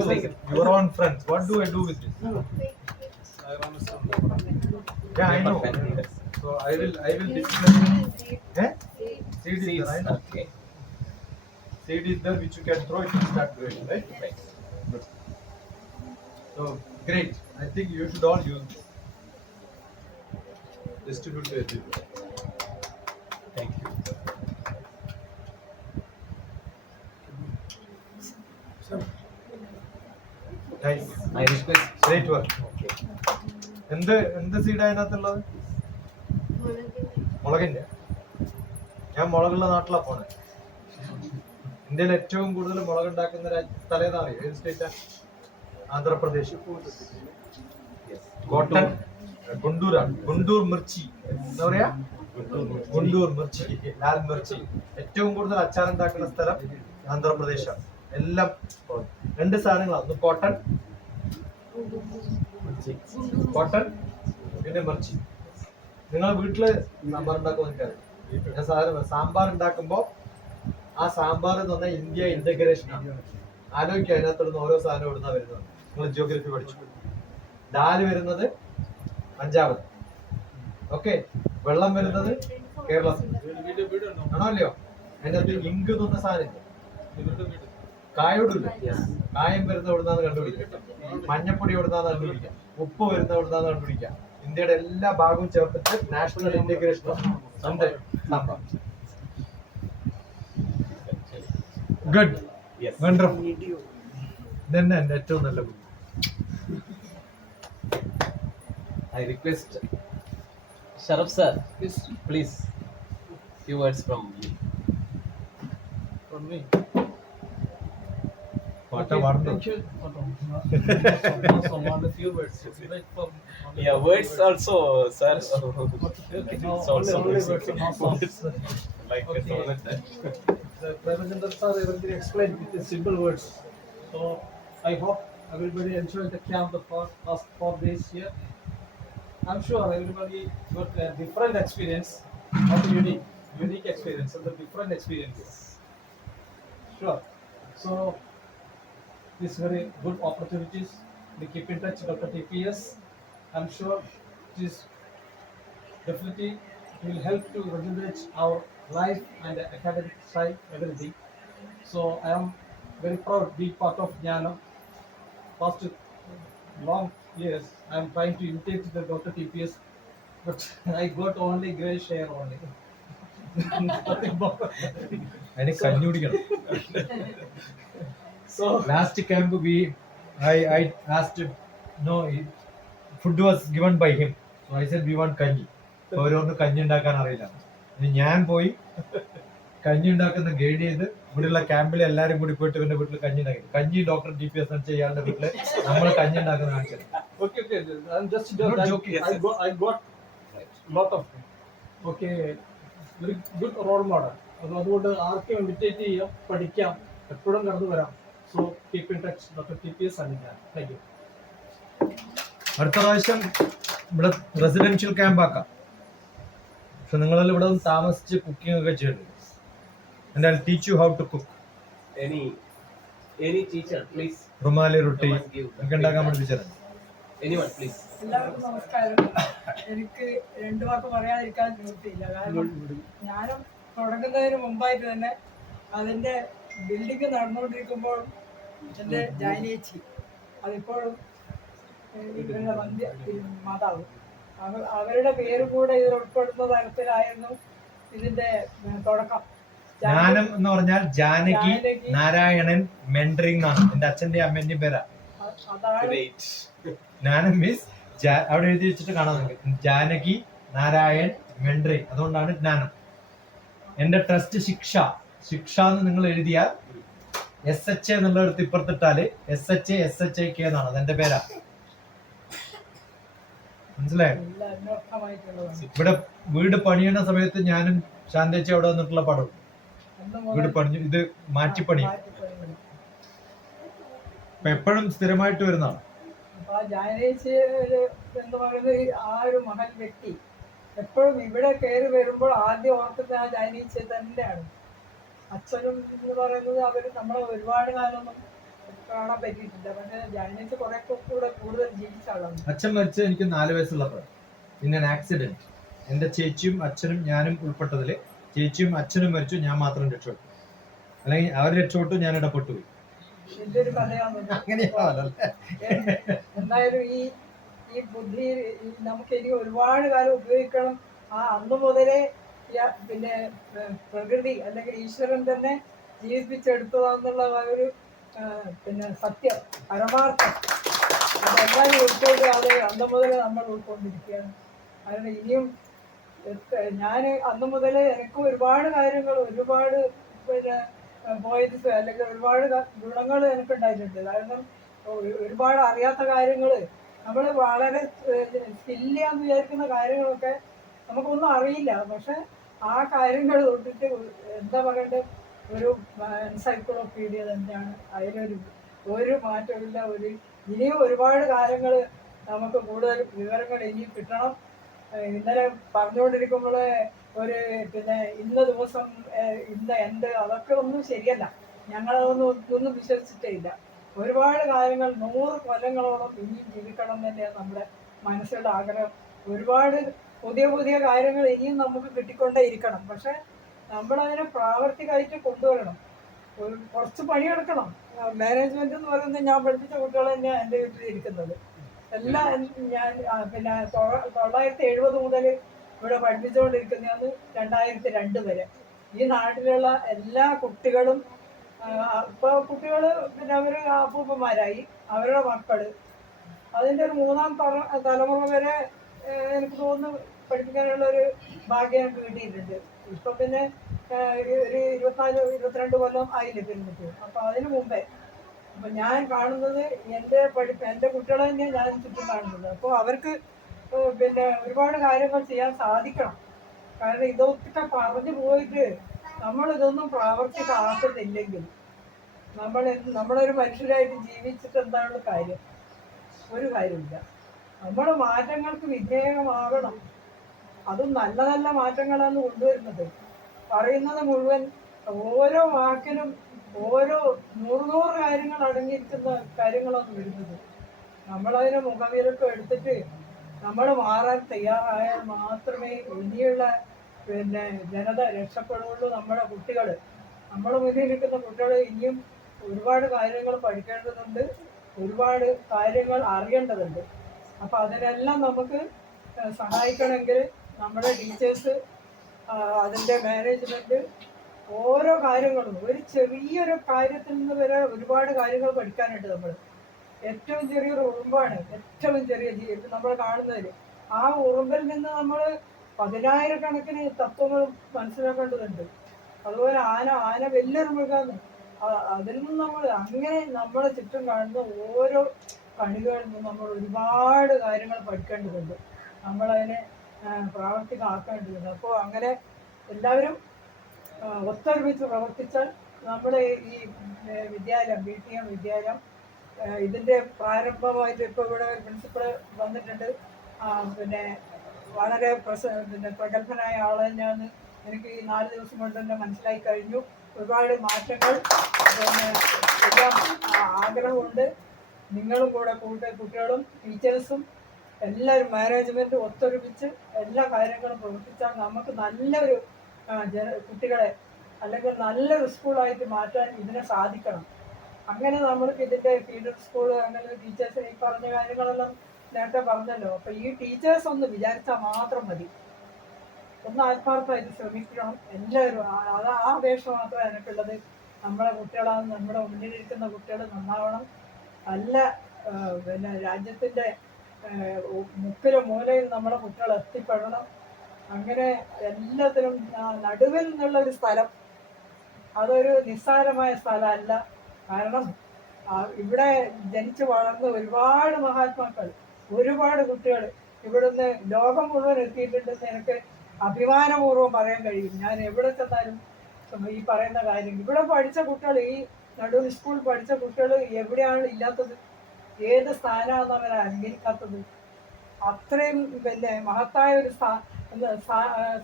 your own friends. What do I do with this? I understand. Yeah, I know. Yes. So I will display. Eh? Seed is there, I know. Okay. Seed is there which you can throw, it will start growing, right? Right. Good. So great. I think you should all use this. Distribute to everyone. Thank you. Nice. I request. Great work. Okay. എന്ത് സീഡാ അതിനകത്തുള്ളത്? മുളകിന്റെ. ഞാൻ മുളകുള്ള നാട്ടിലാ പോണേ. ഇന്ത്യയിൽ ഏറ്റവും കൂടുതൽ മുളക് ഉണ്ടാക്കുന്ന സ്ഥലം ഏതാ അറിയോ? ഏത് സ്റ്റേറ്റാ? ആന്ധ്രാപ്രദേശ്. കോട്ടൺ ഗുണ്ടൂരാണ്. ഗുണ്ടൂർ മിർച്ചി എന്താ പറയാ? ഗുണ്ടൂർ മിർച്ചി, ലാൽ മിർച്ചി. ഏറ്റവും കൂടുതൽ അച്ചാർ ഉണ്ടാക്കുന്ന സ്ഥലം ആന്ധ്രാപ്രദേശാണ്. എല്ലാം രണ്ട് സാധനങ്ങളാണ്. ഒന്ന് കോട്ടൺ പിന്നെ മിർച്ചി. നിങ്ങളെ വീട്ടില് സാമ്പാർ ഉണ്ടാക്കുമ്പോൾ എനിക്കറിയാം. ഞാൻ സാധനം സാമ്പാർ ഉണ്ടാക്കുമ്പോ ആ സാമ്പാർ എന്ന് പറഞ്ഞാൽ ഇന്ത്യ ഇന്റഗ്രേഷൻ ആണ്. ആലോചിക്കുക, അതിനകത്തുള്ള ഓരോ സാധനം ഇവിടുന്ന വരുന്നത്. നിങ്ങൾ ജിയോഗ്രഫി പഠിച്ചു. ദാല് വരുന്നത് പഞ്ചാബ്. ഓക്കെ, വെള്ളം വരുന്നത് കേരളത്തിൽ ആണോ അല്ലയോ? അതിനകത്ത് ഇങ്ക് എന്ന് പറഞ്ഞ സാധനം കായോടില്ല. കായം വരുന്ന എവിടുന്നാന്ന് കണ്ടുപിടിക്കാം. മഞ്ഞപ്പൊടി എവിടുന്നാന്ന് കണ്ടുപിടിക്കാം. ഉപ്പ് വരുന്ന എവിടുന്നാന്ന് കണ്ടുപിടിക്കാം. ഇന്ത്യയുടെ എല്ലാ ഭാഗവും ചേർത്തിട്ട് national integration sambar. Good, Yes. Wonderful. ഇതന്നെ എന്റെ ഏറ്റവും നല്ല ബുദ്ധി. I request Sharaf sir. Please. Few words from you. From me. പാട്ടാ പാടുന്നത്. Thank you. So one few words. Like from Yeah, words also, sir. Okay, no, It's also only music. words, not songs. Like Okay. a sonnet that. The Premachandra sir everything explained with the simple words. So I hope everybody enjoyed the camp the past 4 days here. I'm sure everybody got a different experience, not unique experience, and the different experiences. Sure. So these very good opportunities. We keep in touch, Dr. TPS. I'm sure this definitely will help to rejuvenate our life and academic side, everything. So I am very proud to be part of Jnanam. Past long years, I am trying to imitate the Dr. TPS, but I got only grey hair only. Nothing more. അതിന് കഞ്ഞി കുടിക്കണം. So last camp I asked him, no, food was given by him. So I said we want കഞ്ഞി. ഓരോന്ന് കഞ്ഞി ഉണ്ടാക്കാൻ അറിയില്ല. ഇനി ഞാൻ പോയി കഞ്ഞി ഉണ്ടാക്കുന്ന ഗൈഡ് ചെയ്ത് ഇവിടെയുള്ള ക്യാമ്പിൽ എല്ലാരും കൂടി പോയിട്ട് ഇവന്റെ വീട്ടിൽ കഞ്ഞി ഉണ്ടാക്കി. കഞ്ഞി ഡോക്ടർ TPS എന്ന് വെച്ചാൽ ഇയാളുടെ വീട്ടില് നമ്മൾ കഞ്ഞി ഉണ്ടാക്കുന്ന കാണിച്ചത്. okay. I'm just Not joking. I got lot of very good role model. അതുകൊണ്ട് ആർക്കും ഇമിറ്റേറ്റ് ചെയ്യാം, പഠിക്കാം, എപ്പോഴും കടന്നു വരാം. So keep in touch doctor TPS ആണ് ഞാൻ. Thank you. അടുത്ത പ്രാവശ്യം ഇവിടെ റെസിഡൻഷ്യൽ ക്യാമ്പ് ആക്കാം. പക്ഷെ നിങ്ങളെല്ലാം ഇവിടെ ഒന്ന് താമസിച്ച് കുക്കിംഗ് ഒക്കെ ചെയ്യണ്ടേ? And I'll teach you how to cook. Any teacher, please. Rumali roti Someone give. ഒക്കെ ഉണ്ടാക്കാൻ പഠിപ്പിച്ചത്. Anyone, please. എല്ലാവർക്കും നമസ്കാരം. എനിക്ക് രണ്ടു വാക്ക് പറയാതിരിക്കാൻ നിവൃത്തിയില്ല. കാരണം ഞാനും തുടങ്ങുന്നതിന് മുമ്പായിട്ട് തന്നെ അതിന്റെ ബിൽഡിംഗ് നടന്നുകൊണ്ടിരിക്കുമ്പോൾ എൻ്റെ ജാനേച്ചി അതിപ്പോഴും ഇവരുടെ മാതാവ് അവരുടെ പേര് കൂടെ ഇതിൽ ഉൾപ്പെടുന്ന തരത്തിലായിരുന്നു ഇതിന്റെ തുടക്കം. ജ്ഞാനം എന്ന് പറഞ്ഞാൽ ജാനകി ജാനകി. നാരായണൻ മെൻഡറിംഗ് ആണ്. എന്റെ അച്ഛന്റെ അമ്മേന്റെയും പേരാ. അതാണ് Great. ജ്ഞാനം മീൻസ് അവിടെ എഴുതി വെച്ചിട്ട് കാണാൻ നിങ്ങൾക്ക് ജാനകി നാരായൺ മെൻഡറിംഗ്, അതുകൊണ്ടാണ് ജ്ഞാനം. എന്റെ ട്രസ്റ്റ് ശിക്ഷ, ശിക്ഷ എന്ന് നിങ്ങൾ എഴുതിയാൽ SH എന്നുള്ളടത്ത് ഇപ്പുറത്തിട്ടാല് SHAK എന്നാണ്. അതെന്റെ പേരാ. മനസ്സിലായോ? എല്ലാം അന്വർത്ഥമായിട്ടുള്ളതാണ്. ഇവിടെ വീട് പണിയുന്ന സമയത്ത് ഞാനും ശാന്തേച്ചി അവിടെ വന്നിട്ടുള്ള പടം. അന്ന് വീട് മുതൽ പണിഞ്ഞു, ഇത് മാറ്റിപ്പണി. മാറ്റിപ്പണികൾ. അപ്പൊ എപ്പോഴും സ്ഥിരമായിട്ട് വരുന്നതാണ്. അപ്പൊ ആ ജാനേച്ചി എന്ന് പറയുന്ന ആ ഒരു മഹൽ വ്യക്തി എപ്പോഴും ഇവിടെ കയറി വരുമ്പോൾ ആദ്യം ഓർക്കുന്നത് ആ ജാനേച്ചി തന്നെയാണ്. അച്ഛനും എന്ന് പറയുന്നത് അവർ നമ്മളെ ഒരുപാട് കാലമൊന്നും കാണാൻ പറ്റിയിട്ടില്ല. പക്ഷെ ജാനേച്ചി കുറെ കൂടെ കൂടുതൽ ജീവിച്ച ആളാണ്. അച്ഛൻ മരിച്ചത് എനിക്ക് 4 വയസ്സുള്ളപ്പോഴാണ്. പിന്നെ ആക്സിഡന്റ്, എന്റെ ചേച്ചിയും അച്ഛനും ഞാനും ഉൾപ്പെട്ടതില് ചേച്ചിയും അച്ഛനും മരിച്ചു, ഞാൻ മാത്രം രക്ഷപ്പെട്ടു. അല്ലെങ്കിൽ അവർ രക്ഷപ്പെട്ടു, ഞാൻ ഇടപെട്ടു പോയി. ഇതിന്റെ ഒരു കഥയാണ്. അങ്ങനെയാണല്ലേ? എന്തായാലും ഈ ബുദ്ധി നമുക്ക് ഇനി ഒരുപാട് കാലം ഉപയോഗിക്കണം. ആ അന്ന് മുതലേ പിന്നെ പ്രകൃതി അല്ലെങ്കിൽ ഈശ്വരൻ തന്നെ ജീവിപ്പിച്ചെടുത്തതാന്നുള്ള ആ ഒരു പിന്നെ സത്യം, പരമാർത്ഥം, അതെല്ലാം ഉൾക്കൊണ്ട് അത് അന്ന് മുതലേ നമ്മൾ ഉൾക്കൊണ്ടിരിക്കുകയാണ്. കാരണം ഇനിയും ഞാൻ അന്ന് മുതലേ എനിക്ക് ഒരുപാട് കാര്യങ്ങൾ, ഒരുപാട് പിന്നെ പോയിന്റ്സ് അല്ലെങ്കിൽ ഒരുപാട് ഗുണങ്ങൾ എനിക്കുണ്ടായിട്ടുണ്ട്. കാരണം ഒരുപാട് അറിയാത്ത കാര്യങ്ങൾ, നമ്മൾ വളരെ സ്കില്ലാന്ന് വിചാരിക്കുന്ന കാര്യങ്ങളൊക്കെ നമുക്കൊന്നും അറിയില്ല. പക്ഷെ ആ കാര്യങ്ങൾ തൊട്ടിട്ട് എന്താ പറയണ്ടത്, ഒരു എൻസൈക്ലോപീഡിയ തന്നെയാണ്. ഒരു മാറ്റമില്ല. ഇനിയും ഒരുപാട് കാര്യങ്ങൾ നമുക്ക് കൂടുതൽ വിവരങ്ങൾ ഇനിയും കിട്ടണം. ഇന്നലെ പറഞ്ഞുകൊണ്ടിരിക്കുമ്പോൾ പിന്നെ ഇന്ന ദിവസം ഇന്ന എന്ത് അതൊക്കെ ഒന്നും ശരിയല്ല. ഞങ്ങളതൊന്നും വിശ്വസിച്ചിട്ടേ ഇല്ല. ഒരുപാട് കാര്യങ്ങൾ 100 കൊല്ലങ്ങളോളം ഇനിയും ജീവിക്കണം തന്നെയാണ് നമ്മുടെ മനസ്സിലുള്ള ആഗ്രഹം. ഒരുപാട് പുതിയ പുതിയ കാര്യങ്ങൾ ഇനിയും നമുക്ക് കിട്ടിക്കൊണ്ടേ ഇരിക്കണം. പക്ഷെ നമ്മളതിനെ പ്രാവർത്തികമായിട്ട് കൊണ്ടുവരണം. കുറച്ച് പണിയെടുക്കണം. മാനേജ്മെന്റ് എന്ന് പറയുന്നത് ഞാൻ പഠിപ്പിച്ച കുട്ടികൾ തന്നെയാണ് എൻ്റെ വീട്ടിൽ ഇരിക്കുന്നത്. എല്ലാം ഞാൻ പിന്നെ 970 മുതൽ ഇവിടെ പഠിപ്പിച്ചുകൊണ്ടിരിക്കുന്നതാണ് 2002 വരെ. ഈ നാട്ടിലുള്ള എല്ലാ കുട്ടികളും ഇപ്പോൾ കുട്ടികൾ പിന്നെ അവർ അപ്പൂപ്പന്മാരായി, അവരുടെ മക്കള്, അതിൻ്റെ ഒരു 3ാം തലമുറ വരെ എനിക്ക് തോന്നുന്നു പഠിപ്പിക്കാനുള്ള ഒരു ഭാഗ്യം എനിക്ക് കിട്ടിയിട്ടുണ്ട്. ഇപ്പം പിന്നെ ഒരു 24-22 കൊല്ലം ആയില്ലേ പിന്നിട്ട്. അപ്പം അതിന് മുമ്പേ അപ്പം ഞാൻ കാണുന്നത് എൻ്റെ കുട്ടികളെ തന്നെയാണ് ഞാൻ ചുറ്റും കാണുന്നത്. അപ്പോൾ അവർക്ക് പിന്നെ ഒരുപാട് കാര്യങ്ങൾ ചെയ്യാൻ സാധിക്കണം. കാരണം ഇതൊക്കെ പറഞ്ഞു പോയിട്ട് നമ്മളിതൊന്നും പ്രാവർത്തികമാക്കുന്നില്ലെങ്കിൽ നമ്മളൊരു മനുഷ്യരായിട്ട് ജീവിച്ചിട്ട് എന്താണ് കാര്യം? ഒരു കാര്യമില്ല. നമ്മൾ മാറ്റങ്ങൾക്ക് വിധേയമാകണം. അതും നല്ല നല്ല മാറ്റങ്ങളാണ് കൊണ്ടുവരുന്നത്. പറയുന്നത് മുഴുവൻ ഓരോ വാക്കിലും ഓരോ 100 കാര്യങ്ങൾ അടങ്ങിയിരിക്കുന്ന കാര്യങ്ങളാണ് വരുന്നത്. നമ്മളതിനെ മുഖവിലൊക്കെ എടുത്തിട്ട് നമ്മൾ മാറാൻ തയ്യാറായാൽ മാത്രമേ ഇനിയുള്ള പിന്നെ ജനത രക്ഷപ്പെടുകയുള്ളൂ. നമ്മുടെ കുട്ടികൾ, നമ്മുടെ മുന്നിൽ നിൽക്കുന്ന കുട്ടികൾ ഇനിയും ഒരുപാട് കാര്യങ്ങൾ പഠിക്കേണ്ടതുണ്ട്, ഒരുപാട് കാര്യങ്ങൾ അറിയേണ്ടതുണ്ട്. അപ്പം അതിനെല്ലാം നമുക്ക് സഹായിക്കണമെങ്കിൽ നമ്മുടെ ടീച്ചേഴ്സ്, അതിൻ്റെ മാനേജ്മെൻറ്റ്, ഓരോ കാര്യങ്ങളും, ഒരു ചെറിയൊരു കാര്യത്തിൽ നിന്ന് വരെ ഒരുപാട് കാര്യങ്ങൾ പഠിക്കാനുണ്ട്. നമ്മൾ ഏറ്റവും ചെറിയൊരു ഉറുമ്പാണ്, ഏറ്റവും ചെറിയ ജീവിതം നമ്മൾ കാണുന്നതിൽ. ആ ഉറുമ്പിൽ നിന്ന് നമ്മൾ 10,000 തത്വങ്ങൾ മനസ്സിലാക്കേണ്ടതുണ്ട്. അതുപോലെ ആന വലിയൊരു മൃഗമാണ്. അതിൽ നിന്ന് നമ്മൾ അങ്ങനെ നമ്മളെ ചുറ്റും കാണുന്ന ഓരോ കണികളിൽ നിന്നും നമ്മൾ ഒരുപാട് കാര്യങ്ങൾ പഠിക്കേണ്ടതുണ്ട്. നമ്മളതിനെ പ്രാവർത്തികമാക്കേണ്ടതുണ്ട്. അപ്പോൾ അങ്ങനെ എല്ലാവരും ഒത്തൊരുമിച്ച് പ്രവർത്തിച്ചാൽ നമ്മുടെ ഈ വിദ്യാലയം, BTM വിദ്യാലയം, ഇതിൻ്റെ പ്രാരംഭമായിട്ട് ഇപ്പോൾ ഇവിടെ പ്രിൻസിപ്പൾ വന്നിട്ടുണ്ട്. പിന്നെ വളരെ പ്രഗത്ഭനായ ആൾ തന്നെയാണ്. എനിക്ക് ഈ 4 ദിവസം കൊണ്ട് തന്നെ മനസ്സിലായി കഴിഞ്ഞു. ഒരുപാട് മാറ്റങ്ങൾ പിന്നെ ചെയ്യാൻ ആഗ്രഹമുണ്ട്. നിങ്ങളും കൂടെ കുട്ടികളും ടീച്ചേഴ്സും എല്ലാവരും മാനേജ്മെൻറ്റ് ഒത്തൊരുമിച്ച് എല്ലാ കാര്യങ്ങളും പ്രവർത്തിച്ചാൽ നമുക്ക് നല്ലൊരു കുട്ടികളെ അല്ലെങ്കിൽ നല്ലൊരു സ്കൂളായിട്ട് മാറ്റാൻ ഇതിനെ സാധിക്കണം. അങ്ങനെ നമ്മൾക്ക് ഇതിൻ്റെ ഫീഡർ സ്കൂൾ, അങ്ങനെ ടീച്ചേഴ്സ് ഈ പറഞ്ഞ കാര്യങ്ങളെല്ലാം നേരത്തെ പറഞ്ഞല്ലോ. അപ്പോൾ ഈ ടീച്ചേഴ്സ് ഒന്ന് വിചാരിച്ചാൽ മാത്രം മതി. ഒന്ന് ആത്മാർത്ഥമായിട്ട് ശ്രമിക്കണം എല്ലാവരും. അത് ആ അപേക്ഷ മാത്രമേ എനിക്കുള്ളത്. നമ്മളെ കുട്ടികളാണ്, നമ്മുടെ മുന്നിലിരിക്കുന്ന കുട്ടികൾ നന്നാവണം. നല്ല പിന്നെ രാജ്യത്തിൻ്റെ മുക്കിലും മൂലയിൽ നമ്മളെ കുട്ടികൾ എത്തിപ്പെടണം. അങ്ങനെ എല്ലാത്തിനും നടുവിൽ നിന്നുള്ളൊരു സ്ഥലം അതൊരു നിസ്സാരമായ സ്ഥലമല്ല. കാരണം ഇവിടെ ജനിച്ചു വളർന്ന ഒരുപാട് മഹാത്മാക്കൾ, ഒരുപാട് കുട്ടികൾ ഇവിടുന്ന് ലോകം മുഴുവൻ എത്തിയിട്ടുണ്ടെന്ന് എനിക്ക് അഭിമാനപൂർവ്വം പറയാൻ കഴിയും. ഞാൻ എവിടെ ചെന്നാലും ഈ പറയുന്ന കാര്യം, ഇവിടെ പഠിച്ച കുട്ടികൾ, ഈ നടുവ് സ്കൂൾ പഠിച്ച കുട്ടികൾ എവിടെയാണ് ഇല്ലാത്തത്? ഏത് സ്ഥാനമാണ് അവർ അലങ്കരിക്കാത്തത്? അത്രയും പിന്നെ മഹത്തായ ഒരു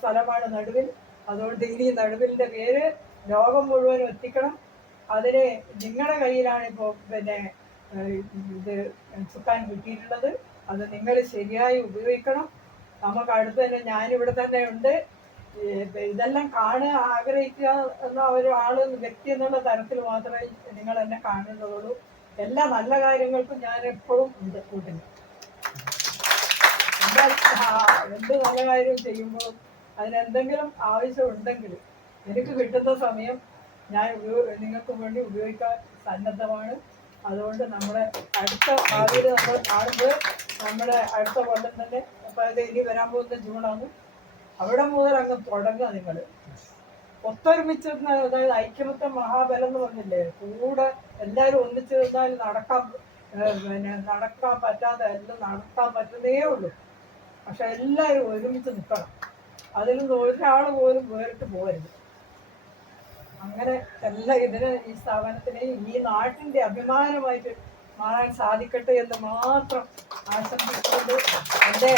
സ്ഥലമാണ് നടുവിൽ. അതുകൊണ്ട് ഇനി നടുവിലിൻ്റെ പേര് ലോകം മുഴുവനും എത്തിക്കണം. അതിന് നിങ്ങളുടെ കയ്യിലാണ് ഇപ്പോൾ പിന്നെ ഇത് ചുക്കാൻ കിട്ടിയിട്ടുള്ളത്. അത് നിങ്ങൾ ശരിയായി ഉപയോഗിക്കണം. നമുക്ക് അടുത്ത് തന്നെ, ഞാനിവിടെ തന്നെ ഉണ്ട്. ഇതെല്ലാം കാണുക, ആഗ്രഹിക്കുക എന്ന ഒരു ആള് വ്യക്തി എന്നുള്ള തരത്തിൽ മാത്രമേ നിങ്ങൾ എന്നെ കാണുന്നതുള്ളൂ. എല്ലാ നല്ല കാര്യങ്ങൾക്കും ഞാൻ എപ്പോഴും ഉണ്ട് കൂട്ടിന്. എന്ത് നല്ല കാര്യം ചെയ്യുമ്പോഴും അതിനെന്തെങ്കിലും ആവശ്യമുണ്ടെങ്കിൽ എനിക്ക് കിട്ടുന്ന സമയം ഞാൻ നിങ്ങൾക്ക് വേണ്ടി ഉപയോഗിക്കാൻ സന്നദ്ധമാണ്. അതുകൊണ്ട് നമ്മുടെ അടുത്ത ഭാവിയിൽ നമ്മൾ കാണുമ്പോൾ, നമ്മുടെ അടുത്ത കൊല്ലം തന്നെ, അപ്പോൾ അത് ഇനി വരാൻ പോകുന്ന ജൂണാണ്, അവിടെ മുതൽ അങ്ങ് തുടങ്ങുക. നിങ്ങൾ ഒത്തൊരുമിച്ച്, അതായത് ഐക്യമത്യം മഹാബലം എന്ന് പറഞ്ഞില്ലേ, കൂടെ എല്ലാവരും ഒന്നിച്ച് നിന്നാൽ നടക്കാൻ പറ്റാതെ എല്ലാം നടത്താൻ പറ്റുന്നേ ഉള്ളൂ. പക്ഷെ എല്ലാവരും ഒരുമിച്ച് നിൽക്കണം. അതിൽ നിന്ന് ഒരാൾ പോലും വേറിട്ട് പോകരുത്. അങ്ങനെ ഇതിന് ഈ സ്ഥാപനത്തിനെയും ഈ നാട്ടിൻ്റെ അഭിമാനമായിട്ട് മാറാൻ സാധിക്കട്ടെ എന്ന് മാത്രം ആശംസിച്ചുകൊണ്ട് എൻ്റെ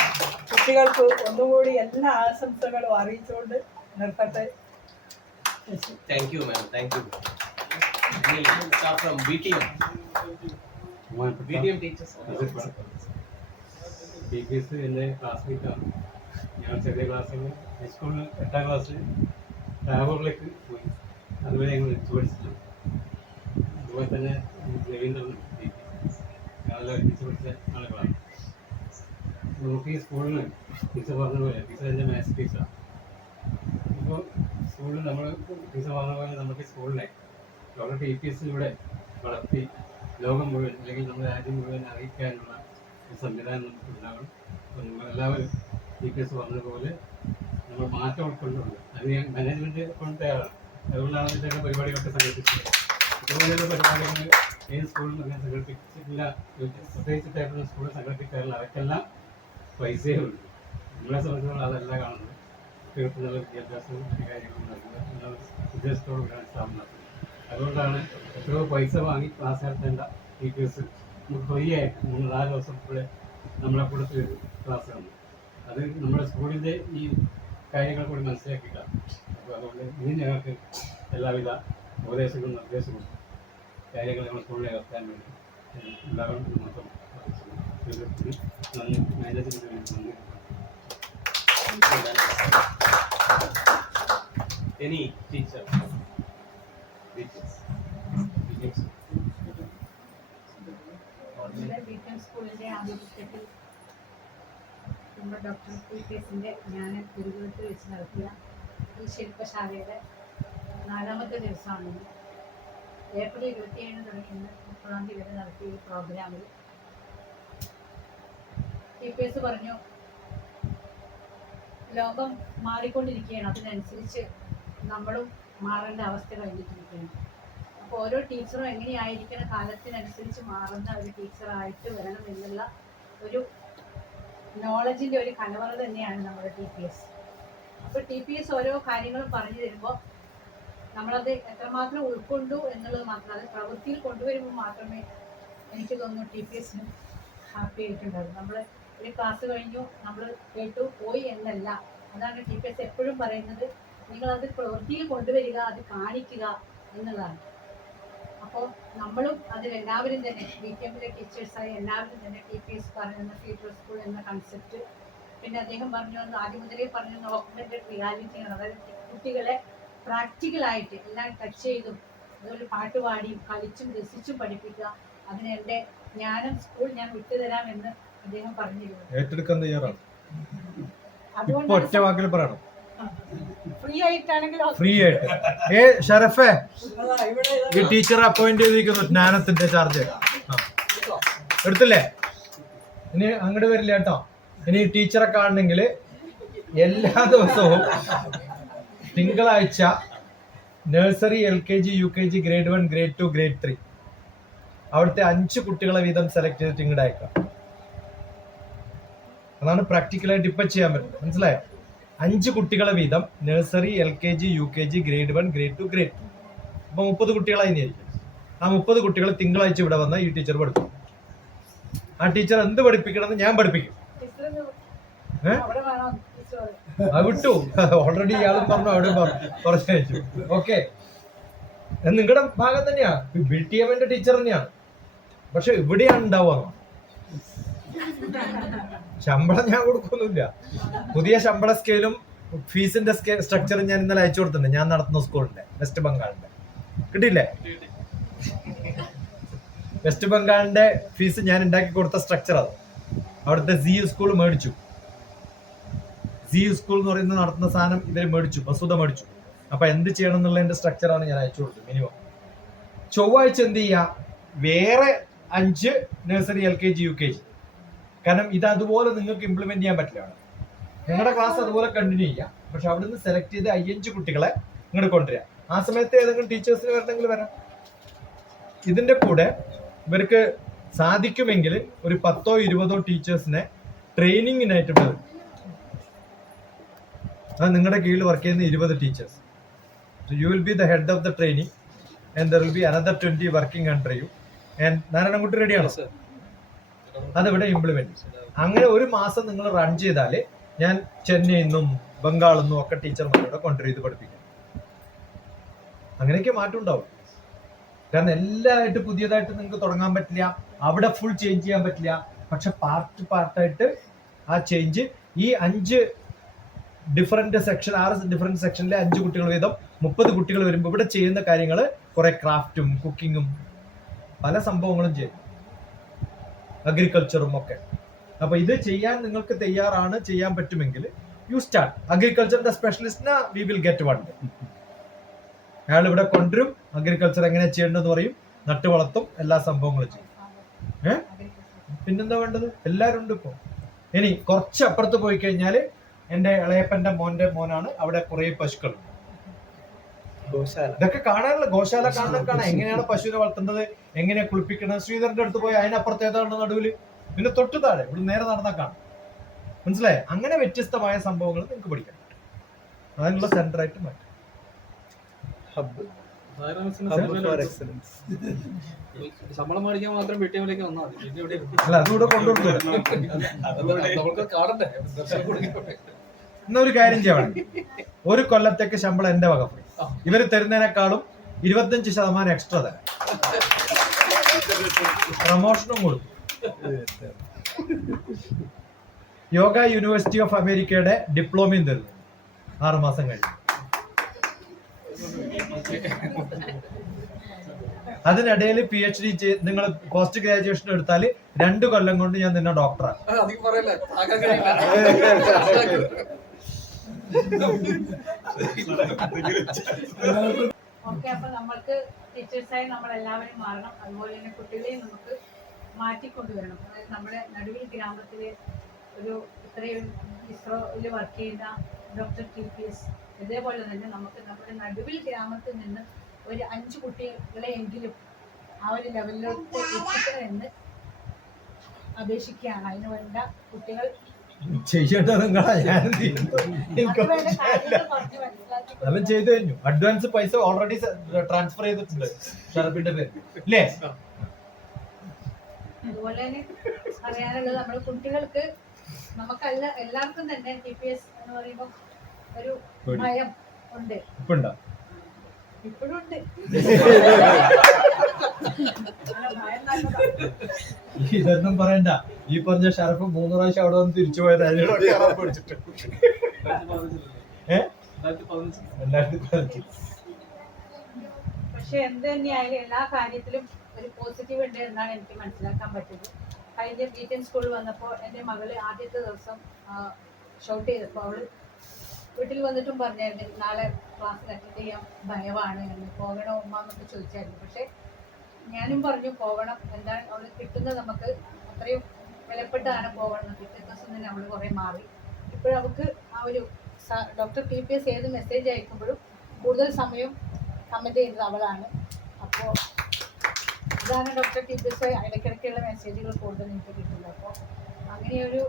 കുട്ടികൾക്ക് ഒന്നുകൂടി എല്ലാ ആശംസകളും അറിയിച്ചുകൊണ്ട് നിർത്തട്ടെ. Thank you, ma'am. Thank you. We'll start from BTM. BTM teachers. Teachers എൻ്റെ ക്ലാസ്മേറ്റാണ്. ഞാൻ ചെറിയ ക്ലാസ്സിൽ ഹൈസ്കൂളിൽ 8ാം ക്ലാസ്സിൽ ടാഗോറിലേക്ക് പോയി. അതുവരെ ഞങ്ങൾ വെച്ച് പഠിച്ചിട്ടുണ്ട്. അതുപോലെ തന്നെ രവീന്ദ്രൻ ഞങ്ങളെ വെച്ച് പഠിച്ച ആളുകളാണ്. നമുക്ക് ഈ സ്കൂളിൽ ടീച്ചർ പറഞ്ഞ പോലെ, ടീച്ചർ എൻ്റെ മാത്സ് ടീച്ചറാണ്. ഇപ്പോൾ സ്കൂളിൽ നമ്മൾ ടീച്ചർ പറഞ്ഞ പോലെ നമുക്ക് സ്കൂളിനെ നമ്മുടെ TPSലൂടെ വളർത്തി ലോകം മുഴുവൻ, അല്ലെങ്കിൽ നമ്മുടെ രാജ്യം മുഴുവൻ അറിയിക്കാനുള്ള ഒരു സംവിധാനം നമുക്ക് ഉണ്ടാകണം. അപ്പോൾ നമ്മളെല്ലാവരും TPS പറഞ്ഞതുപോലെ നമ്മൾ മാറ്റം ഉൾക്കൊണ്ടുണ്ട്. അത് ഞാൻ മാനേജ്മെൻറ്റ് കൊണ്ട് തയ്യാറാണ്. അതുകൊണ്ടാണ് ഇതിൻ്റെ പരിപാടികളൊക്കെ സംഘടിപ്പിച്ചത്. ഇതുപോലെയുള്ള പരിപാടികൾ ഏത് സ്കൂളിൽ അങ്ങനെ സംഘടിപ്പിച്ചിട്ടില്ല, പ്രത്യേകിച്ച് ടൈപ്പിലുള്ള സ്കൂളിൽ സംഘടിപ്പിക്കാറില്ല. അവർക്കെല്ലാം പൈസയേ ഉള്ളൂ. നമ്മളെ സംബന്ധിച്ചിടത്തോളം അതല്ല കാണുന്നത്. കുട്ടികൾക്ക് നല്ല വിദ്യാഭ്യാസവും മറ്റു കാര്യങ്ങളും നൽകുക എന്നുള്ള ഉദ്ദേശത്തോടുകൂടിയാണ് സ്ഥാപനം നടത്തുന്നത്. അതുകൊണ്ടാണ് എത്രയോ പൈസ വാങ്ങി ക്ലാസ് നടത്തേണ്ട TPS നമുക്ക് ഫ്രീ ആയിട്ട് 3-4 ദിവസം കൂടെ നമ്മളെ കൂടെ ക്ലാസ്സാണ്. അത് നമ്മുടെ സ്കൂളിൻ്റെ ഈ കാര്യങ്ങൾ കൂടി മനസ്സിലാക്കിയിട്ടാണ്. അപ്പോൾ അതുകൊണ്ട് ഇനി ഞങ്ങൾക്ക് എല്ലാവിധ ഉപദേശങ്ങളും നിർദ്ദേശങ്ങളും കാര്യങ്ങൾ ഞങ്ങൾ സ്കൂളിൽ ഇറക്കാൻ വേണ്ടി ഉണ്ടാകണം മാത്രം നന്ദി. മാനേജ്മെൻറ്റിന് നന്ദി. Any teacher? BTM സ്കൂളിൻ്റെ ആഭിമുഖ്യത്തിൽ നമ്മുടെ ഡോക്ടർ TPSൻ്റെ ഞാൻ തിരുവനന്തപുരത്ത് വെച്ച് നടത്തിയ ഈ ശില്പശാലയുടെ 4ാമത്തെ ദിവസമാണ്. ഏപ്രിൽ 27 തുടങ്ങി 30-ാം തീയതി വരെ നടത്തിയ ഈ പ്രോഗ്രാമിൽ TPS പറഞ്ഞു, ലോകം മാറിക്കൊണ്ടിരിക്കുകയാണ്, അതിനനുസരിച്ച് നമ്മളും മാറേണ്ട അവസ്ഥ കഴിഞ്ഞിട്ടിരിക്കുകയാണ്. അപ്പോൾ ഓരോ ടീച്ചറും എങ്ങനെയായിരിക്കണം, കാലത്തിനനുസരിച്ച് മാറുന്ന ഒരു ടീച്ചറായിട്ട് വരണം എന്നുള്ള ഒരു നോളജിൻ്റെ ഒരു കലവറ തന്നെയാണ് നമ്മുടെ TPS. അപ്പോൾ TPS ഓരോ കാര്യങ്ങളും പറഞ്ഞു തരുമ്പോൾ നമ്മളത് എത്രമാത്രം ഉൾക്കൊണ്ടു എന്നുള്ളത് മാത്രം, അത് പ്രവൃത്തിയിൽ കൊണ്ടുവരുമ്പോൾ മാത്രമേ എനിക്ക് തോന്നുന്നു TPSനും ഹാപ്പി ആയിട്ടുണ്ടാകും. നമ്മൾ ഒരു ക്ലാസ് കഴിഞ്ഞു, നമ്മൾ കേട്ടു പോയി എന്നല്ല. അതാണ് TPS എപ്പോഴും പറയുന്നത്, നിങ്ങളത് പ്രവൃത്തിയിൽ കൊണ്ടുവരിക, അത് കാണിക്കുക എന്നുള്ളതാണ്. അപ്പോൾ നമ്മളും അതിലെല്ലാവരും തന്നെ, BTMലെ ടീച്ചേഴ്സായി എല്ലാവരും തന്നെ TPS പറയുന്ന ഫ്യൂച്ചർ സ്കൂൾ എന്ന കൺസെപ്റ്റ്, പിന്നെ അദ്ദേഹം പറഞ്ഞു വന്നു, ആദ്യം മുതലേ പറഞ്ഞു വന്ന ഓഗ്മെന്റഡ് റിയാലിറ്റിയാണ്. അതായത് കുട്ടികളെ പ്രാക്ടിക്കലായിട്ട് എല്ലാം ടച്ച് ചെയ്തും അതുപോലെ പാട്ടുപാടിയും കളിച്ചും രസിച്ചും പഠിപ്പിക്കുക. അതിന് എൻ്റെ ജ്ഞാനം സ്കൂൾ ഞാൻ വിട്ടുതരാമെന്ന് അദ്ദേഹം പറഞ്ഞിരുന്നു. ഏറ്റെടുക്കാൻ തയ്യാറാണ്. അതുകൊണ്ട് ഒറ്റ വാക്കിൽ പറയണം, ഫ്രീ ആയിട്ടാണെങ്കിൽ ഫ്രീ ആയിട്ട്. ഷറഫേ, ഈ ടീച്ചറെ അപ്പോയിന്റ് ചെയ്തിരിക്കുന്നു ജ്ഞാനത്തിന്റെ ചാർജ് എടുത്തില്ലേ? ഇനി അങ്ങോട്ട് വരില്ല കേട്ടോ. ഇനി ടീച്ചറെ കാണണമെങ്കിൽ എല്ലാ ദിവസവും തിങ്കളാഴ്ച nursery, LKG, UKG, grade 1, grade 2, grade 3 അവിടുത്തെ 5 കുട്ടികളെ വീതം സെലക്ട് ചെയ്തിട്ട് ഇങ്ങോട്ട് അയക്കാം. അതാണ് പ്രാക്ടിക്കലായിട്ട് ഇപ്പൊ ചെയ്യാൻ പറ്റുന്നത്. മനസ്സിലായോ? 5 കുട്ടികളെ വീതം nursery, LKG, UKG, grade 1, grade 2, grade 3. അപ്പൊ 30 കുട്ടികളായി ആയിരിക്കും. ആ 30 കുട്ടികൾ തിങ്കളാഴ്ച ഇവിടെ വന്ന ഈ ടീച്ചർ പഠിപ്പിക്കും. ആ ടീച്ചർ എന്ത് പഠിപ്പിക്കണമെന്ന് ഞാൻ പഠിപ്പിക്കും. അത് വിട്ടു. ഓൾറെഡി ഇയാളും പറഞ്ഞു, അവിടെ പറഞ്ഞു. ഓക്കെ, നിങ്ങളുടെ ഭാഗം തന്നെയാ, BTMന്റെ ടീച്ചർ തന്നെയാണ്. പക്ഷെ ഇവിടെയാണ് ഉണ്ടാവുക. ശമ്പളം ഞാൻ കൊടുക്കൊന്നുമില്ല. പുതിയ ശമ്പള സ്കെയിലും ഫീസിന്റെ സ്ട്രക്ചറും ഞാൻ ഇന്നലെ അയച്ചു കൊടുത്തിട്ടുണ്ട്. ഞാൻ നടത്തുന്ന സ്കൂളിന്റെ, വെസ്റ്റ് ബംഗാളിന്റെ. കിട്ടിയില്ലേ? വെസ്റ്റ് ബംഗാളിന്റെ ഫീസ് ഞാൻ ഉണ്ടാക്കി കൊടുത്ത സ്ട്രക്ചർ അത്. അവിടുത്തെ ZU സ്കൂൾ മേടിച്ചു. ZU സ്കൂൾ എന്ന് പറയുന്നത് നടത്തുന്ന സാധനം ഇവര് മേടിച്ചു, വസുത മേടിച്ചു. അപ്പൊ എന്ത് ചെയ്യണം എന്നുള്ളതിന്റെ സ്ട്രക്ചറാണ് ഞാൻ അയച്ചു കൊടുത്തത്. മിനിമം ചൊവ്വാഴ്ച എന്ത് ചെയ്യാ, വേറെ 5 നഴ്സറി, LKG, UKG. കാരണം ഇത് അതുപോലെ നിങ്ങൾക്ക് ഇംപ്ലിമെന്റ് ചെയ്യാൻ പറ്റില്ല. നിങ്ങളുടെ ക്ലാസ് അതുപോലെ കണ്ടിന്യൂ ചെയ്യാം. പക്ഷെ അവിടെ നിന്ന് സെലക്ട് ചെയ്ത് 5 കുട്ടികളെ ഇങ്ങോട്ട് കൊണ്ടുവരാം. ആ സമയത്ത് ഏതെങ്കിലും ടീച്ചേഴ്സിന് വരണമെങ്കിൽ വരാം. ഇതിന്റെ കൂടെ ഇവർക്ക് സാധിക്കുമെങ്കിൽ ഒരു 10ഓ 20ഓ ടീച്ചേഴ്സിനെ ട്രെയിനിങ്ങിനായിട്ട് വരും. അത് നിങ്ങളുടെ കീഴിൽ വർക്ക് ചെയ്യുന്ന 20 teachers. So you will be the head of the training and there will be another 20 working under you. And Narayanankutty റെഡിയാണോ? അതിവിടെ ഇംപ്ലിമെന്റ്. അങ്ങനെ ഒരു മാസം നിങ്ങൾ റൺ ചെയ്താല് ഞാൻ ചെന്നൈയിൽ നിന്നും ബംഗാളിൽ നിന്നും ഒക്കെ ടീച്ചർമാരോടെ കൊണ്ടുവരും പഠിപ്പിക്കാം. അങ്ങനെയൊക്കെ മാറ്റം ഉണ്ടാവും. കാരണം എല്ലായിട്ട് പുതിയതായിട്ട് നിങ്ങൾക്ക് തുടങ്ങാൻ പറ്റില്ല, അവിടെ ഫുൾ ചേഞ്ച് ചെയ്യാൻ പറ്റില്ല. പക്ഷെ പാർട്ടായിട്ട് ആ ചേഞ്ച് ഈ 5 ഡിഫറെന്റ് സെക്ഷൻ, 6 ഡിഫറെന്റ് സെക്ഷനിലെ 5 കുട്ടികൾ വീതം 30 കുട്ടികൾ വരുമ്പോൾ ഇവിടെ ചെയ്യുന്ന കാര്യങ്ങൾ കുറെ ക്രാഫ്റ്റും കുക്കിങ്ങും പല സംഭവങ്ങളും ചെയ്യും, അഗ്രികൾച്ചറും ഒക്കെ. അപ്പൊ ഇത് ചെയ്യാൻ നിങ്ങൾക്ക് തയ്യാറാണ്, ചെയ്യാൻ പറ്റുമെങ്കിൽ യു സ്റ്റാർട്ട്. അഗ്രികൾച്ചറിന്റെ സ്പെഷ്യലിസ്റ്റിന് വി വിൽ ഗെറ്റ് വൺ. അയാൾ ഇവിടെ കൊണ്ടുവരും, അഗ്രികൾച്ചർ എങ്ങനെ ചെയ്യേണ്ടതെന്ന് പറയും, നട്ടു വളർത്തും, എല്ലാ സംഭവങ്ങളും ചെയ്യും. പിന്നെന്താ വേണ്ടത്? എല്ലാവരും ഉണ്ട് ഇപ്പൊ. ഇനി കുറച്ച് അപ്പുറത്ത് പോയി കഴിഞ്ഞാല് എന്റെ ഇളയപ്പന്റെ മോനാണ്, അവിടെ കുറെ പശുക്കൾ. ഇതൊക്കെ കാണാനുള്ള ഗോശാല കാണാൻ എങ്ങനെയാണ് പശുവിനെ വളർത്തേണ്ടത്, എങ്ങനെയാ കുളിപ്പിക്കണത്. ശ്രീധരന്റെ അടുത്ത് പോയി അതിനപ്പുറത്ത് ഏതാണ് നടുവില്, പിന്നെ തൊട്ട് താഴെ ഇവിടെ നേരെ നടന്നാൽ കാണാം. മനസ്സിലായ? അങ്ങനെ വ്യത്യസ്തമായ സംഭവങ്ങൾ നിങ്ങൾക്ക് പഠിക്കാം. അതിനുള്ള സെന്റർ ആയിട്ട് മാറ്റും. ശമ്പളം മേടിക്കാൻ മാത്രം BTMലേക്ക് വന്നാൽ മതി. അല്ല, അതുകൂടെ കൊണ്ടുകൊടുത്തു. എന്നൊരു കാര്യം ചെയ്യണം, ഒരു കൊല്ലത്തേക്ക് ശമ്പളം എന്റെ വക പോയി. ഇവര് തരുന്നതിനേക്കാളും 25% എക്സ്ട്രാ തരാം. പ്രൊമോഷനും കൊടുക്കും. യോഗ യൂണിവേഴ്സിറ്റി ഓഫ് അമേരിക്കയുടെ ഡിപ്ലോമയും തരുന്നു 6 മാസം കഴിഞ്ഞ്. അതിനിടയിൽ PhD നിങ്ങൾ പോസ്റ്റ് ഗ്രാജുവേഷൻ എടുത്താൽ 2 കൊല്ലം കൊണ്ട് ഞാൻ നിന്നെ ഡോക്ടറാണ്. ഓക്കെ, അപ്പൊ നമ്മൾക്ക് ടീച്ചേഴ്സായി നമ്മൾ എല്ലാവരും മാറണം. അതുപോലെ തന്നെ കുട്ടികളെയും നമുക്ക് മാറ്റിക്കൊണ്ടുവരണം. അതായത് നമ്മുടെ നടുവിൽ ഗ്രാമത്തിലെ ഒരു ഇത്രയും ഇസ്രോയിൽ വർക്ക് ചെയ്യുന്ന ഡോക്ടർ TPS, ഇതേപോലെ തന്നെ നമുക്ക് നമ്മുടെ നടുവിൽ ഗ്രാമത്തിൽ നിന്ന് ഒരു 5 കുട്ടികളെയെങ്കിലും ആ ഒരു ലെവലിലോട്ട് എത്തിക്കണമെന്ന് അപേക്ഷിക്കുകയാണ്. അതിന് വേണ്ട കുട്ടികൾ ചെയ്യേണ്ടത് നിങ്ങളാ, ഞാൻ അതെല്ലാം ചെയ്തു കഴിഞ്ഞു. അഡ്വാൻസ് പൈസ ഓൾറെഡി ട്രാൻസ്ഫർ ചെയ്തിട്ടുണ്ട് ഷറഫിന്റെ പേര്, ഇല്ലേ? അതുപോലെ തന്നെ പറയാനുള്ളത്, നമ്മൾ കുട്ടികൾക്ക് നമുക്കല്ല എല്ലാവർക്കും തന്നെ TPS എന്ന് പറയുമ്പോൾ ഒരു ഭയം ഉണ്ട്. ഇപ്പുണ്ടോ? ഇപ്പോഴും ഉണ്ട്. ഇതൊന്നും പറയണ്ട. ഈ പറഞ്ഞ ഷറഫ് 3 പ്രാവശ്യം അവിടെ വന്ന് തിരിച്ചു പോയത് പക്ഷെ എന്ത് തന്നെയായാലും എല്ലാ കാര്യത്തിലും ഒരു പോസിറ്റീവ് ഉണ്ട് എന്നാണ് എനിക്ക് മനസ്സിലാക്കാൻ പറ്റുന്നത്. കഴിഞ്ഞ BTM സ്കൂളിൽ വന്നപ്പോൾ എൻ്റെ മകള് ആദ്യത്തെ ദിവസം ഷൗട്ട് ചെയ്തപ്പോൾ അവള് വീട്ടിൽ വന്നിട്ടും പറഞ്ഞായിരുന്നു നാളെ ക്ലാസ്സിൽ അറ്റൻഡ് ചെയ്യാൻ ഭയമാണ് എന്ന്, പോകണോ ഉമ്മ എന്നൊക്കെ ചോദിച്ചായിരുന്നു. പക്ഷെ ഞാനും പറഞ്ഞു പോകണം, എന്താണ് അവൾ കിട്ടുന്നത് നമുക്ക് അത്രയും വിലപ്പെട്ടാണ് പോകണം. പിറ്റേ ദിവസം തന്നെ അവൾ കുറേ മാറി. ഇപ്പോഴവൾക്ക് ആ ഒരു ഡോക്ടർ TPS ഏത് മെസ്സേജ് അയക്കുമ്പോഴും കൂടുതൽ സമയം കമൻറ്റ് ചെയ്യുന്നത് അവളാണ്. അപ്പോൾ ഇതാണ് ഡോക്ടർ TPS ഇടയ്ക്കിടയ്ക്കുള്ള മെസ്സേജുകൾ കൂടുതൽ എനിക്ക് കിട്ടുന്നത്. അപ്പോൾ അങ്ങനെയൊരു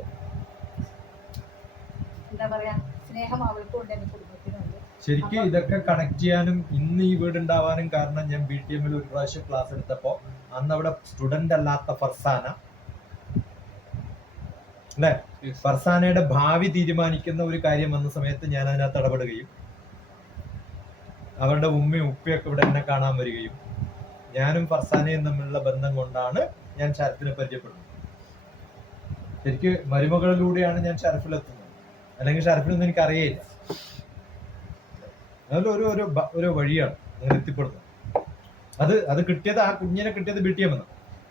എന്താ പറയുക സ്നേഹം അവൾക്കും ഉണ്ട്, എൻ്റെ കുടുംബത്തിനുണ്ട്. ശരിക്കും ഇതൊക്കെ കണക്ട് ചെയ്യാനും ഇന്ന് ഈ വീട് ഉണ്ടാവാനും കാരണം ഞാൻ BTM ഒരു പ്രാവശ്യം ക്ലാസ് എടുത്തപ്പോൾ അന്ന് അവിടെ സ്റ്റുഡന്റ് അല്ലാത്ത ഫർസാന അല്ലെ, ഫർസാനയുടെ ഭാവി തീരുമാനിക്കുന്ന ഒരു കാര്യം വന്ന സമയത്ത് ഞാൻ അതിനകത്ത് ഇടപെടുകയും അവരുടെ ഉമ്മയും ഉപ്പയൊക്കെ ഇവിടെ എന്നെ കാണാൻ വരികയും ഞാനും ഫർസാനയും തമ്മിലുള്ള ബന്ധം കൊണ്ടാണ് ഞാൻ ഷറഫിനെ പരിചയപ്പെടുന്നത്. ശരിക്ക് മരുമകളിലൂടെയാണ് ഞാൻ ഷറഫിലെത്തുന്നത്, അല്ലെങ്കിൽ ഷറഫിനൊന്നും എനിക്ക് അറിയില്ല. അതിൽ ഒരു വഴിയാണ് നിങ്ങൾ എത്തിപ്പെടുന്നത്. അത് കിട്ടിയത്, ആ കുഞ്ഞിനെ കിട്ടിയത് BTM എന്ന്.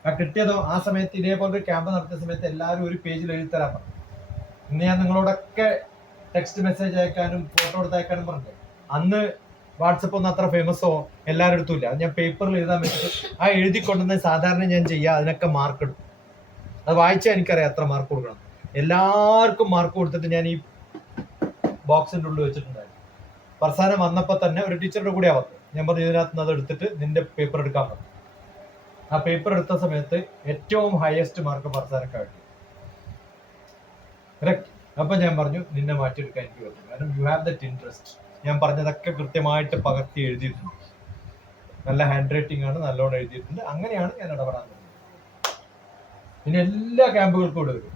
ആ കിട്ടിയതോ ആ സമയത്ത് ഇതേപോലൊരു ക്യാമ്പ് നടത്തിയ സമയത്ത് എല്ലാവരും ഒരു പേജിൽ എഴുതിത്തരാൻ പറഞ്ഞു. ഇന്ന് ഞാൻ നിങ്ങളോടൊക്കെ ടെക്സ്റ്റ് മെസ്സേജ് അയക്കാനും ഫോട്ടോ എടുത്ത് അയക്കാനും പറഞ്ഞു. അന്ന് വാട്സപ്പ് ഒന്നും അത്ര ഫേമസോ എല്ലാവരുടെ അടുത്തും ഇല്ല. അത് ഞാൻ പേപ്പറിൽ എഴുതാൻ വെച്ചിട്ട് ആ എഴുതി കൊണ്ടുവന്ന് സാധാരണ ഞാൻ ചെയ്യുക, അതിനൊക്കെ മാർക്ക് ഇടും. അത് വായിച്ചാൽ എനിക്കറിയാം എത്ര മാർക്ക് കൊടുക്കണം. എല്ലാവർക്കും മാർക്ക് കൊടുത്തിട്ട് ഞാൻ ഈ ബോക്സിൻ്റെ ഉള്ളിൽ വെച്ചിട്ടുണ്ടായിരുന്നു. ഫർസാന വന്നപ്പോൾ തന്നെ ഒരു ടീച്ചറുടെ കൂടെയാണ് വന്നത്. ഞാൻ പറഞ്ഞു ഇതിനകത്ത് നിന്ന് അത് എടുത്തിട്ട് നിന്റെ പേപ്പർ എടുക്കാൻ പറഞ്ഞു. ആ പേപ്പർ എടുത്ത സമയത്ത് ഏറ്റവും ഹയസ്റ്റ് മാർക്ക് ഫർസാനക്ക് കിട്ടി. കറക്റ്റ്. അപ്പൊ ഞാൻ പറഞ്ഞു നിന്നെ മാറ്റിയെടുക്കാൻ എനിക്ക് പറ്റും, കാരണം യു ഹാവ് ദറ്റ് ഇൻട്രസ്റ്റ്. ഞാൻ പറഞ്ഞതൊക്കെ കൃത്യമായിട്ട് പകർത്തി എഴുതിയിട്ടുണ്ട്, നല്ല ഹാൻഡ് റൈറ്റിംഗ് ആണ്, നല്ലോണം എഴുതിയിട്ടുണ്ട്. അങ്ങനെയാണ് ഞാൻ ഇടപെടാൻ തുടങ്ങിയത്. പിന്നെ എല്ലാ ക്യാമ്പുകൾക്കും ഇവിടെ വരും.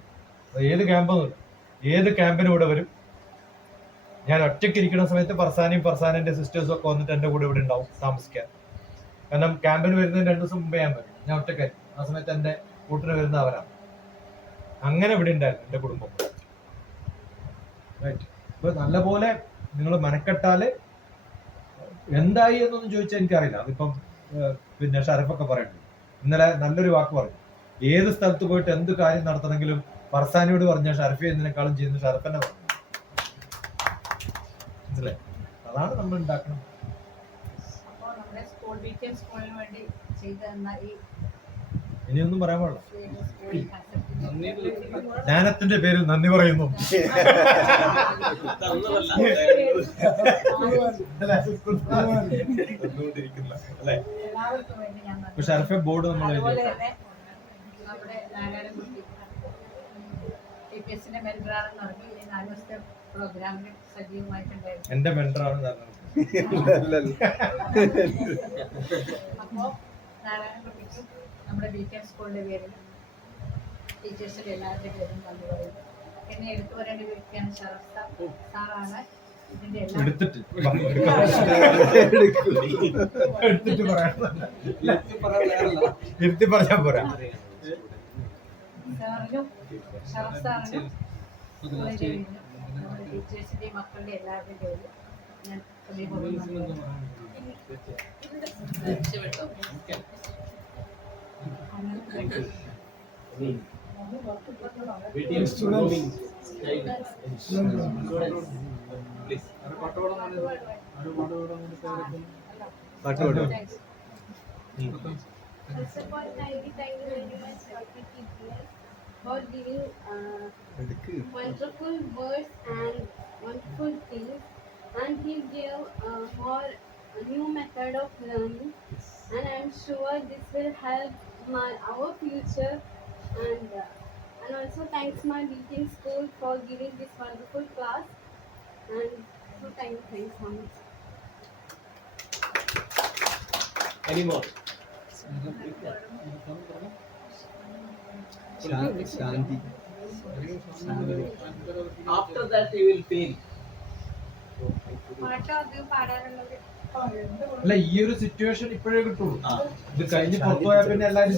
ഏത് ക്യാമ്പൊന്നുമില്ല, ഏത് ക്യാമ്പിനും ഇവിടെ വരും. ഞാൻ ഒറ്റയ്ക്ക് ഇരിക്കുന്ന സമയത്ത് ഫർസാനയും ഫർസാനന്റെ സിസ്റ്റേഴ്സും ഒക്കെ വന്നിട്ട് എൻ്റെ കൂടെ ഇവിടെ ഉണ്ടാവും താമസിക്കാൻ. കാരണം ക്യാമ്പിന് വരുന്നതിന് 2 ദിവസം മുമ്പേ ഞാൻ വരും, ഞാൻ ഒറ്റയ്ക്കായിരിക്കും. ആ സമയത്ത് എൻ്റെ കൂട്ടിന് വരുന്ന അവരാണ്. അങ്ങനെ ഇവിടെ ഉണ്ടായിരുന്നു എൻ്റെ കുടുംബം. റൈറ്റ്. ഇപ്പൊ നല്ലപോലെ നിങ്ങൾ മനക്കെട്ടാല് എന്തായി എന്നൊന്നും ചോദിച്ചാൽ എനിക്കറിയില്ല. അതിപ്പം പിന്നെ ഷറഫൊക്കെ പറയുന്നുണ്ട്. ഇന്നലെ നല്ലൊരു വാക്ക് പറഞ്ഞു, ഏത് സ്ഥലത്ത് പോയിട്ട് എന്ത് കാര്യം നടത്തണമെങ്കിലും ഫർസാനയോട് പറഞ്ഞാൽ ഷറഫി എന്നതിനേക്കാളും ചെയ്യുന്ന ഷറഫന്നെ പറഞ്ഞു. മനസ്സിലായി? അതാണ് നമ്മൾ ഉണ്ടാക്കണം. അപ്പോൾ നമ്മുടെ സ്കൂൾ BTM സ്കൂളിന് വേണ്ടി ചെയ്തു തന്ന ഈ ഇനിയൊന്നും പറയാൻ പാടില്ല. സ്കൂൾ കൺസെപ്റ്റ് ജ്ഞാനത്തിന്റെ പേരിൽ നന്ദി പറയുന്നു. എല്ലാവർക്കും വേണ്ടി ഞാൻ നന്ദി. ഷറഫെ ബോർഡ് നമ്മൾ അതുപോലെ തന്നെ നമ്മുടെ നാരായണൻകുട്ടി TPSന്റെ മെന്ററാണെന്ന് പറഞ്ഞു. ഇനി 4 ദിവസത്തെ പ്രോഗ്രാമിന് സജീവമായിട്ടുണ്ടായിരുന്നു. എന്റെ മെന്ററാണ്. അപ്പോൾ നാരായണൻകുട്ടിക്കും നമ്മുടെ BTM സ്കൂളിന്റെ പേരിൽ ടീച്ചേഴ്സിന്റെ എല്ലാവരുടെയും പേരും നന്ദി പറയുന്നു. എന്നെ എടുത്തു വരേണ്ട വ്യക്തിയാണ് ഷറഫ് സാറാണ്. ഇതിന്റെ എല്ലാ എടുത്തിട്ട് ഇരുത്തി പറഞ്ഞാൽ പോരാ. സാറിനും ഷറഫ് സാറിനും ടീച്ചേഴ്സിന്റെയും മക്കളുടെ എല്ലാവരുടെയും പേരിൽ ഞാൻ ഹൃദയപൂർവ്വം നന്ദി പറയുന്നു. First of all, thank you very much, Dr. TPS, for giving wonderful words and wonderful things. And he gave more new method of learning. And I'm sure this will help our future. And also thanks my BTM school for giving this wonderful class. And so thanks so much. Any more? Shanti. After that you will fail. പാട്ടോ അത് പാടാനുള്ളത് അല്ല, ഈ ഒരു situation ഇപ്പോഴേ കിട്ടുള്ളൂ. ഇത് കഴിഞ്ഞ് പുറത്തു പോയാൽ പിന്നെ എല്ലാവരും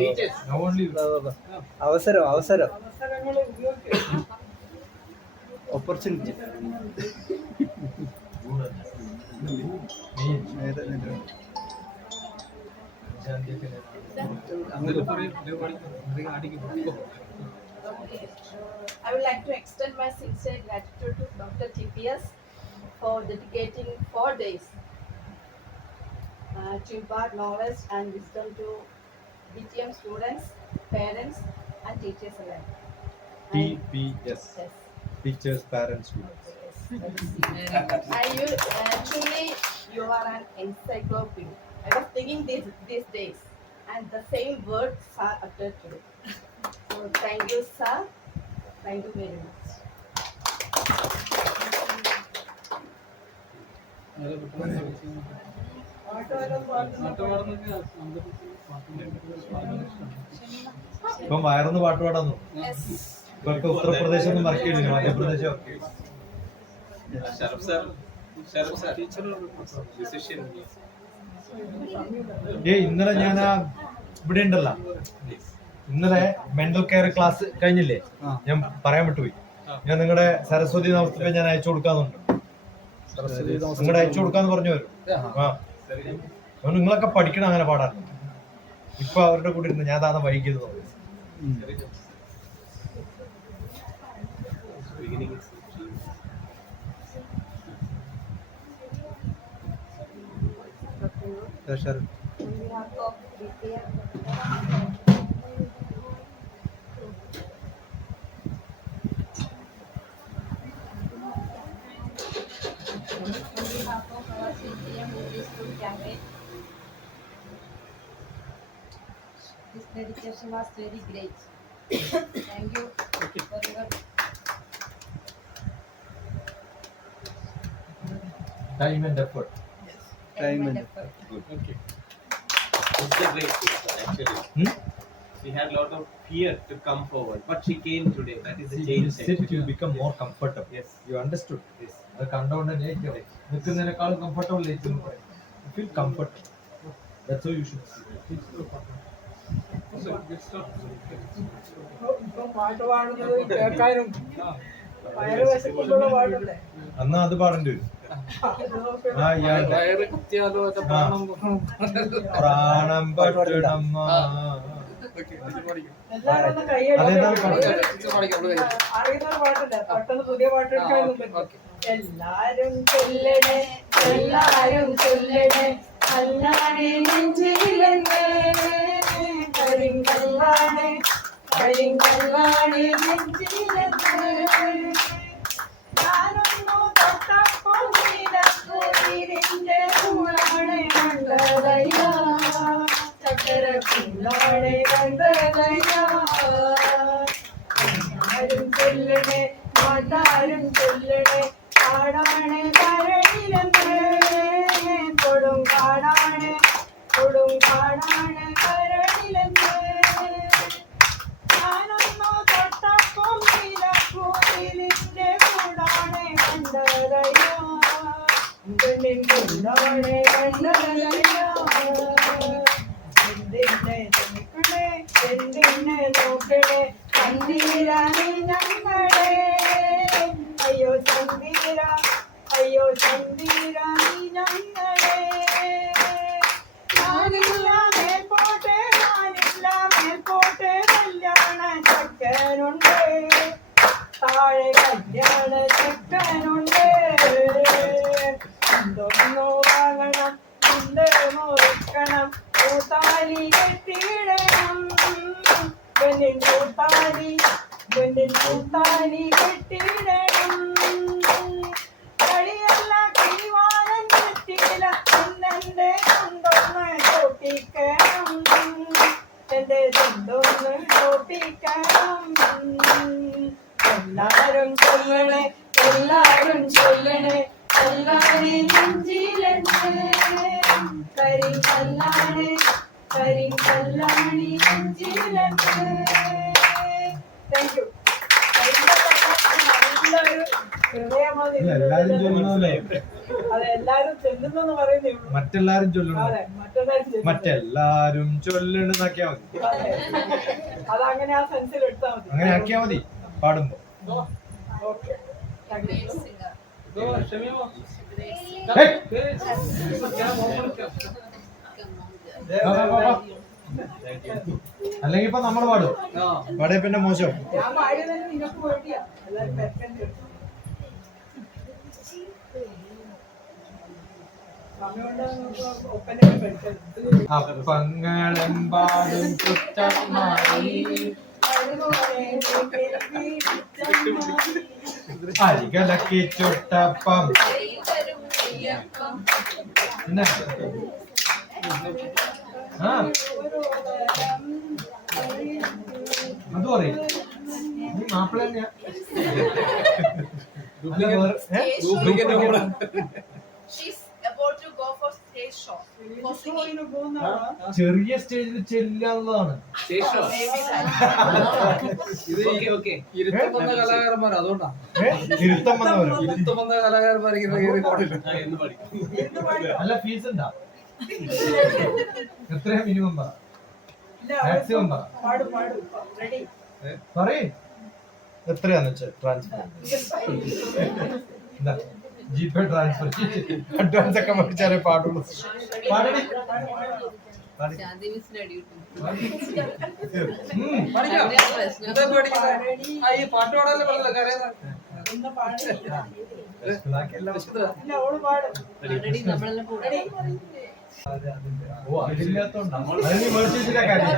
Teachers. അവസരം അവസരങ്ങൾ ഉപയോഗിക്കുക. Opportunity. Okay. I would like to extend my sincere gratitude to Dr. TPS for dedicating 4 days to impart knowledge and wisdom to BTM students, parents, and teachers alike. TPS, Yes. teachers, parents, students. And you truly, you are an encyclopedia. I was thinking these days, and the same words are uttered today. So thank you, sir. Thank you very much. ഇപ്പം വയറൊന്ന് പാട്ട് പാടാന്നു ഇപ്പൊ ഉത്തർപ്രദേശ് ഒന്നും work ചെയ്തില്ല, Madhya Pradesh work ചെയ്തു. Sharaf sir, teacher or musician? ഇന്നലെ ഞാൻ ഇവിടെ ഉണ്ടല്ലോ, ഇന്നലെ മെന്റൽ കെയർ ക്ലാസ് കഴിഞ്ഞില്ലേ, ഞാൻ പറയാൻ വിട്ടുപോയി. ഞാൻ നിങ്ങളുടെ സരസ്വതി നമസ്തേ ഞാൻ അയച്ചു കൊടുക്കാന്നുണ്ട്. നിങ്ങളുടെ അയച്ചു കൊടുക്കാന്ന് പറഞ്ഞു വരും. നിങ്ങളൊക്കെ പഠിക്കണം അങ്ങനെ പാടാൻ. ഇപ്പൊ അവരുടെ കൂടെ ഇരുന്ന് ഞാൻ താന്ന വൈകിയത് On behalf of BTM, On behalf of our CTM Movie School campaign, this dedication was very great. Thank you for your time and effort. time and effort. Okay. It's a great teacher, actually. She had a lot of fear to come forward, but she came today. That is the change. You become more comfortable. Yes. You understood. Yes. അത് കണ്ടോണ്ട് നിൽക്കുന്നതിനേക്കാൾ comfortable feel comfort. That's how you should see. ഇപ്പം പാട്ട് പാടുന്നത് കേൾക്കാനും വയറ് വിശക്കുമ്പോഴുള്ള പാട്ടല്ലേ. അന്നാ അത് പാടേണ്ടി വരും. പ്രാണം പറ്റണം. എല്ലാവരും ഒന്ന് കൈയ്യടിച്ച് അറിയുന്ന പാട്ടുണ്ട്, പെട്ടെന്ന് പുതിയ പാട്ട് എടുക്കാനൊന്നും പറ്റും. എല്ലാരും ചൊല്ലണേ, എല്ലാരും ചൊല്ലണേ, അല്ലാണേ നെഞ്ചിലെന്നേ, കരിങ്കല്ലാണേ, കരിങ്കല്ലാണേ നെഞ്ചിലെന്നേ. ഞാനൊന്നു തൊട്ടപ്പോൾ നീലക്കുയിലിന്റെ കൂടാണ് കണ്ടതയ്യ, ചക്കര കൂടാണ് കണ്ടതയ്യ. എല്ലാരും ചൊല്ലണേ, മാതാരും ചൊല്ലണേ, കാടാണ് കരയിലെന്ന്, കൊടും കാടാണ്, കൊടും കാടാണ് കരയിലെന്ന്. ഞാനൊന്നു തൊട്ടപ്പോൾ നീലക്കുയിലിന്റെ കൂടാണ് കണ്ടതയ്യ, പെണ്ണിൻ കൂടാണ് കണ്ടതയ്യ. എന്തിനെ നോക്കണേ, എന്തിനെ നോക്കണേ, ചന്ദിരാണി ഞങ്ങളെ, അയ്യോ ചന്ദിര, അയ്യോ ചന്ദിരാണി ഞങ്ങളെ. ഞാനില്ല മേൽപോട്ടെ, ഞാനില്ല മേൽപോട്ടെ, കല്യാണ ചക്കനുണ്ട്, താഴെ കല്യാണ ചക്കനുണ്ട്. എന്തൊന്നു വാങ്ങണം, എന്ത് മുറിക്കണം, കൂത്താലി കെട്ടിയിടണം, പെണ്ണിൻ കൂത്താലി, പെണ്ണിൻ കൂത്താലി കെട്ടിയിടണം. കളിയല്ല കിളിവാഴൻ പറ്റില്ല, എന്നെ കൊണ്ടൊന്ന് തോപ്പിക്കണം, എന്റെ കൊണ്ടൊന്ന് തോപ്പിക്കണം. എല്ലാരും ചൊല്ലണേ, എല്ലാരും ചൊല്ലണേ, കല്ലാണേ നെഞ്ചിലെന്ന്, കരിങ്കല്ലാണ്, കരിങ്കല്ലാണി നെഞ്ചിലെന്ന്. Thank you. നല്ലൊരു ഹൃദയമതി. എല്ലാരും ചൊല്ലണമല്ലേ? അതെ, എല്ലാരും ചെല്ലുന്നെന്ന് പറയുന്നേ ഉള്ളൂ. മറ്റെല്ലാരും ചൊല്ലണം. അതെ, മറ്റെല്ലാരും ചെല്ലുന്നു. മറ്റെല്ലാരും ചൊല്ലണെന്നാക്കിയാ മതി. അതെ, അതങ്ങനെ ആ സെൻസിൽ എടുത്താൽ മതി. അങ്ങനെ ആക്കിയാ മതി പാടുമ്പോ. Okay, thank great you. singer. Hey! Come on, girl. വാ, വാ, വാ, വാ. അല്ലെങ്കിൽ ഇപ്പൊ നമ്മൾ പാടും, പാടിയ പിന്നെ മോശം. ഞാൻ പാടിയത് നിങ്ങൾക്ക് വേണ്ടിയാ, എല്ലാവരും വരക്കണ്ടേ. അപ്പങ്ങളെമ്പാടും കുറ്റമായി അരികളക്കി ചുട്ടപ്പം. പിന്നെ ആ അത് പറയും, നീ മാപ്പിള തന്നെയാ. She's about to go for stage show. For singing. ചെറിയ സ്റ്റേജിൽ ചെല്ലാന്നുള്ളതാണ്. Maybe that. ഇരുത്തം വന്ന കലാകാരന്മാർ അതുകൊണ്ടാണ്. ഇരുത്തം വന്നവരോ? ഇരുത്തം വന്ന കലാകാരന്മാർ ഇങ്ങനെ കയറി പാടില്ല. നല്ല ഫീസ് ഉണ്ടാ? എത്രയാ മിനിമം പറ, മാക്സിമം പറ. പറയേ എത്രയാന്ന് വെച്ചാ ട്രാൻസ്ഫർ ജിപേ ട്രാൻസ്ഫർ അഡ്വാൻസ് ഒക്കെ മേടിച്ചാലേ പാടുള്ളൂ. പാടടി ശാന്തി മിസ്സിന് അടി കിട്ടും. ഈ പാട്ട് പാടാനല്ലേ പറഞ്ഞത് കരയുന്നത്. ഓൾറെഡി നമ്മളെല്ലാം കൂടെ ഓ അതില്ലാത്തോണ്ടാ അതിന് മേടിച്ചിട്ടില്ല കാര്യം.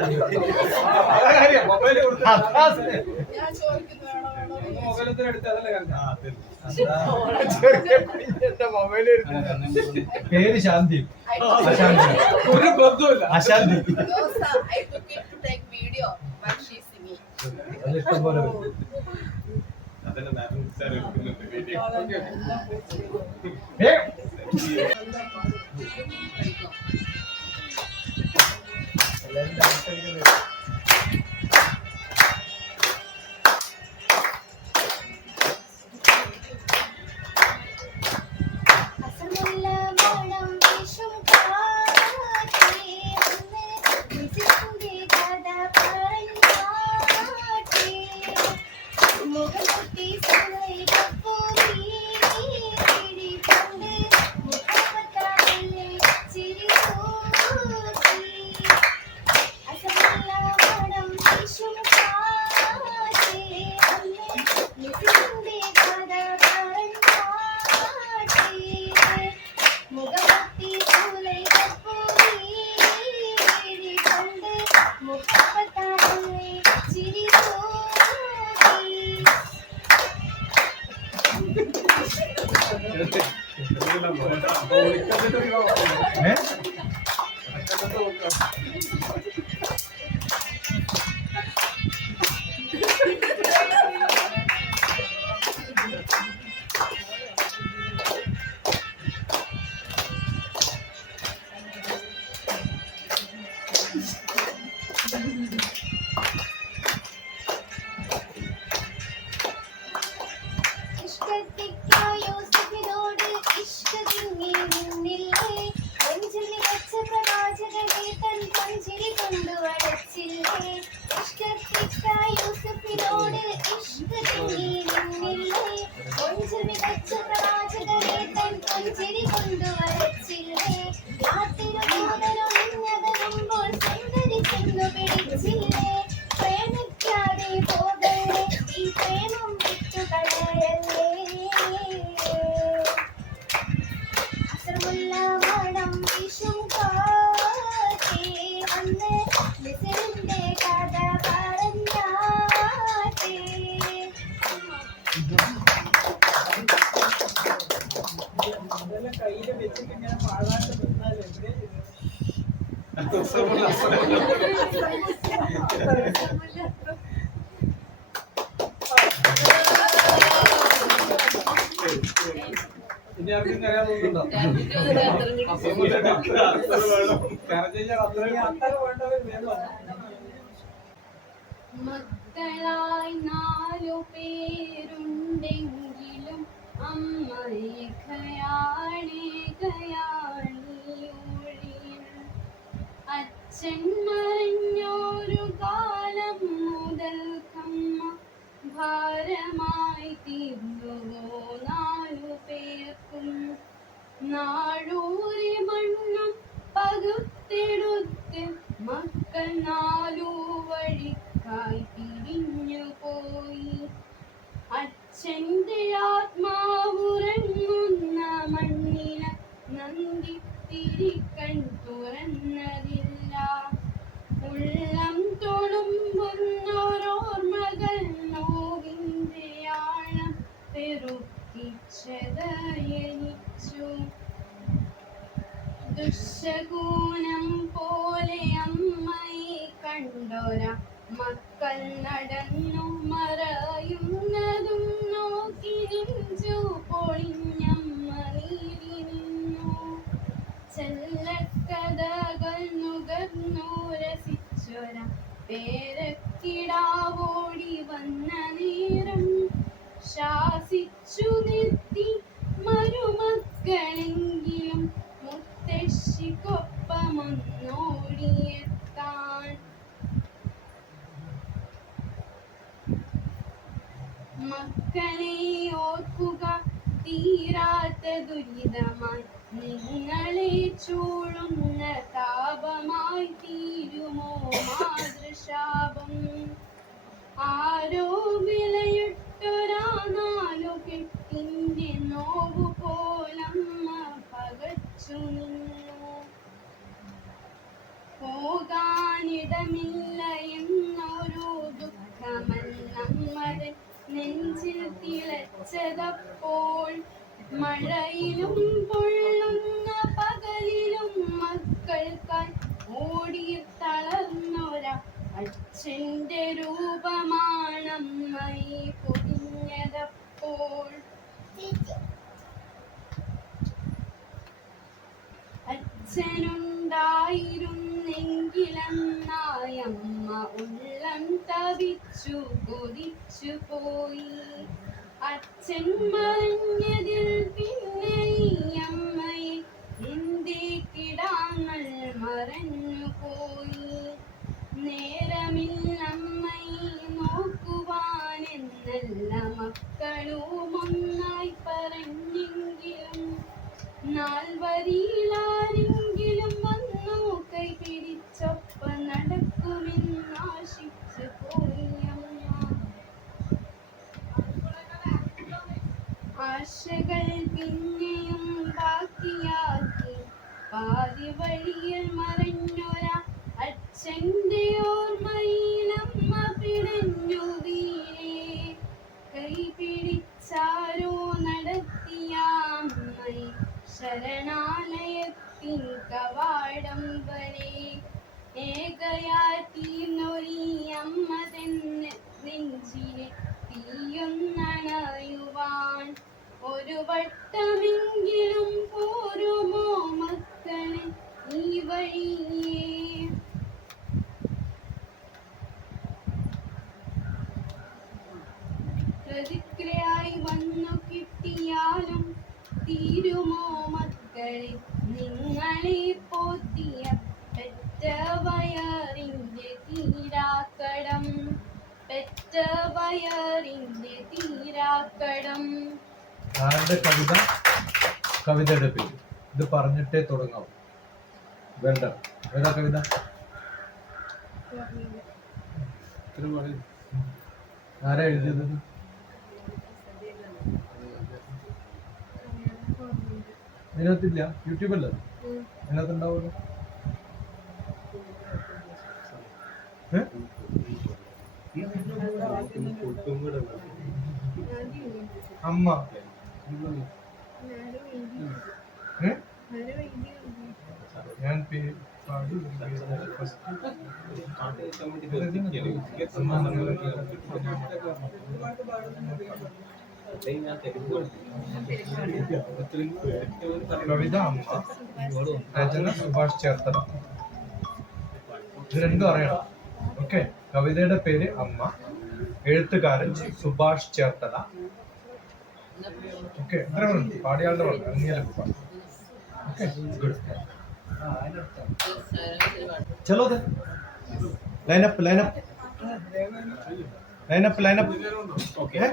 ഞാൻ ചോദിക്കുന്നു വേണോ വേണോ. മൊബൈലത്തിനെടുത്ത് അതല്ലേ കരഞ്ഞത്. മൊബൈൽ പേര് ശാന്തി. അശാന്തി ഒരു ബന്ധമില്ല. അശാന്തി No, sir. I took it to take video while she's singing. ഇഷ്ടം പോലെ കയ്യില് വെച്ചിട്ട് ഇങ്ങനെ പാടാണ്ട് നിന്നാൽ എവിടെ ഇനി ആർക്കും കരയാൻ തോന്നുന്നുണ്ടോ? കരഞ്ഞാൽ അത്രയും അത്ര വേണ്ടവർ വേണം. മക്കളായി 4 പേരുണ്ടെങ്കിലും അമ്മ അച്ഛൻ മറിഞ്ഞൊരു കാലം മുതൽക്കമ്മ ഭാരമായി തീർന്നു 4 പേർക്കും. നാഴൂരി മണ്ണും പകുത്തെടുത്ത് മക്ക മക്കൾ നാലു വഴിക്കായി പിരിഞ്ഞു പോയി. അച്ഛൻ്റെ ആത്മാവുറങ്ങുന്ന മണ്ണില നന്ദിത്തിരിക്കൺ തുറന്നതില്ല. ഉള്ളം തൊടുമ്പുന്നോരോർമ്മകൾ നോവിൻ്റെ ആഴം പെരുക്കിച്ചതയനിച്ചു. ദുശകൂനം പോലെ അമ്മയെ കണ്ടൊര മക്കൾ നടന്നു മറയുന്നതും നോക്കി നെഞ്ചു പൊളിഞ്ഞമ്മ നീരി നിന്നു. ചെല്ലക്കഥകൾ നുകർന്നു രസിച്ചൊര പേരക്കിടാവോടി വന്ന നേരം ശാസിച്ചു നിർത്തി മരുമക്കളെങ്കിലും മുത്തശ്ശിക്കൊപ്പമൊന്നോടിയെത്താൻ. മക്കളെ ഓർക്കുക തീരാത്ത ദുരിതമായി നിങ്ങളെ ചൂഴുന്ന താപമായി തീരുമോ മാതൃശാപം. ആരോ വിലയിട്ടൊരാ നാലു കെട്ടിൻ്റെ നോവു പോലമ്മ പകച്ചു നിന്നു. പോകാനിടമില്ല എന്നൊരു ദുഃഖമല്ലമ്മതൻ നെഞ്ചിൽ തിളച്ചതപ്പോൾ. മഴയിലും പൊള്ളുന്ന പകലിലും മക്കൾക്കായി ഓടി തളർന്നൊര അച്ഛൻ്റെ രൂപമാണമ്മയെ പൊതിഞ്ഞതപ്പോൾ. അച്ഛനുണ്ടായിരുന്നെങ്കിലെന്നായമ്മ ഉള്ളം തവിച്ചു കൊതിച്ചു പോയി. അച്ഛൻ മറിഞ്ഞതിൽ പിന്നെ ഈ അമ്മയെ എന്തേ കിടാങ്ങൾ മറഞ്ഞു പോയി. നേരമില്ലമ്മയെ നോക്കുവാനെന്നല്ല മക്കളും ഒന്നായി പറഞ്ഞെങ്കിലും നാൽവരിയിലാരെങ്കിലും വന്നു കൈ പിടിച്ചൊപ്പം നടക്കുമെന്നാശിച്ചു പോയി അമ്മ. ആശകൾ പിന്നെയും ബാക്കിയാക്കി പാതി വഴിയിൽ മറഞ്ഞൊര അച്ഛൻ്റെ ഓർമ്മയിലമ്മ പിടഞ്ഞു വീണേ. കൈ പിടിച്ചാരോ നടത്തിയ അമ്മയെ ശരണാലയത്തിൻ കവാടം വരെ. ഏകയായി തീർന്നൊരീ അമ്മ തന്നെ നെഞ്ചിലെ തീയൊന്നണയുവാൻ ഒരു വട്ടമെങ്കിലും പോരുമോ മക്കളെ ഈ വഴിയേ. പ്രതിക്രിയായി വന്നു കിട്ടിയാലും തീരുമോ മക്കളെ നിങ്ങളെ പോറ്റിയ പെറ്റ വയറിൻ്റെ തീരാക്കടം. പെറ്റ വയറിൻ്റെ തീരാക്കടം. ആരുടെ കവിത? കവിതയുടെ പേര് ഇത് പറഞ്ഞിട്ടേ തുടങ്ങാവൂ. വേണ്ട ഏതാ കവിത? ആരാ എഴുതിയത്? അതിനകത്തില്ല, യൂട്യൂബല്ല, അതിനകത്തുണ്ടാവുമല്ലോ. അമ്മ ഞാൻ പാടി കവിത അമ്മ, രചന സുഭാഷ് ചേർത്തല. ഇത് രണ്ടും അറിയണം. ഓക്കെ, കവിതയുടെ പേര് അമ്മ, എഴുത്തുകാരൻ സുഭാഷ് ചേർത്തല. ഓക്കെ, ഇത്ര പാടിയാളുടെ പറഞ്ഞു അങ്ങനെയല്ല പാടും. Okay, good. चलो दे line up okay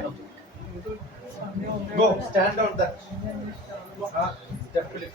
go stand on that step click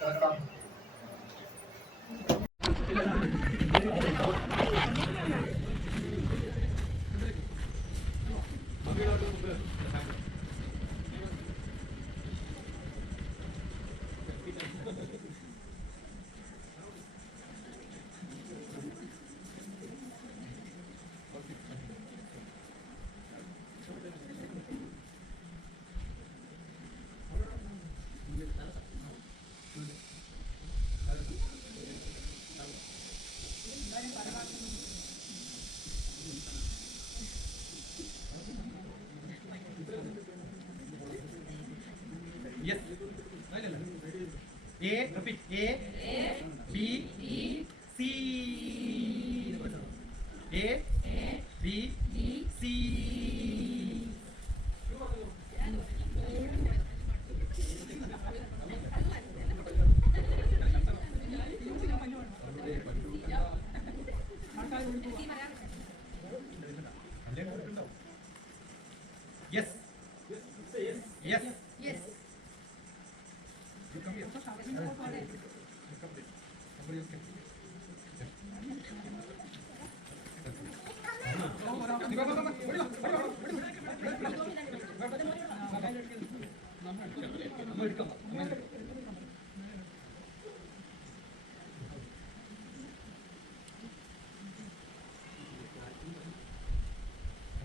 Yes. A, repeat. A, B, C. A, B, C. Yes. Yes. Yes. You come here. You come here. Somebody else can.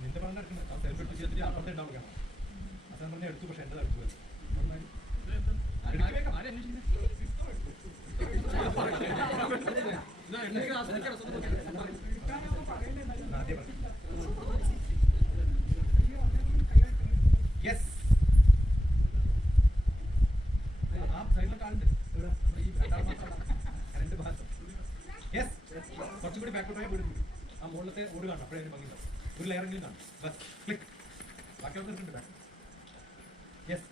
നിന്റെ പറഞ്ഞ self എടുത്ത് ചെയ്തിട്ട് അപ്പുറത്തെ ഉണ്ടാവുക അച്ഛൻ പറഞ്ഞ എടുത്തു പക്ഷെ എൻ്റെ എടുത്തു യെസ് ആ സൈഡിലൊക്കെ ആളുണ്ട് രണ്ട് ഭാഗത്ത് യെസ് കുറച്ചും കൂടി ബാക്കോട്ട് പോയാൽ വീട് ആ മുകളിലത്തെ ഓട് കാണണം അപ്പോഴേ ഭംഗി ഉണ്ടാവും ഒരു ലെയറെങ്കിലും കാണും ബസ് ക്ലിക്ക് ബാക്കിയൊക്കെ എടുത്തിട്ടുണ്ട് ബാക്ക് യെസ്